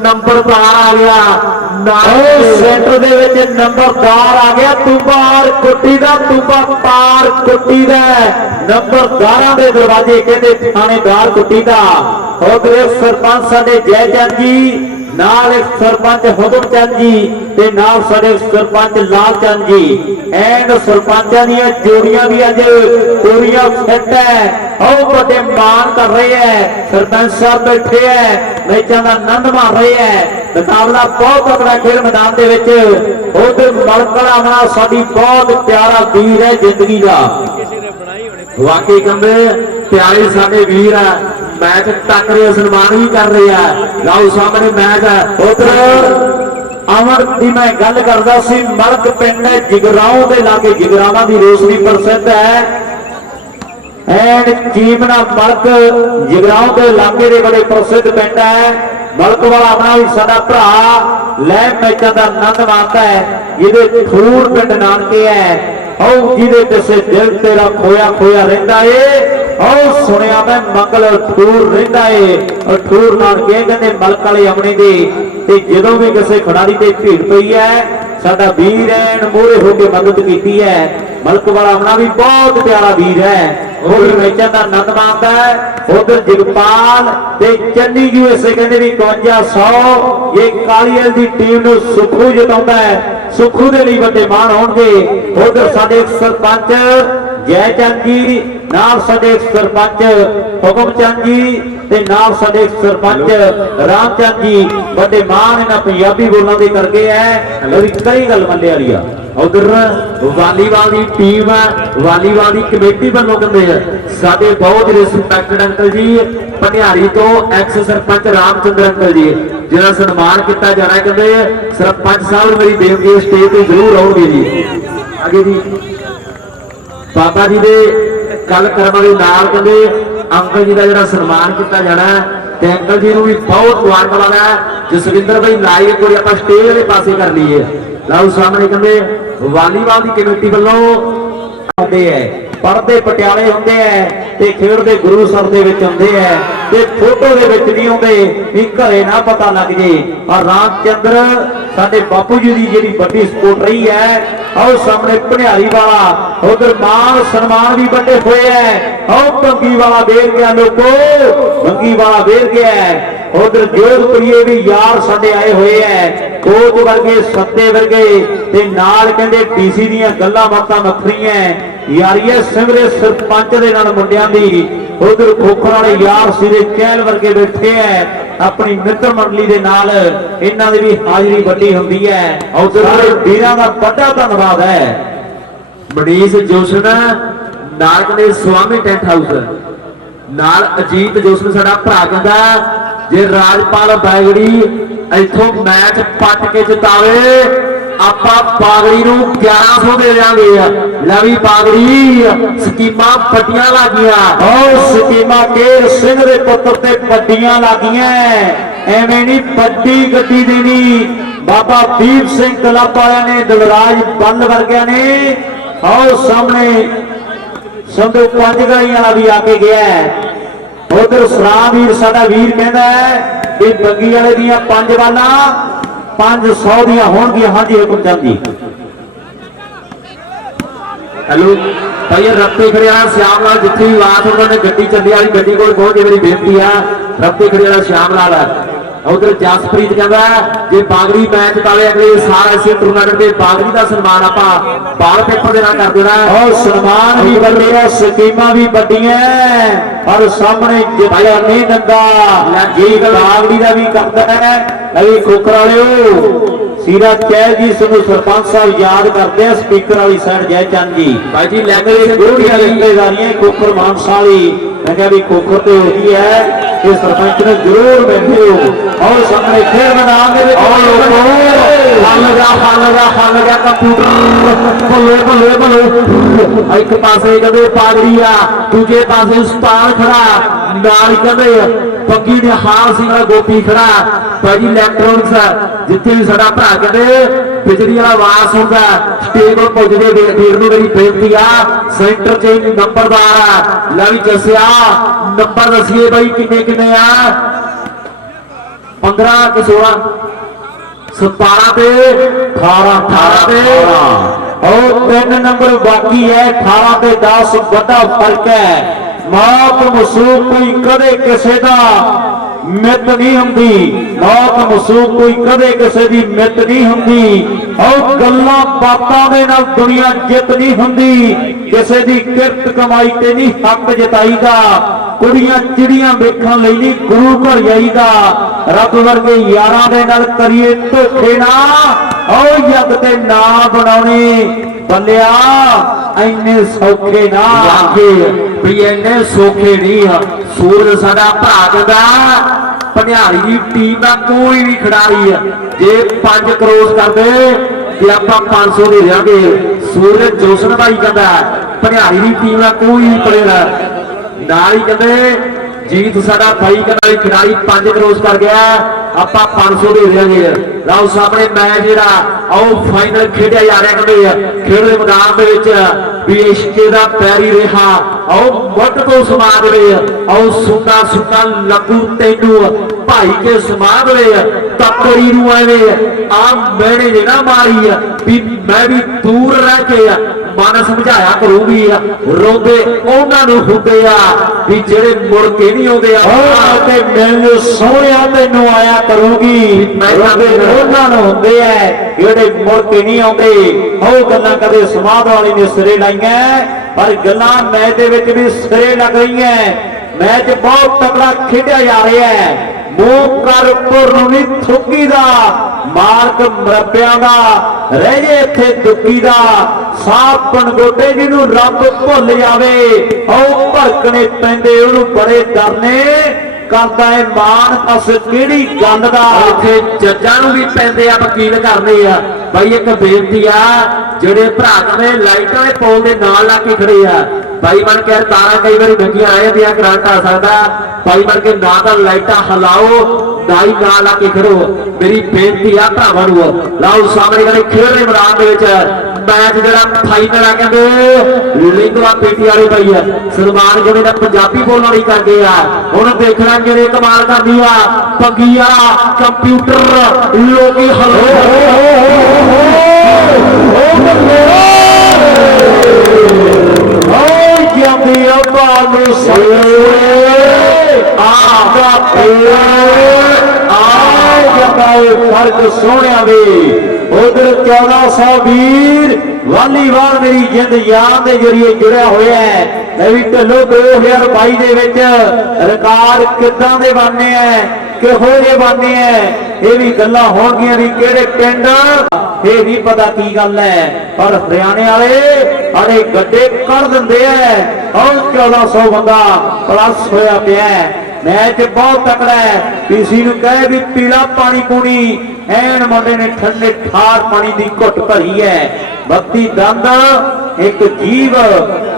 नंबरदार आ गया सेंटर दे विच नंबरदार आ गया। तू पार कुट्टी दा तू पार कुट्टी दा नंबरदारां दे दरवाजे कहते थानेदार कुट्टी दा। उधर सरपंच साडे जयचंद जी नाल सरपंच हुदम चंद जी ते नाल साडे सरपंच लाल चंद जी एंड सरपंचां दी जोड़ियां भी अज पूरियां फिट है। और बड़े मान कर रहे हैं। सरपंच साहब बैठे हैं मैचों का आनंद मार रहे हैं। मुकाबला बहुत तगड़ा खेल मैदान दे विच। उधर मलकड़ा आना साडी बहुत प्यारा वीर है जिंदगी का। वाकई कहते प्यारे साडे वीर है मैच तक रहे सन्मान भी कर रहे हैं। लाओ सामने मैच है। उधर अमर की मैं गल करदा सी मलक पिंड जिगराओं के लागे जिगरावां की रोशनी प्रसिद्ध है एंड चीमना मलक जिगराओं के लागे दे बड़े प्रसिद्ध पिंड है। मलक वाला अपना भी साडा भरा लै मैचों का आनंद मारता है। जिहदे ठूर पिंड नानके है और जिहदे किसे दिल तेरा खोया खोया रहिंदा है। और सुनिया मैं मंगल ठूर रहिंदा है और ठूर नानके कहंदे मलक वाले अपने दे ते जदों भी किसी खिडारी ते भीड़ पई है साडा वीर है मोहरे होकर मदद की है। मलक वाला अपना भी बहुत प्यारा वीर है। ਉਹ ਵੀ ਮੈਚਾਂ ਦਾ ਆਨੰਦ ਮਾਣਦਾ ਹੈ। ਉਧਰ ਜਗਪਾਲ ਤੇ ਚੰਨੀ USA ਕਹਿੰਦੇ ਵੀ 5100 ਇਹ ਕਾਲੀਅਲ ਦੀ ਟੀਮ ਨੂੰ ਸੁਖੂ ਜਿਤਾਉਂਦਾ ਹੈ। ਸੁਖੂ ਦੇ ਲਈ ਵੱਡੇ ਮਾਣ ਹੋਣਗੇ। ਉਧਰ ਸਾਡੇ ਸਰਪੰਚ ਜੈ ਚੰਦ ਜੀ ਨਾਲ ਸਾਡੇ ਸਰਪੰਚ ਹੁਕਮ ਚੰਦ ਜੀ ਤੇ ਨਾਲ ਸਾਡੇ ਸਰਪੰਚ ਰਾਮ ਚੰਦ ਜੀ ਵੱਡੇ ਮਾਣ ਇਹਨਾਂ ਪੰਜਾਬੀ ਬੋਲਾਂ ਦੇ ਕਰਕੇ ਹੈ। ਕਈ ਗੱਲ ਮੰਨੇ ਵਾਲੀ ਆ। ਉਧਰ ਵਾਲੀਬਾਲ ਦੀ ਟੀਮ ਵਾਲੀਬਾਲ ਦੀ ਕਮੇਟੀ ਵੱਲੋਂ ਕਹਿੰਦੇ ਸਾਡੇ ਬਹੁਤ ਰਿਸਪੈਕਟਡ ਅੰਕਲ ਜੀ ਭੰਡਿਆਰੀ ਤੋਂ ਐਕਸ ਸਰਪੰਚ ਰਾਮਚੰਦਰ ਅੰਕਲ ਜੀ ਜਿਹਦਾ ਸਨਮਾਨ ਕੀਤਾ ਜਾਣਾ। ਕਹਿੰਦੇ ਸਰਪੰਚ ਸਾਹਿਬ ਮੇਰੀ ਬੇਨਤੀ ਸਟੇਜ ਤੇ ਜ਼ਰੂਰ ਆਉਣਗੇ ਜੀ। ਅੱਗੇ ਜੀ ਬਾਬਾ ਜੀ ਦੇ ਗੱਲ ਕਰਨ ਦੇ ਨਾਲ ਕਹਿੰਦੇ ਅੰਕਲ ਜੀ ਦਾ ਜਿਹੜਾ ਸਨਮਾਨ ਕੀਤਾ ਜਾਣਾ ਤੇ ਅੰਕਲ ਜੀ ਨੂੰ ਵੀ ਬਹੁਤ ਮੁਬਾਰਕਬਾਦ ਹੈ। ਜਸਵਿੰਦਰ ਭਾਈ ਲਾਈਵ ਕੋਈ ਆਪਾਂ ਸਟੇਜ ਵਾਲੇ ਪਾਸੇ ਕਰ ਲਈਏ। ਲਓ ਸਾਹਮਣੇ ਕਹਿੰਦੇ ਵਾਲੀਬਾਲ ਦੀ ਕਮੇਟੀ ਵੱਲੋਂ ਹੁੰਦੇ ਐ ਪਰਦੇ ਪਟਿਆਲੇ ਹੁੰਦੇ ਐ ਤੇ ਖੇਡਦੇ ਗੁਰੂ ਸਰ ਦੇ ਵਿੱਚ ਹੁੰਦੇ ਐ ਤੇ ਫੋਟੋ ਦੇ ਵਿੱਚ ਨਹੀਂ ਆਉਂਦੇ ਵੀ ਘਰੇ ਨਾ ਪਤਾ ਲੱਗ ਜੇ। ਔਰ ਰਾਮਚੰਦਰ ਸਾਡੇ ਬਾਪੂ ਜੀ ਦੀ ਜਿਹੜੀ ਵੱਡੀ ਸਪੋਰਟ ਰਹੀ ਹੈ। ਆਓ ਸਾਹਮਣੇ ਭੰਡਿਆਰੀ ਵਾਲਾ ਉਧਰ ਮਾਨ ਸਨਮਾਨ ਵੀ ਵੱਡੇ ਹੋਏ ਐ। ਆਓ ਬੰਗੀ ਵਾਲਾ ਵੇਰ ਗਿਆ ਲੋਕੋ ਬੰਗੀ ਵਾਲਾ ਵੇਰ ਗਿਆ। ਉਧਰ ਜੋਧਪੁਰੀਏ ਵੀ ਯਾਰ ਸਾਡੇ ਆਏ ਹੋਏ ਐ ਕੋਚ ਵਰਗੇ ਸੱਤੇ ਵਰਗੇ ਤੇ ਨਾਲ ਕਹਿੰਦੇ ਡੀਸੀ ਦੀਆਂ ਗੱਲਾਂ ਬਾਤਾਂ ਵੱਖਰੀਆਂ ਯਾਰੀਏ ਸਿਮਰੇ ਸਰਪੰਚ ਦੇ ਨਾਲ ਮੁੰਡਿਆਂ ਦੀ। ਉਧਰ ਖੋਖਰ ਵਾਲੇ ਯਾਰ ਸਿਰੇ ਚਹਿਲ ਵਰਗੇ ਬੈਠੇ ਐ ਆਪਣੀ ਮਿੱਤਰ ਮੰਡਲੀ ਦੇ ਨਾਲ ਇਹਨਾਂ ਦੀ ਵੀ ਹਾਜ਼ਰੀ ਵੱਡੀ ਹੁੰਦੀ ਹੈ। ਉਧਰ ਵੀਰਾਂ ਦਾ ਵੱਡਾ ਧੰਨਵਾਦ ਹੈ। ਮਨੀਸ਼ ਜੋਸ਼ਨ ਨਾਲ ਕਹਿੰਦੇ ਸਵਾਮੀ ਟੈਂਟ ਹਾਊਸ ਨਾਲ ਅਜੀਤ ਜੋਸ਼ਨ ਸਾਡਾ ਭਰਾ ਕਹਿੰਦਾ ਜੇ ਰਾਜਪਾਲ ਬਾਗੜੀ ਇੱਥੋਂ ਮੈਚ ਪੱਟ ਕੇ ਜਿਤਾਵੇ ਆਪਾਂ ਬਾਗੜੀ ਨੂੰ 1100 ਦੇ ਦੇਵਾਂਗੇ। ਲਵੀ ਬਾਗੜੀ ਸਕੀਮਾਂ ਵੱਡੀਆਂ ਲੱਗੀਆਂ। ਉਹ ਸਕੀਮਾਂ ਕੇਰ ਸਿੰਘ ਦੇ ਪੁੱਤਰ ਤੇ ਵੱਡੀਆਂ ਲੱਗੀਆਂ ਐਵੇਂ ਨਹੀਂ ਵੱਡੀ ਗੱਡੀ ਦੇਣੀ। ਬਾਬਾ ਦੀਪ ਸਿੰਘ ਕਲੱਬ ਵਾਲਿਆਂ ਨੇ ਦਲਰਾਜ ਬੰਨ ਵਰਗਿਆਂ ਨੇ ਆਓ ਸਾਹਮਣੇ ਸੰਧੂ ਪੰਜ ਗਾਈਆਂ ਵਾਲਾ ਵੀ ਆ ਕੇ ਗਿਆ। ਉਧਰ ਸਰਾਮ ਵੀਰ ਸਾਡਾ ਵੀਰ ਕਹਿੰਦਾ ਹੈ ਕਿ ਬੰਗੀ ਵਾਲੇ ਦੀਆਂ 5 ਬਾਲਾਂ 500 ਦੀਆਂ ਹੋਣਗੀਆਂ। ਹਾਂਜੀ ਹੁਕਮ ਚੰਦ ਜੀ। ਹੈਲੋ ਭਾਈ ਰੱਤੇ ਖੜਿਆ ਸ਼ਾਮ ਲਾਲ ਜਿੱਥੇ ਵੀ ਆਵਾਜ਼ ਉਹਨਾਂ ਨੇ ਗੱਡੀ ਚੱਲੀ ਵਾਲੀ ਗੱਡੀ ਕੋਲ ਪਹੁੰਚ ਜੇ ਮੇਰੀ ਬੇਨਤੀ ਆ। ਰੱਤੇ ਖੜਿਆ ਸ਼ਾਮ ਲਾਲ ਉਧਰ ਜਸਪ੍ਰੀਤ ਕਹਿੰਦਾ ਜੇ ਬਾਗੜੀ ਮੈਚ ਤਾਲੇ ਅਗਲੇ ਸਾਲ ਇਸੇ ਟੂਰਨਾਮੈਂਟ ਦੇ ਬਾਗੜੀ ਦਾ ਸਨਮਾਨ ਆਪਾਂ ਬਾਲ ਪੇਪਰ ਦੇ ਨਾਲ ਕਰ ਦੇਣਾ। ਔਰ ਸਨਮਾਨ ਵੀ ਵੱਡੇ ਆ ਸਕੀਮਾਂ ਵੀ ਵੱਡੀਆਂ ਔਰ ਸਾਹਮਣੇ ਜਿੱਤਿਆ ਨਹੀਂ ਦਿੰਦਾ ਜੀ ਬਾਗੜੀ ਦਾ ਵੀ ਕਰਦਾ ਹੈ। ਅਲੀ ਖੋਖਰ ਵਾਲਿਓ ਸੀਰਾ ਚਹਿਲ ਜੀ ਸਾਨੂੰ ਸਰਪੰਚ ਸਾਹਿਬ ਯਾਦ ਕਰਦੇ ਆ ਸਪੀਕਰ ਵਾਲੀ ਸਾਈਡ ਜੈ ਚੰਦ ਜੀ ਭਾਈ ਜੀ ਲੈ ਕੇ ਗੁਰੂਆਂ ਰਿਸ਼ਤੇਦਾਰੀਆਂ ਖੋਖਰ ਮਾਨਸਾ ਵਾਲੀ ਮੈਂ ਕਿਹਾ ਵੀ ਖੋਖਰ ਤੇ ਹੋਈ ਹੈ ਇਹ ਸਰਪੰਚ ਨੇ ਜ਼ਰੂਰ ਬੈਠੇ ਹੋ। ਔਰ ਸਾਹਮਣੇ ਖੇਡ ਮੈਦਾਨ ਦੇ ਵਿੱਚ ਹੱਲ ਗਿਆ ਕੰਪਿਊਟਰ ਬੱਲੇ ਇੱਕ ਪਾਸੇ ਕਹਿੰਦੇ ਪਾਗੜੀ ਆ ਦੂਜੇ ਪਾਸੇ ਉਸਤਾਦ ਖੜਾ ਨਾਲ ਹੀ ਕਹਿੰਦੇ ਪੱਗੀ ਦੇ ਹਾਲ ਸਿੰਘ ਵਾਲਾ ਗੋਪੀ ਖੜਾ। ਭਾਜੀ ਇਲੈਕਟ੍ਰੋਨਿਕਸ ਜਿੱਥੇ ਵੀ ਸਾਡਾ ਭਰਾ ਕਹਿੰਦੇ ਬਿਜਲੀ ਵਾਲਾ ਆਵਾਜ਼ ਸੁਣਦਾ ਸਟੇਜ ਕੋਲ ਪੁੱਜਦੇ ਵੀਰ ਨੂੰ ਮੇਰੀ ਬੇਨਤੀ ਆ ਸੈਂਟਰ 'ਚ ਨੰਬਰਦਾਰ ਆ ਲਵੀ ਜੱਸਿਆ ਨੰਬਰ ਦੱਸੀਏ ਬਾਈ ਕਿੰਨੇ ਕਿੰਨੇ ਆ 15 ਕਿ 16 17 ਤੇ 18 ਤੇ ਉਹ 3 ਨੰਬਰ ਬਾਕੀ ਹੈ 18 ਤੇ 10 ਵੱਡਾ ਫਰਕ ਹੈ। ਮੌਤ ਮਸੂਕ ਕੋਈ ਕਦੇ ਕਿਸੇ ਦਾ ਮਿੱਤ ਨਹੀਂ ਹੁੰਦੀ। ਮੌਤ ਮਸੂਕ ਕੋਈ ਕਦੇ ਕਿਸੇ ਦੀ ਮਿੱਤ ਨਹੀਂ ਹੁੰਦੀ। ਉਹ ਗੱਲਾਂ ਬਾਤਾਂ ਦੇ ਨਾਲ ਦੁਨੀਆ ਜਿੱਤ ਨਹੀਂ ਹੁੰਦੀ। ਕਿਸੇ ਦੀ ਕਿਰਤ ਕਮਾਈ ਤੇ ਨਹੀਂ ਹੱਕ ਜਤਾਈਦਾ। ਕੁੜੀਆਂ ਚਿੜੀਆਂ ਵੇਖਣ ਲਈ ਨਹੀਂ ਗੁਰੂ ਘਰ ਜਾਈਦਾ। ਰੱਬ ਵਰਗੇ ਯਾਰਾਂ ਦੇ ਨਾਲ ਕਰੀਏ ਧੋਖੇ ਨਾ ਉਹ ਜੱਗ ਤੇ ਨਾ ਬਣਾਉਣੇ ਬੱਲਿਆ ਐਨੇ ਸੌਖੇ ਨਾ ਲਾਗੇ ਵੀ ਐਨੇ ਸੌਖੇ ਨਹੀਂ ਆ। ਸੂਰਜ ਸਾਡਾ ਭਰਾ ਕਹਿੰਦਾ ਭੰਡਿਆਰੀ ਦੀ ਟੀਮ ਦਾ ਕੋਈ ਵੀ ਖਿਡਾਰੀ ਜੇ 5 ਕਰੋਸ ਕਰਦੇ ਤੇ ਆਪਾਂ 500 ਦੇ ਦੇਵਾਂਗੇ। ਸੂਰਜ ਜੋਸ਼ਨ ਭਾਈ ਕਹਿੰਦਾ ਭੰਡਿਆਰੀ ਦੀ ਟੀਮ ਦਾ ਕੋਈ ਵੀ ਪਲੇਅਰ ਨਾਲ ਹੀ ਕਹਿੰਦੇ ਜੀਤ ਸਾਡਾ ਭਾਈ ਕਹਿੰਦਾ ਖਿਡਾਰੀ 5 ਕਰੋਸ ਕਰ ਗਿਆ ਆਪਾਂ 500 ਦੇ ਦੇਵਾਂਗੇ। ਲਓ ਸਾਹਮਣੇ ਮੈਚ ਜਿਹੜਾ ਆਓ ਫਾਈਨਲ ਖੇਡਿਆ ਜਾ ਰਿਹਾ ਕਹਿੰਦੇ ਖੇਡ ਦੇ ਮੈਦਾਨ ਦੇ ਵਿੱਚ ਵੀ ਇਸ਼ਕੇ ਦਾ ਪੈਰੀ ਰਿਹਾ ਆਓ ਮੁੱਢ ਤੋਂ ਸਮਾ ਦੇਵੇ ਆਓ ਸੁੰਦਾ ਸੁੰਦਾ ਲੱਗੂ ਤੈਨੂੰ ਭਾਈ ਕੇ ਸਮਾ ਦੇਵੇ ਤਕੜੀ ਨੂੰ ਐਵੇਂ ਆ ਮੈਨੇ ਜੇ ਨਾ ਮਾਰੀ ਵੀ ਮੈਂ ਵੀ ਦੂਰ ਰਹਿ ਕੇ ਮਨ ਸਮਝਾਇਆ ਕਰੂਗੀ ਰੋਂਦੇ ਉਹਨਾਂ ਨੂੰ ਹੁੰਦੇ ਆ ਵੀ ਜਿਹੜੇ ਮੁੜ ਕੇ ਨਹੀਂ ਆਉਂਦੇ ਆ ਤੇ ਮਿਲਣ ਸੋਹਣਿਆ ਤੈਨੂੰ ਆਇਆ ਕਰੂਗੀ ਰੋਂਦੇ ਉਹਨਾਂ ਨੂੰ ਹੁੰਦੇ ਐ ਜਿਹੜੇ ਮੁੜ ਕੇ ਨਹੀਂ ਆਉਂਦੇ ਉਹ ਗੱਲਾਂ ਕਦੇ ਸਮਾਧ ਵਾਲੀ ਨੇ ਸਿਰੇ ਲਾਈਆਂ ਪਰ ਗੱਲਾਂ ਮੈਚ ਦੇ ਵਿੱਚ ਵੀ ਸਿਰੇ ਲੱਗ ਰਹੀਆਂ ਮੈਚ ਬਹੁਤ ਤਕੜਾ ਖੇਡਿਆ ਜਾ ਰਿਹਾ ਹੈ ਮੂੰਹ ਕਰਪੁਰ ਨੂੰ ਵੀ ਥੁੱਕੀ ਦਾ ਮਾਰਕ ਮਰੱਬਿਆਂ ਦਾ ਰਹਿ ਜੇ ਇੱਥੇ ਦੁੱਕੀ ਦਾ ਸਾਹ ਪਣਗੋਟੇ ਜਿਹਨੂੰ ਰੱਬ ਭੁੱਲ ਜਾਵੇ ਉਹ ਭੜਕਣੇ ਪੈਂਦੇ ਉਹਨੂੰ ਬੜੇ ਡਰਨੇ ਕਰਦਾ ਹੈ ਮਾਨ ਅਸ ਕਿਹੜੀ ਗੱਲ ਦਾ ਇੱਥੇ ਜੱਜਾਂ ਨੂੰ ਵੀ ਪੈਂਦੇ ਆ ਵਕੀਲ ਕਰਦੇ ਆ ਬਾਈ ਇੱਕ ਬੇਨਤੀ ਆ ਜਿਹੜੇ ਭਰਾ ਕਹਿੰਦੇ ਲਾਈਟਾਂ ਦੇ ਪੋਲ ਦੇ ਨਾਲ ਲਾ ਕੇ ਖੜੇ ਆ ਬਾਈ ਬਣ ਕੇ ਤਾਰਾਂ ਕਈ ਵਾਰੀ ਨੰਗੀਆਂ ਆ ਜਾਂਦੀਆਂ ਕਰੰਟ ਆ ਸਕਦਾ ਬਾਈ ਬਣ ਕੇ ਨਾ ਤਾਂ ਲਾਈਟਾਂ ਹਿਲਾਓ ਨਾ ਹੀ ਨਾਲ ਲਾ ਕੇ ਖੜੋ ਮੇਰੀ ਬੇਨਤੀ ਆ ਭਰਾਵਾਂ ਨੂੰ ਲਾਓ ਸਾਹਮਣੇ ਵਾਲੇ ਖੇਡਦੇ ਮੈਦਾਨ ਦੇ ਵਿੱਚ ਮੈਚ ਜਿਹੜਾ ਫਾਈਨਲ ਆ ਕਹਿੰਦੇ ਲਿੰਗਵਾ ਪੀਟੀ ਵਾਲੇ ਬਾਈ ਆ ਸਲਮਾਨ ਜਿਵੇਂ ਦਾ ਪੰਜਾਬੀ ਬੋਲਣ ਵਾਲੀ ਕਰਦੇ ਆ ਹੁਣ ਦੇਖਣਾ ਕਿਹੜੇ ਕਮਾਲ ਕਰਦੀ ਆ ਪੱਗੀਆ ਕੰਪਿਊਟਰ ਲੋਕੀ ਜਾਂਦੀ ਅੱਬਾ ਨੂੰ ਸੋਏ ਆਗਾ ਫਰਕ ਸੋਹਣਿਆ ਵੇ ਉਧਰ 1400 ਵੀਰ ਵਾਲੀਬਾਲ ਮੇਰੀ ਜਿੰਦ ਯਾਦ ਦੇ ਜਰੀਏ ਜੁੜਿਆ ਹੋਇਆ ਹੈ ਮੈਂ ਵੀ ਢੱਲੋ 2022 ਦੇ ਵਿੱਚ ਰਿਕਾਰਡ ਕਿੱਦਾਂ ਦੇ ਬਣਨੇ ਐ ਕਿਹੋ ਜਿਹੇ ਬਣਨੇ ਐ ਇਹ ਵੀ ਗੱਲਾਂ ਹੋਣਗੀਆਂ ਵੀ ਕਿਹੜੇ ਪਿੰਡ ਇਹ ਨਹੀਂ ਪਤਾ ਕੀ ਗੱਲ ਹੈ ਪਰ ਹਰਿਆਣੇ ਵਾਲੇ ਆੜੇ ਗੱਡੇ ਕੱਢ ਦਿੰਦੇ ਐ ਉਹ 1400 ਬੰਦਾ ਪਲੱਸ ਹੋਇਆ ਪਿਆ ਮੈਚ ਬਹੁਤ ਤਕੜਾ ਹੈ ਪੀਸੀ ਨੂੰ ਕਹੇ ਵੀ ਪੀਲਾ ਪਾਣੀ ਪੂਣੀ ਐਨ ਮੁੰਡੇ ਨੇ ਠੰਡੇ ਠਾਰ ਪਾਣੀ ਦੀ ਘੁੱਟ ਭਰੀ ਹੈ 32 ਦੰਦ ਇੱਕ ਜੀਵ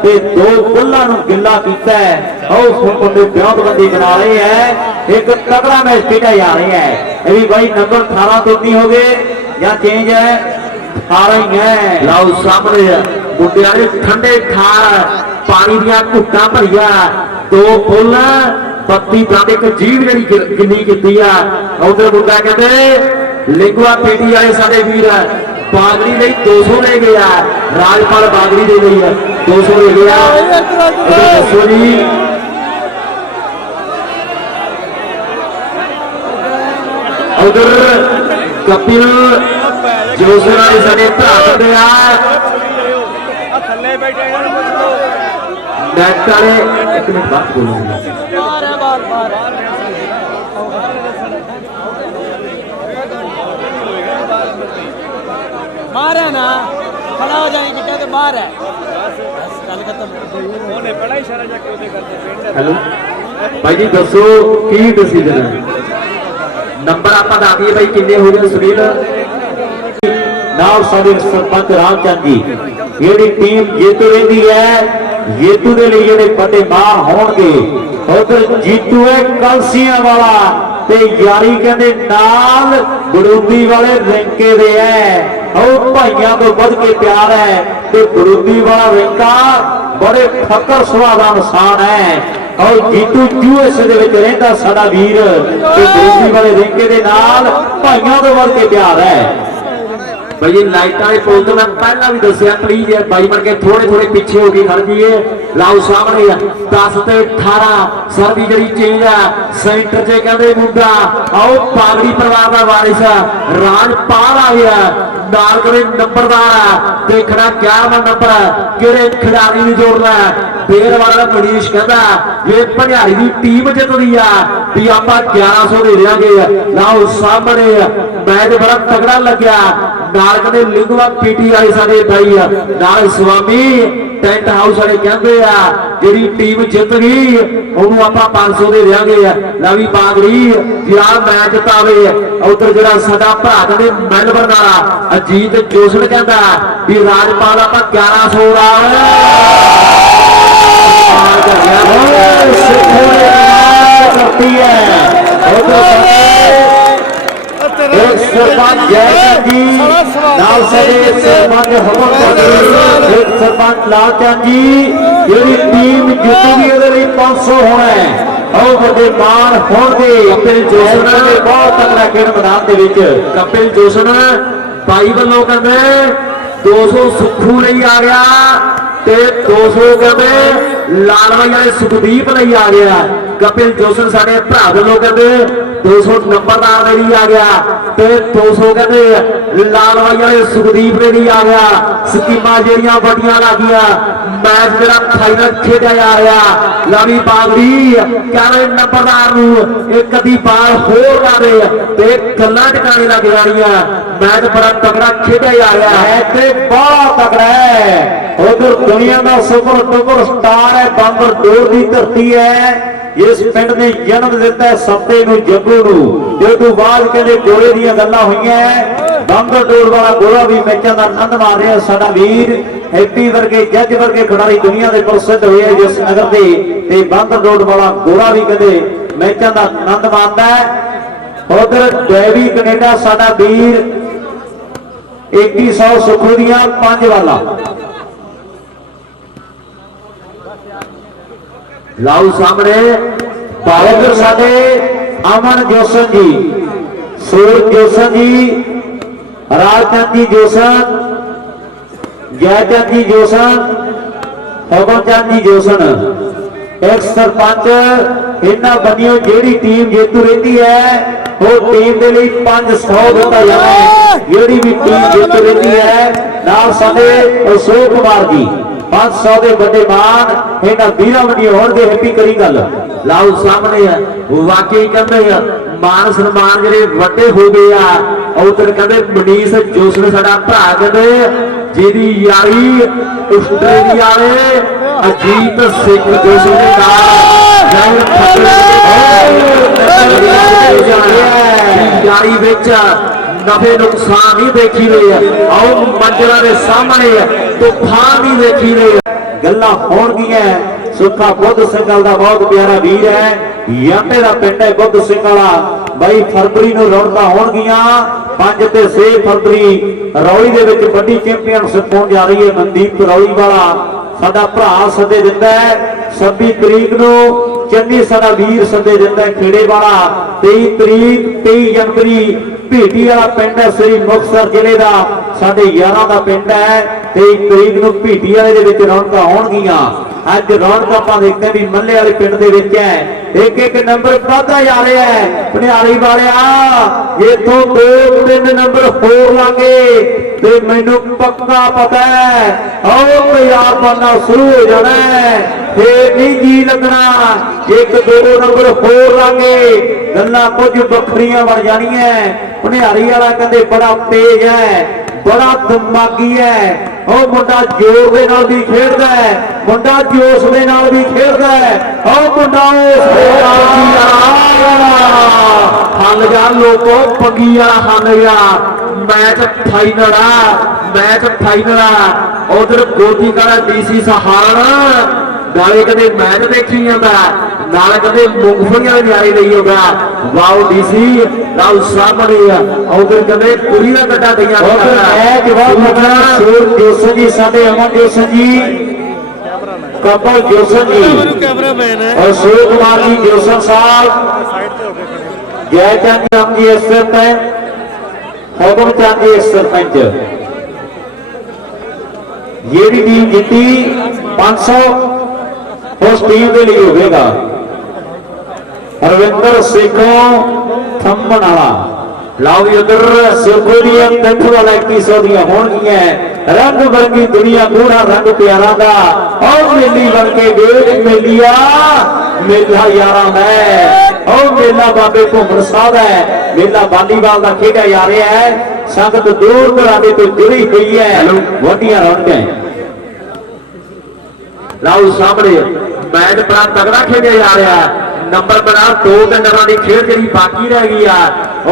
ਤੇ 2 ਬੁੱਲਾਂ ਨੂੰ ਗਿੱਲਾ ਕੀਤਾ ਹੈ ਉਹ ਮੁੰਡੇ ਵਿਉਂਤਬੰਦੀ ਬਣਾ ਰਹੇ ਹੈ ਇੱਕ ਤਕੜਾ ਮੈਚ ਖੇਡਿਆ ਜਾ ਰਿਹਾ ਹੈ ਇਹ ਵੀ ਬਾਈ ਨੰਬਰ 18 ਤੋਂ ਨਹੀਂ ਹੋ ਗਏ ਜਾਂ ਚੇਂਜ ਹੈ 18 ਹੀ ਹੈ ਲਾਓ ਸਾਹਮਣੇ ਮੁੰਡਿਆਂ ਨੇ ਠੰਡੇ ਠਾਰ ਪਾਣੀ ਦੀਆਂ ਘੁੱਟਾਂ ਭਰੀਆਂ 2 ਬੁੱਲ 32 ਦੰਦ ਇੱਕ ਜੀਵ ਜਿਹੜੀ ਗਿੱਲੀ ਕੀਤੀ ਆ ਉਧਰ ਮੁੰਡਾ ਕਹਿੰਦੇ ਲਿੰਗਵਾ ਪੀਟੀ ਵਾਲੇ ਸਾਡੇ ਵੀਰ ਬਾਗੜੀ ਲਈ 200 ਲੈ ਗਿਆ ਰਾਜਪਾਲ ਬਾਗੜੀ ਦੇ ਲਈ 200 ਲੈ ਗਿਆ ਦੱਸੋ ਜੀ ਉਧਰ ਕਪਿਲ ਜੋਸਰ ਵਾਲੇ ਸਾਡੇ ਭਰਾ ਦੇ ਆ ਥੱਲੇ ਬੈਠੇ ਇਹਨਾਂ ਨੂੰ ਪੁੱਛ ਲਓ ਨੈਟ ਵਾਲੇ ਇੱਕ ਮਿੰਟ ਬਾਅਦ ਬੋਲੂਗਾ बाहर है ना खड़ा हो जाए बेटा तो बाहर है बस गल खत्म ਉਹਨੇ ਬੜਾ ਇਸ਼ਾਰਾ ਜਾ ਕੇ ਉਹਦੇ ਕਰਦੇ ਪਿੰਡ ਹੈਲੋ ਭਾਈ ਜੀ ਦੱਸੋ ਕੀ ਡਿਸੀਜਨ ਹੈ ਨੰਬਰ ਆਪਾਂ ਦੱਸ ਦਈਏ ਭਾਈ ਕਿੰਨੇ ਹੋ ਗਏ ਸੁਨੀਲ ਨਾਲ ਸਾਡੇ ਸਰਪੰਚ ਰਾਮਚੰਦ ਜੀ ਜਿਹੜੀ ਟੀਮ ਜੇਤੂ ਰਹਿੰਦੀ ਹੈ ਜੇਤੂ ਦੇ ਲਈ ਜਿਹੜੇ ਵੱਡੇ ਮਾਣ ਹੋਣਗੇ ਉਧਰ ਜੀਤੂ ਹੈ ਕਲਸੀਆਂ ਵਾਲਾ ਤੇ ਯਾਰੀ ਕਹਿੰਦੇ ਨਾਲ ਬੜੂਦੀ ਵਾਲੇ ਰਿੰਕੇ ਦੇ ਹੈ ਉਹ ਭਾਈਆਂ ਤੋਂ ਵੱਧ ਕੇ ਪਿਆਰ ਹੈ ਤੇ ਬੜੂਦੀ ਵਾਲਾ ਰਿੰਕਾ ਬੜੇ ਫਕਰ ਸੁਭਾਅ ਦਾ ਇਨਸਾਨ ਹੈ ਔਰ ਜੀਤੂ ਯੂਐਸ ਦੇ ਵਿੱਚ ਰਹਿੰਦਾ ਸਾਡਾ ਵੀਰ ਤੇ ਬੜੂਦੀ ਵਾਲੇ ਰਿੰਕੇ ਦੇ ਨਾਲ ਭਾਈਆਂ ਤੋਂ ਵੱਧ ਕੇ ਪਿਆਰ ਹੈ ਭਾਈ ਜੀ ਲਾਈਟਾਂ ਦੇ ਪੁੱਲ ਤੋਂ ਮੈਂ ਪਹਿਲਾਂ ਵੀ ਦੱਸਿਆ ਪਲੀਜ਼ ਯਾਰ ਬਾਈ ਬਣ ਕੇ ਥੋੜੇ ਪਿੱਛੇ ਹੋ ਕੇ ਖੜ ਜੀਏ ਲਾਓ ਸਾਹਮਣੇ 10 ਤੇ 18 ਸਰ ਦੀ ਜਿਹੜੀ ਚੇਂਜ ਆ ਸੈਂਟਰ 'ਚ ਕਹਿੰਦੇ ਮੁੰਡਾ ਆਓ ਪਾਗੜੀ ਪਰਿਵਾਰ ਦਾ ਵਾਰਿਸ ਰਾਜਪਾਲ ਆ ਗਿਆ ਨਾਲ ਕਰੇ ਨੰਬਰਦਾਰ ਦੇਖਣਾ 11ਵਾਂ ਨੰਬਰ ਕਿਹੜੇ ਖਿਡਾਰੀ ਨੂੰ ਜੋੜਨਾ ਫੇਰ ਵਾਲਾ ਮਨੀਸ਼ ਕਹਿੰਦਾ ਇਹ ਭੰਡਾਰੀ ਦੀ ਟੀਮ ਜਿੱਤਦੀ ਆ ਵੀ ਆਪਾਂ 1100 ਦੇ ਦੇਾਂਗੇ ਲਾਓ ਸਾਹਮਣੇ ਮੈਚ ਬੜਾ ਤਗੜਾ ਲੱਗਿਆ ਨਾਲ ਕਹਿੰਦੇ ਲਿੰਗਵਾ ਪੀਟੀ ਵਾਲੇ ਸਾਡੇ ਬਾਈ ਆ ਨਾਲ ਸਵਾਮੀ ਟੈਂਟ ਹਾਊਸ ਵਾਲੇ ਕਹਿੰਦੇ ਆ ਜਿਹੜੀ ਟੀਮ ਜਿੱਤ ਗਈ ਉਹਨੂੰ ਆਪਾਂ 500 ਦੇ ਦੇਾਂਗੇ ਲਵੀ ਬਾਗੜੀ ਜਿਹੜਾ ਮੈਚ ਜਿਤਾਵੇ ਉਧਰ ਜਿਹੜਾ ਸਾਡਾ ਭਰਾ ਕਹਿੰਦੇ ਮੈਲਬਰਨ ਵਾਲਾ ਅਜੀਤ ਜੋਸਨ ਕਹਿੰਦਾ ਵੀ ਰਾਜਪਾਲ ਆਪਾਂ 1100 ਦਾ ਕਰਤੀ ਹੈ सरपंच जयचंद जी नाल साडे सरपंच हुकम करदे सरपंच लालचंद जी जेहड़ी टीम जितूगी ਉਹਦੇ ਲਈ 500 ਹੋਣਾ ਹੈ ਉਹ ਵੱਡੇ ਮਾਣ ਹੋਣਗੇ ਕਪਿਲ ਜੋਸਨ ਦੇ ਬਹੁਤ ਤਕੜਾ ਖੇਡ ਮੈਦਾਨ ਦੇ ਵਿੱਚ ਕਪਿਲ ਜੋਸਨ ਭਾਈ ਵੱਲੋਂ ਕਹਿੰਦੇ 200 ਸੁੱਖੂ ਲਈ ਆ ਗਿਆ ਤੇ 200 ਕਹਿੰਦੇ ਲਾਲਵਾਈ ਵਾਲੇ ਸੁਖਦੀਪ ਲਈ ਆ ਗਿਆ। ਕਪਿਲ ਜੋਸ਼ਨ ਸਾਡੇ ਭਰਾ ਵੱਲੋਂ ਕਹਿੰਦੇ 200 ਨੰਬਰਦਾਰ ਦੇ ਲਈ ਆ ਗਿਆ ਤੇ 200 ਕਹਿੰਦੇ ਲਾਲਵਾਈ ਵਾਲੇ ਸੁਖਦੀਪ ਦੇ ਲਈ ਆ ਗਿਆ। ਸਕੀਮਾਂ ਜਿਹੜੀਆਂ ਵੱਡੀਆਂ ਲੱਗੀਆਂ, ਮੈਚ ਜਿਹੜਾ ਫਾਈਨਲ ਖੇਡਿਆ ਜਾ ਰਿਹਾ। ਲਵੀ ਬਾਗੜੀ ਕਹਿੰਦੇ ਨੰਬਰਦਾਰ ਨੂੰ ਇੱਕ ਅੱਧੀ ਬਾਲ ਹੋਰ ਲਾ ਦੇ ਤੇ ਗੱਲਾਂ ਟਿਕਾਣੇ ਲੱਗ ਜਾਣੀਆਂ। ਮੈਚ ਬੜਾ ਤਗੜਾ ਖੇਡਿਆ ਜਾ ਰਿਹਾ ਹੈ ਤੇ ਬਹੁਤ ਤਕੜਾ ਹੈ। ਉਧਰ ਦੁਨੀਆ ਦਾ ਸੁਪਰ ਡੁਪਰ ਸਟਾਰ ਹੈ, ਬਾਂਦਰ ਡੋਰ ਦੀ ਧਰਤੀ ਹੈ। ਇਸ ਪਿੰਡ ਨੇ ਜਨਮ ਦਿੱਤਾ ਹੈ ਸੱਤੇ ਨੂੰ, ਜੱਗੂ ਨੂੰ। ਤੇ ਤੋਂ ਬਾਅਦ ਕਹਿੰਦੇ ਗੋਲੇ ਦੀਆਂ ਗੱਲਾਂ ਹੋਈਆਂ। ਬਾਂਦਰ ਡੋਰ ਵਾਲਾ ਗੋਲਾ ਵੀ ਮੈਚਾਂ ਦਾ ਆਨੰਦ ਮਾਰ ਰਿਹਾ। ਸਾਡਾ ਵੀਰ ਹੈਪੀ ਵਰਗੇ, ਜੱਜ ਵਰਗੇ ਖਿਡਾਰੀ ਦੁਨੀਆ ਦੇ ਪ੍ਰਸਿੱਧ ਹੋਏ ਜਿਸ ਨਗਰ ਦੇ, ਤੇ ਬਾਂਦਰ ਡੋਰ ਵਾਲਾ ਗੋਲਾ ਵੀ ਕਹਿੰਦੇ ਮੈਚਾਂ ਦਾ ਆਨੰਦ ਮਾਣਦਾ ਹੈ। ਉਧਰ ਡੈਵੀ ਕੈਨੇਡਾ ਸਾਡਾ ਵੀਰ 2100 ਸੁਖੂ ਦੀਆਂ 5 ਵਾਲਾ। ਲਾਓ ਸਾਹਮਣੇ ਬਾਹਰ ਸਾਡੇ ਅਮਨ ਜੋਸ਼ਨ ਜੀ, ਸੂਰਜ ਜੋਸ਼ਨ ਜੀ, ਰਾਜਚੰਦ ਜੀ ਜੋਸ਼ਨ, ਜੈਚੰਦ ਜੀ ਜੋਸ਼ਨ, ਫਗਨਚੰਦ ਜੀ ਜੋਸ਼ਨ। ਇੱਕ ਸਰਪੰਚ ਇਹਨਾਂ ਬੰਨਿਓ ਜਿਹੜੀ ਟੀਮ ਜੇਤੂ ਰਹਿੰਦੀ ਹੈ ਉਹ ਟੀਮ ਦੇ ਲਈ 500 ਦਿੱਤਾ ਜਾਂਦਾ ਹੈ। ਜਿਹੜੀ ਵੀ ਟੀਮ ਜੇਤੂ ਰਹਿੰਦੀ ਹੈ ਨਾਲ ਸਾਡੇ ਅਸ਼ੋਕ ਕੁਮਾਰ ਜੀ 500 ਦੇ ਵੱਡੇ ਮਾਨ ਇਹਨਾਂ ਵੀਰਾਂ ਵੱਡੀ ਹੋਣਗੇ। ਹੈਪੀ ਕਰੀ ਗੱਲ। ਲਾਓ ਸਾਹਮਣੇ ਆ ਵਾਕਈ ਕਹਿੰਦੇ ਆ ਮਾਨ ਸਨਮਾਨ ਜਿਹੜੇ ਵੱਡੇ ਹੋ ਗਏ ਆ। ਉਧਰ ਕਹਿੰਦੇ ਮਨੀਸ਼ ਜੋਸ਼ਨ ਸਾਡਾ ਭਰਾ ਕਹਿੰਦੇ ਜਿਹਦੀ ਯਾਰੀ ਆਸਟ੍ਰੇਲੀਆ ਵਾਲੇ ਅਜੀਤ ਸਿੰਘ ਜੋਸ਼ਨ ਦੇ ਨਾਲ ਯਾਰੀ ਵਿੱਚ ਨਫੇ ਨੁਕਸਾਨ ਨਹੀਂ ਦੇਖੀ ਰਹੇ। ਆਓ ਮੰਜ਼ਲਾਂ ਦੇ ਸਾਹਮਣੇ ਤੂਫਾਨ ਨਹੀਂ ਦੇਖੀ ਰਹੇ। ਗੱਲਾਂ ਹੋਣਗੀਆਂ। ਸੁੱਖਾ ਬੁੱਧ ਸਿੰਘਾਲ ਦਾ ਬਹੁਤ ਪਿਆਰਾ ਵੀਰ ਹੈ, ਯਾਮੇ ਦਾ ਪਿੰਡ ਹੈ ਬੁੱਧ ਸਿੰਘ ਵਾਲਾ। 22 ਫਰਵਰੀ ਨੂੰ ਰੌਣਕਾਂ ਹੋਣਗੀਆਂ। 5 ਤੇ 6 ਫਰਵਰੀ ਰੌਲੀ ਦੇ ਵਿੱਚ ਵੱਡੀ ਚੈਂਪੀਅਨਸ਼ਿਪ ਹੋਣ ਜਾ ਰਹੀ ਹੈ। ਮਨਦੀਪ ਰੌਲੀ ਵਾਲਾ ਸਾਡਾ ਭਰਾ ਸੱਦੇ ਦਿੰਦਾ ਹੈ। 26 ਤਰੀਕ ਨੂੰ ਚੰਨੀ ਸਾਡਾ ਵੀਰ ਸੱਦੇ ਦਿੰਦਾ ਹੈ ਖੇੜੇ ਵਾਲਾ। 23 ਜਨਵਰੀ ਭੀਟੀ ਵਾਲਾ ਪਿੰਡ ਹੈ ਸ੍ਰੀ ਮੁਕਤਸਰ ਜ਼ਿਲ੍ਹੇ ਦਾ, ਸਾਡੇ ਯਾਰਾਂ ਦਾ ਪਿੰਡ ਹੈ। 23 ਤਰੀਕ ਨੂੰ ਭੀਟੀ ਵਾਲੇ ਦੇ ਵਿੱਚ ਰੌਣਕਾਂ ਹੋਣਗੀਆਂ। ਅੱਜ ਰੌਣਕ ਆਪਾਂ ਦੇਖਦੇ ਵੀ ਮੱਲੇ ਵਾਲੇ ਪਿੰਡ ਦੇ ਵਿੱਚ ਹੈ। ਇੱਕ ਇੱਕ ਨੰਬਰ ਵਧਦਾ ਜਾ ਰਿਹਾ ਹੈ। ਭਣਿਆਰੀ ਵਾਲਿਆ ਇੱਥੋਂ 2-3 ਨੰਬਰ ਹੋਰ ਲਾਂਗੇ ਤੇ ਮੈਨੂੰ ਪੱਕਾ ਪਤਾ ਹੈ ਆਓ ਤਿਆਰ ਬਣਨਾ ਸ਼ੁਰੂ ਹੋ ਜਾਣਾ ਹੈ। ਫੇਰ ਨਹੀਂ ਜੀ ਲੱਗਣਾ। 1-2 ਨੰਬਰ ਹੋਰ ਲਾਂਗੇ ਗੱਲਾਂ ਕੁਝ ਵੱਖਰੀਆਂ ਬਣ ਜਾਣੀਆਂ। ਭਣਿਆਰੀ ਵਾਲਾ ਕਹਿੰਦੇ ਬੜਾ ਤੇਜ਼ ਹੈ, ਬੜਾ ਦਿਮਾਗੀ ਹੈ। ਉਹ ਮੁੰਡਾ ਜ਼ੋਰ ਦੇ ਨਾਲ ਵੀ ਖੇਡਦਾ ਹੈ, ਮੁੰਡਾ ਜੋਸ਼ ਦੇ ਨਾਲ ਵੀ ਖੇਡਦਾ ਹੈ। ਉਹ ਮੁੰਡਾ ਹੱਲ ਜਾ ਲੋਕੋ ਪੰਗੀ ਵਾਲਾ ਹੱਲ ਜਾ। ਮੈਚ ਫਾਈਨਲ ਆ। ਉਧਰ ਗੋਦੀ ਕਾਲਾ ਡੀਸੀ ਸਹਾਰਨ ਨਾਲੇ ਕਦੇ ਮੈਚ ਦੇਖੀ ਜਾਂਦਾ, ਨਾਲੇ ਕਦੇ ਮੂੰਗਫਲੀਆਂ ਦੇ ਨਿਆਰੇ ਲਈ ਆਉਂਦਾ। ਵਾਓ ਡੀਸੀ ਲਾਓ ਸਾਹਮਣੇ ਆ। ਉਧਰ ਕਦੇ ਕੁੜੀ ਦਾ ਗੱਡਾ ਦਈਆਂ ਸੂਰਜ ਜੋਸ਼ਨ ਜੀ, ਸਾਡੇ ਅਮਨ ਜੋਸ਼ਨ ਜੀ, ਕਪਲ ਜੋਸ਼ਨ ਜੀ, ਕੈਮਰਾਮੈਨ ਹੈ ਅਸ਼ੋਕ ਕੁਮਾਰ ਜੀ ਜੋਸ਼ਨ ਸਾਹਿਬ, ਸਾਈਡ ਤੇ ਹੋ ਕੇ ਖੜੇ। ਜੈਚੰਦ ਜੀ ਸਰਪੰਚ, ਫਗਨਚੰਦ ਜੀ ਸਰਪੰਚ। ਜਿਹੜੀ ਟੀਮ ਜਿੱਤੀ 500 ਉਸ ਟੀਮ ਦੇ ਲਈ ਹੋਵੇਗਾ। ਰਵਿੰਦਰ ਸਿੰਘੋਂ ਥੰਮਣ ਵਾਲਾ। ਲਾਓ ਵੀ ਉਧਰ ਸੁਖੂ ਦੀਆਂ 3 ਵਾਲਾ 2100 ਦੀਆਂ ਹੋਣਗੀਆਂ। ਰੰਗ ਬਰੰਗੀ ਦੁਨੀਆ ਗੂੜਾ ਰੰਗ ਪਿਆਰਾਂ ਦਾ। ਔਰ ਮੇਲੀ ਬਣ ਕੇ ਵੇਖ ਮੇਲੀਆ ਮੇਲਾ ਯਾਰਾਂ ਦਾ। ਉਹ ਮੇਲਾ ਬਾਬੇ ਘੁੰਮਣ ਸਾਹਿਬ ਹੈ। ਮੇਲਾ ਵਾਲੀਬਾਲ ਦਾ ਖੇਡਿਆ ਜਾ ਰਿਹਾ ਹੈ। ਸੰਗਤ ਦੂਰ ਦਰਾਡੇ ਤੋਂ ਜੁੜੀ ਹੋਈ ਹੈ। ਵੱਡੀਆਂ ਰੌਣਕਾਂ। ਲਾਓ ਸਾਹਮਣੇ ਮੈਚ ਬੜਾ ਤਗੜਾ ਖੇਡਿਆ ਜਾ ਰਿਹਾ। ਨੰਬਰ ਬਣਾ 2 ਨੰਬਰਾਂ ਦੀ ਖੇਡ ਜਿਹੜੀ ਬਾਕੀ ਰਹਿ ਗਈ ਆ।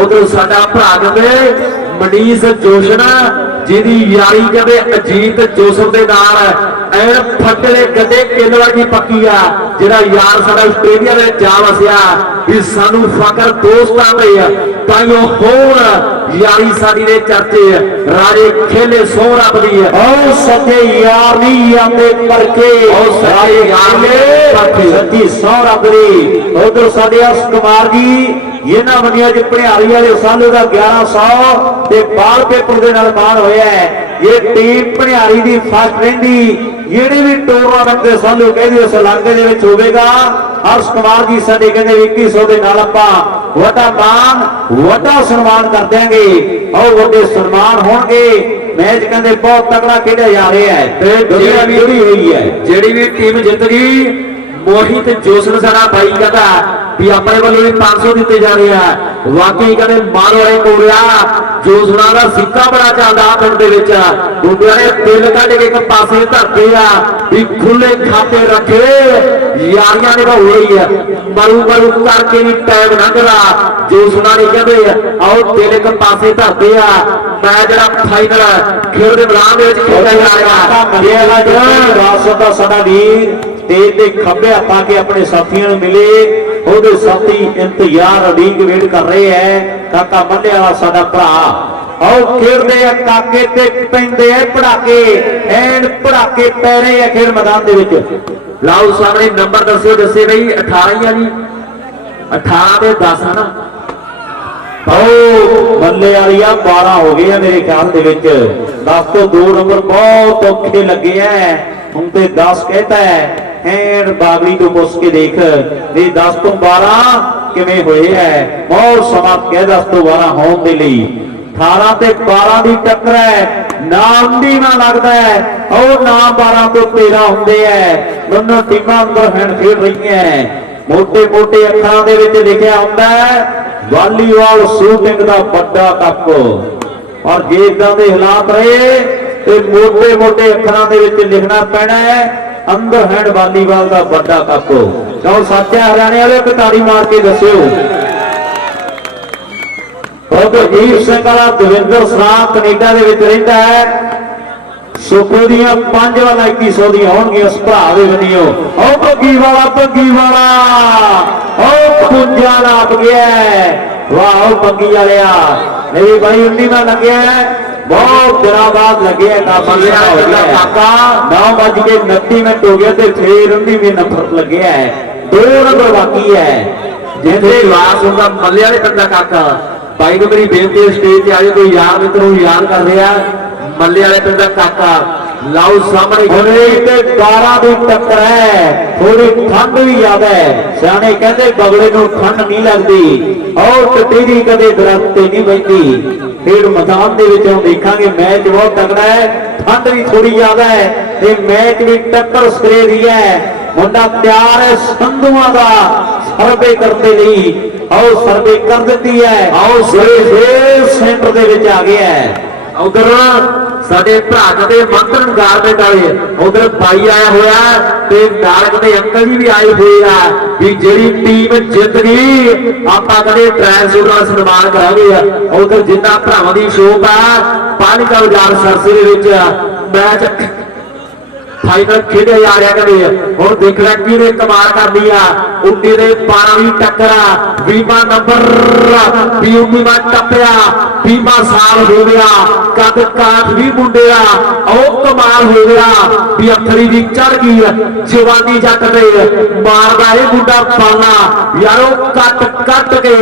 ਉਧਰ ਸਾਡਾ ਭਰਾ ਕਹਿੰਦੇ ਮਨੀਸ਼ ਜੋਸ਼ਨ ਜਿਹਦੀ ਯਾਰੀ ਕਹਿੰਦੇ ਅਜੀਤ ਜੋਸਫ ਦੇ ਨਾਲ ਐਨ ਫੱਟੇ ਗੱਡੇ ਕਿੱਲ ਵਰਗੀ ਪੱਕੀ ਆ। ਜਿਹੜਾ ਯਾਰ ਸਾਡਾ ਆਸਟ੍ਰੇਲੀਆ ਦੇ ਜਾ ਵਸਿਆ ਵੀ ਸਾਨੂੰ ਫਕਰ ਦੋਸਤਾਂ ਤੇ ਤਾਈਓ ਹੋਣ ਯਾਰੀ ਸਾਡੀ ਦੇ ਚਰਚੇ ਰਾਜੇ ਖੇਲੇ ਸੋਹ ਰੱਬ ਦੀ। ਉਹ ਸੱਚੇ ਯਾਰ ਨਹੀਂ ਆਂਦੇ ਕਰਕੇ, ਉਹ ਸੱਚੇ ਯਾਰ ਨੇ ਸੱਚੀ ਸੋਹ ਰੱਬ ਦੀ। ਉਧਰ ਸਾਡੇ ਅਰਸ਼ ਕੁਮਾਰ ਜੀ ਇਹਨਾਂ ਬੰਦਿਆਂ ਚ ਭਣਿਆਰੀ ਵਾਲੇ ਸਾਲੂ ਦਾ 1100 ਤੇ ਬਾਲ ਪੇਪਰ ਦੇ ਨਾਲ ਮਾਣ ਹੋਇਆ ਹੈ। ये टीम भनियारी दी फर्स्ट रहिंदी ਜਿਹੜੀ भी टूरनामेंट के सानू कहदी उस इलाके दे विच होवेगा। हर्ष कुमार जी साडे कहंदे 2100 दे नाल आपां वड्डा मान वड्डा सन्मान कर देंगे और वड्डे सन्मान होणगे। मैच कहंदे बहुत तगड़ा खेडिया जा रहा है ते दुनिया भी जुड़ी हुई है। ਜਿਹੜੀ ਵੀ ਟੀਮ ਜਿੱਤ ਗਈ मोहित जोशन सारा भाई कहता भी अपने वालों भी 500 दिते जा रहे हैं। वाकई कहते मार वाले कोरिया जोशना का सिक्का बड़ा चलता पिंड के विच गुंडिया ने दिल कट के एक पासे धरते आ भी खुले खाते रखे यारियां निभाई हुई है मरू मरू करके भी टाइम लंघदा। जोशना ने कहते आओ दिल एक पासे धरते आ मैच जरा फाइनल खेल के मैदान में खेलिया जा रहा साडा वीर तेज दे खब्बे हत्थ आके अपने साथियों को मिले ਉਹਦੇ साथी इंतजार उड़ीक वेट कर रहे हैं। काका मल्ले वाला साडा भरा आओ खेलते हैं काके ते पैंदे हैं पड़ाके एंड पड़ाके पै रहे हैं खेल मैदान दे विच। लाओ सामने नंबर दस्यो दसे बई 18 ही आ जी 18 ते 10 है ना मल्ले वालिया 12 हो गए मेरे ख्याल दे विच 10 तो 2 नंबर बहुत औखे लगे हैं हम तो 10 कहता है एंड बागड़ी तो पुछ के देख भी 10 तो 12 किवें होए है बहुत समा कह 10 तो 12 होने के लिए 18 ते 12 की टक्कर है नाम भी ना लगता है और ना 12 तो 13 होंगे है दोनों टीमां अंदर हैंड खेल रही हैं। मोटे मोटे अखरां दे विच लिखिया हुंदा है वालीबाल शूटिंग का बड़ा कप और जे इदां दे हालात रहे तो मोटे मोटे अखरां दे विच लिखना पैना है अंदर हैंड वालीबाल का बड़ा कप। क्यों सच है हरियाणे वाले एक ताड़ी मार के दस्यो। प्रभुजीत सिंह वाला दविंदर सराह कनेडा दे विच रहिंदा है सुखो दियां 5 वाला 2100 दी होणगियां उस भरा दे बनियो ओ पग्गी वाला ओ खुंजा लाप गया वाह पग्गी वालिया मेरी बड़ी 19वां लगे बहुत दिनों बाद लगे काका 9:29 हो गया फिर 19वें नंबर लगे है 2 नंबर बाकी है जिंदे वास होगा मल्ले वाले पिंड दा काका भाई को मेरी बेनती स्टेज से आए कोई यार मित्र याद कर रहा मल्ले वाले पिंड दा काका लाओ सामने 12 की टक्कर है थोड़ी ठंड भी ज्यादा है सियाने कहते बगले को ठंड नहीं लगती और कटेरी कदे दरख्त नहीं बहती। फिर मैदान के देखांगे मैच बहुत तगड़ा है ठंड भी थोड़ी ज्यादा है मैच भी टक्कर सिरे दी है मुंडा तैयार है संधुआ का सर्वे करने लिए और सर्वे कर देती है और फिर सेंटर के आ गया है। उधर साडे भरा कदे मंत्रण गारमेंट वाले उधर भाई आया होया ते नाल कदे अंकल जी भी आए हुए आ भी जेड़ी टीम जित गई आपां कदे ट्रैक सूट नाल सन्मान करांगे। उधर जिन्ना भरावां दी शोप आ पालिका बाजार सरसे दे विच मैच फाइनल खेडे जा रहा कदे हुण देखना किने कमाल करदी आ 19 दे 12 की टक्कर आ 20वां नंबर 19वां टप्पिया 20वां साल हो गया कद काठ भी मुंडे आ कमाल हो गया भी अखरी भी चढ़ गई जवानी जट दे मारदा ए मुंडा पाला यारो कट कट के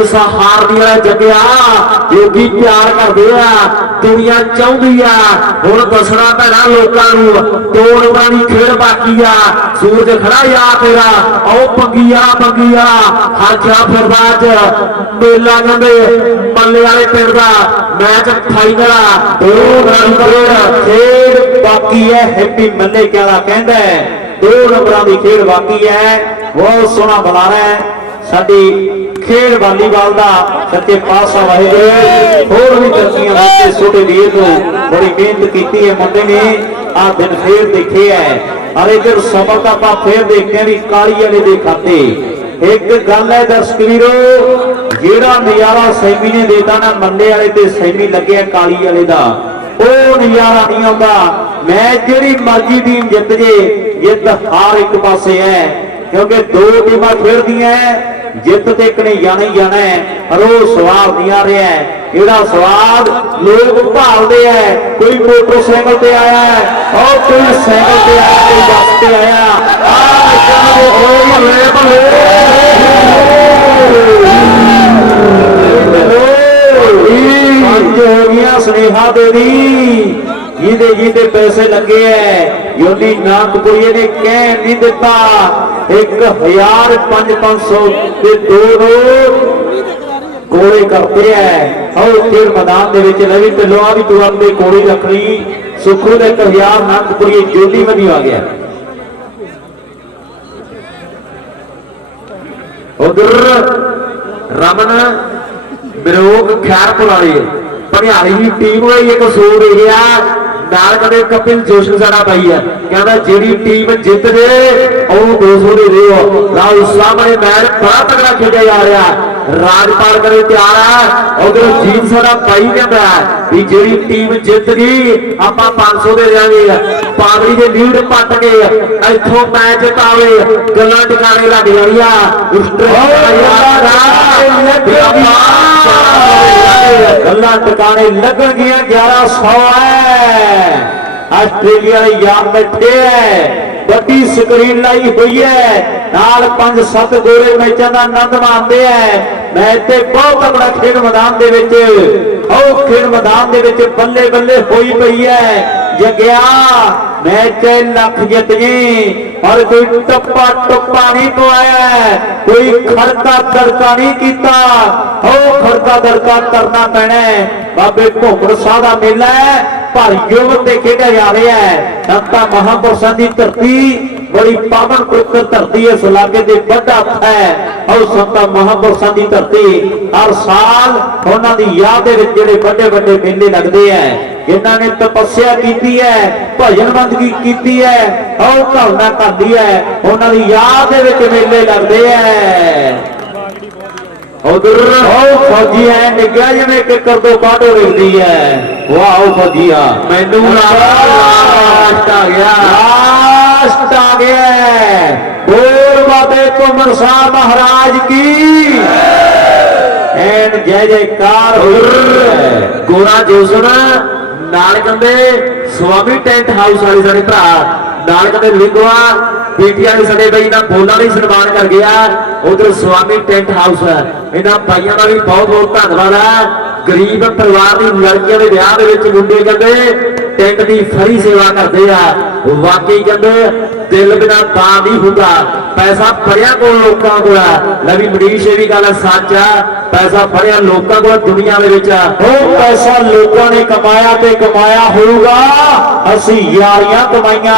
इस हार दिया जगया योगी प्यार करदे आ दुनिया चाहुंदी आ हुण दसना पैना लोकां नूं 2 नंबरां दी खेड बाकी आ सूरज खड़ा यार तेरा पंगिया हाजा फिरबाज मेला कहते मल्ले वाले पिंड का मैच फाइनल आ 2 नंबर खेड बाकी है हैप्पी मल्ले क्या कहता है 2 नंबरां दी खेड बाकी है बहुत सोहना बना रहा है साडी खेल वालीबाल का सच्चे पातशाह वाहिगुरू होर भी तरक्कियां छोटे वीर को बड़ी मेहनत की है मुंडे ने आ दिन फिर देखे है और इधर सबक आप फिर देखते भी काली वाले दे खाते एक गल है दर्शक वीरो जेड़ा नजारा सैमी ने देता ना मल्ले वाले ते सैमी लगे काली वाले का वो नजारा नहीं आता। मैच जी मर्जी टीम जित जे जित हार एक पासे है क्योंकि 2 टीमां खेलदियां जित तो एक ने जाना ही जाना है और वो स्वाद नहीं आ रहा है जेड़ा स्वाद लोग भालते हैं कोई मोटरसाइकिल पे आया है और कोई साइकिल पे आया कोई बस पे आया हो गया स्नेहा देवी ਐਂਟਰੀ ਦੇ ਪੈਸੇ ਲੱਗੇ ਐ। ਯੋਨੀ ਨਾਗਪੁਰੀਏ ਨੇ ਕਹਿ ਨਹੀਂ ਦਿੱਤਾ 1000 500 ਤੇ 2 ਕੋਲੇ ਕਰਦੇ ਐ। ਆਓ ਖੇਡ ਮੈਦਾਨ ਦੇ ਵਿੱਚ ਲਵੀ ਢਿੱਲੋਂ ਵੀ ਤੂੰ ਆਪਣੇ ਕੋਲੇ ਰੱਖਣੀ। ਸੁਖੂ ਦੇ 1000 ਨਾਗਪੁਰੀਏ ਜੋਨੀ ਵਧੀ ਆ ਗਿਆ। ਉਧਰ ਰਮਨ ਮਰੋਗ ਖੈਰਪੁਰ ਵਾਲੀ ਭਣਿਆਲੀ ਦੀ ਟੀਮ ਹੋਈ ਇੱਕ ਸੂਰ ਰਿਹਾ ਨਾਲ ਕਦੇ ਕਪਿਲ ਜੋਸ਼ਨ ਸਾਡਾ ਭਾਈ ਹੈ ਕਹਿੰਦਾ ਜਿਹੜੀ ਟੀਮ ਜਿੱਤ ਜੇ ਉਹਨੂੰ 200 ਦੇ ਦਿਓ। ਰਾਹੁਲ ਸਾਹਮਣੇ ਮੈਚ ਬੜਾ ਤਗੜਾ ਖੇਡਿਆ ਜਾ ਰਿਹਾ। ਰਾਜਪਾਲ ਕਰੇ ਤਿਆਰ ਹੈ। ਉਧਰ ਜੀਤ ਸਾਡਾ ਭਾਈ ਕਹਿੰਦਾ ਵੀ ਜਿਹੜੀ ਟੀਮ ਜਿੱਤ ਗਈ ਆਪਾਂ 500 ਦੇ ਦਿਆਂਗੇ। ਪਾਗੜੀ ਦੇ ਲੀਡ ਪੱਟ ਕੇ ਇੱਥੋਂ ਮੈਚ ਜਿਤਾਵੇ ਗੱਲਾਂ ਟਿਕਾਣੇ ਲੱਗ ਜਾਣੀਆਂ। ਗੱਲਾਂ ਟਿਕਾਣੇ ਲੱਗਣਗੀਆਂ। 1100 ਹੈ। ਆਸਟ੍ਰੇਲੀਆ ਦੇ ਯਾਰ ਬੈਠੇ ਐ। ਵੱਡੀ ਸਕਰੀਨ ਲਾਈ ਹੋਈ ਹੈ ਨਾਲ 5-7 ਗੋਰੇ ਮੈਚਾਂ ਦਾ ਆਨੰਦ ਮਾਣਦੇ ਐ। ਮੈਚ ਤੇ ਬਹੁਤ ਤਕੜਾ ਖੇਡ ਮੈਦਾਨ ਦੇ ਵਿੱਚ ਉਹ ਖੇਡ ਮੈਦਾਨ ਦੇ ਵਿੱਚ ਬੱਲੇ ਬੱਲੇ ਹੋਈ ਪਈ ਐ। ਜਗਿਆ मैच लख जित गई और कोई टप्पा टप्पा नहीं पवाया, कोई खड़का दड़का नहीं किया। खड़का दड़का करना पैना है। बाबे भोगड़ शाह का मेला है, भारी युवक से खेड़ा जा रहा है। संता महापुरुषों की धरती बड़ी पावन पवित्र धरती इस इलाके से बड़ा है। और संता महापुरुषों की धरती हर साल उन्होंने याद जो बड़े बड़े मेले लगते हैं। जिन्होंने तपस्या की है, भजन बंदगी की है और भावना करती है, उन्होंने याद मेले लगते हैं। उधर फौजी है डिग्या जिवें किकर तो काटो लिखती है। वाह फौजिया मैनू लास्ट आ गया, लास्ट आ गया। बोल बाबे घुमन शाह महाराज की एन जय जयकार। गोरा जोशन नाल कहंदे स्वामी टेंट हाउस वाले साडे भरा नाल कहंदे लिंगवा बेटियां ने साडे भाई ना बोला नहीं सन्मान कर गया। उधर स्वामी टेंट हाउस है, इन्हां भाइयों का भी बहुत बहुत धन्यवाद है। गरीब परिवार की लड़कियों के ब्याह दे विच मुंडे कहंदे टेंट की फरी सेवा करते हैं। वाकई कहंदे दिल बिना दान नहीं होता, पैसा फड़िया को लोगों को है। लवी मनीष ये भी गल सच है, पैसा फड़िया लोगों को दुनिया में पैसा लोगों ने कमाया ते कमाया होगा। असी यारियां कमाइया,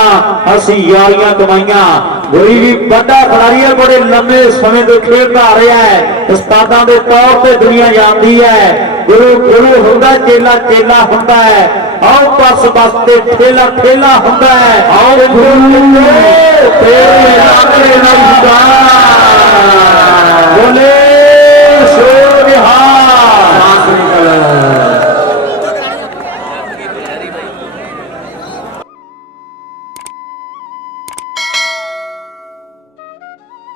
असी यारियां कमाइया। कोई भी बड़ा खिलाड़ी है, बड़े लंबे समय तो खेलता आ रहा है, उस्तादां दे तौर पे दुनिया जानती है। गुरु गुरु होंदा, चेला चेला होंदा है। आओ बस बस ते ठेला ठेला होंदा है। आओ गुरु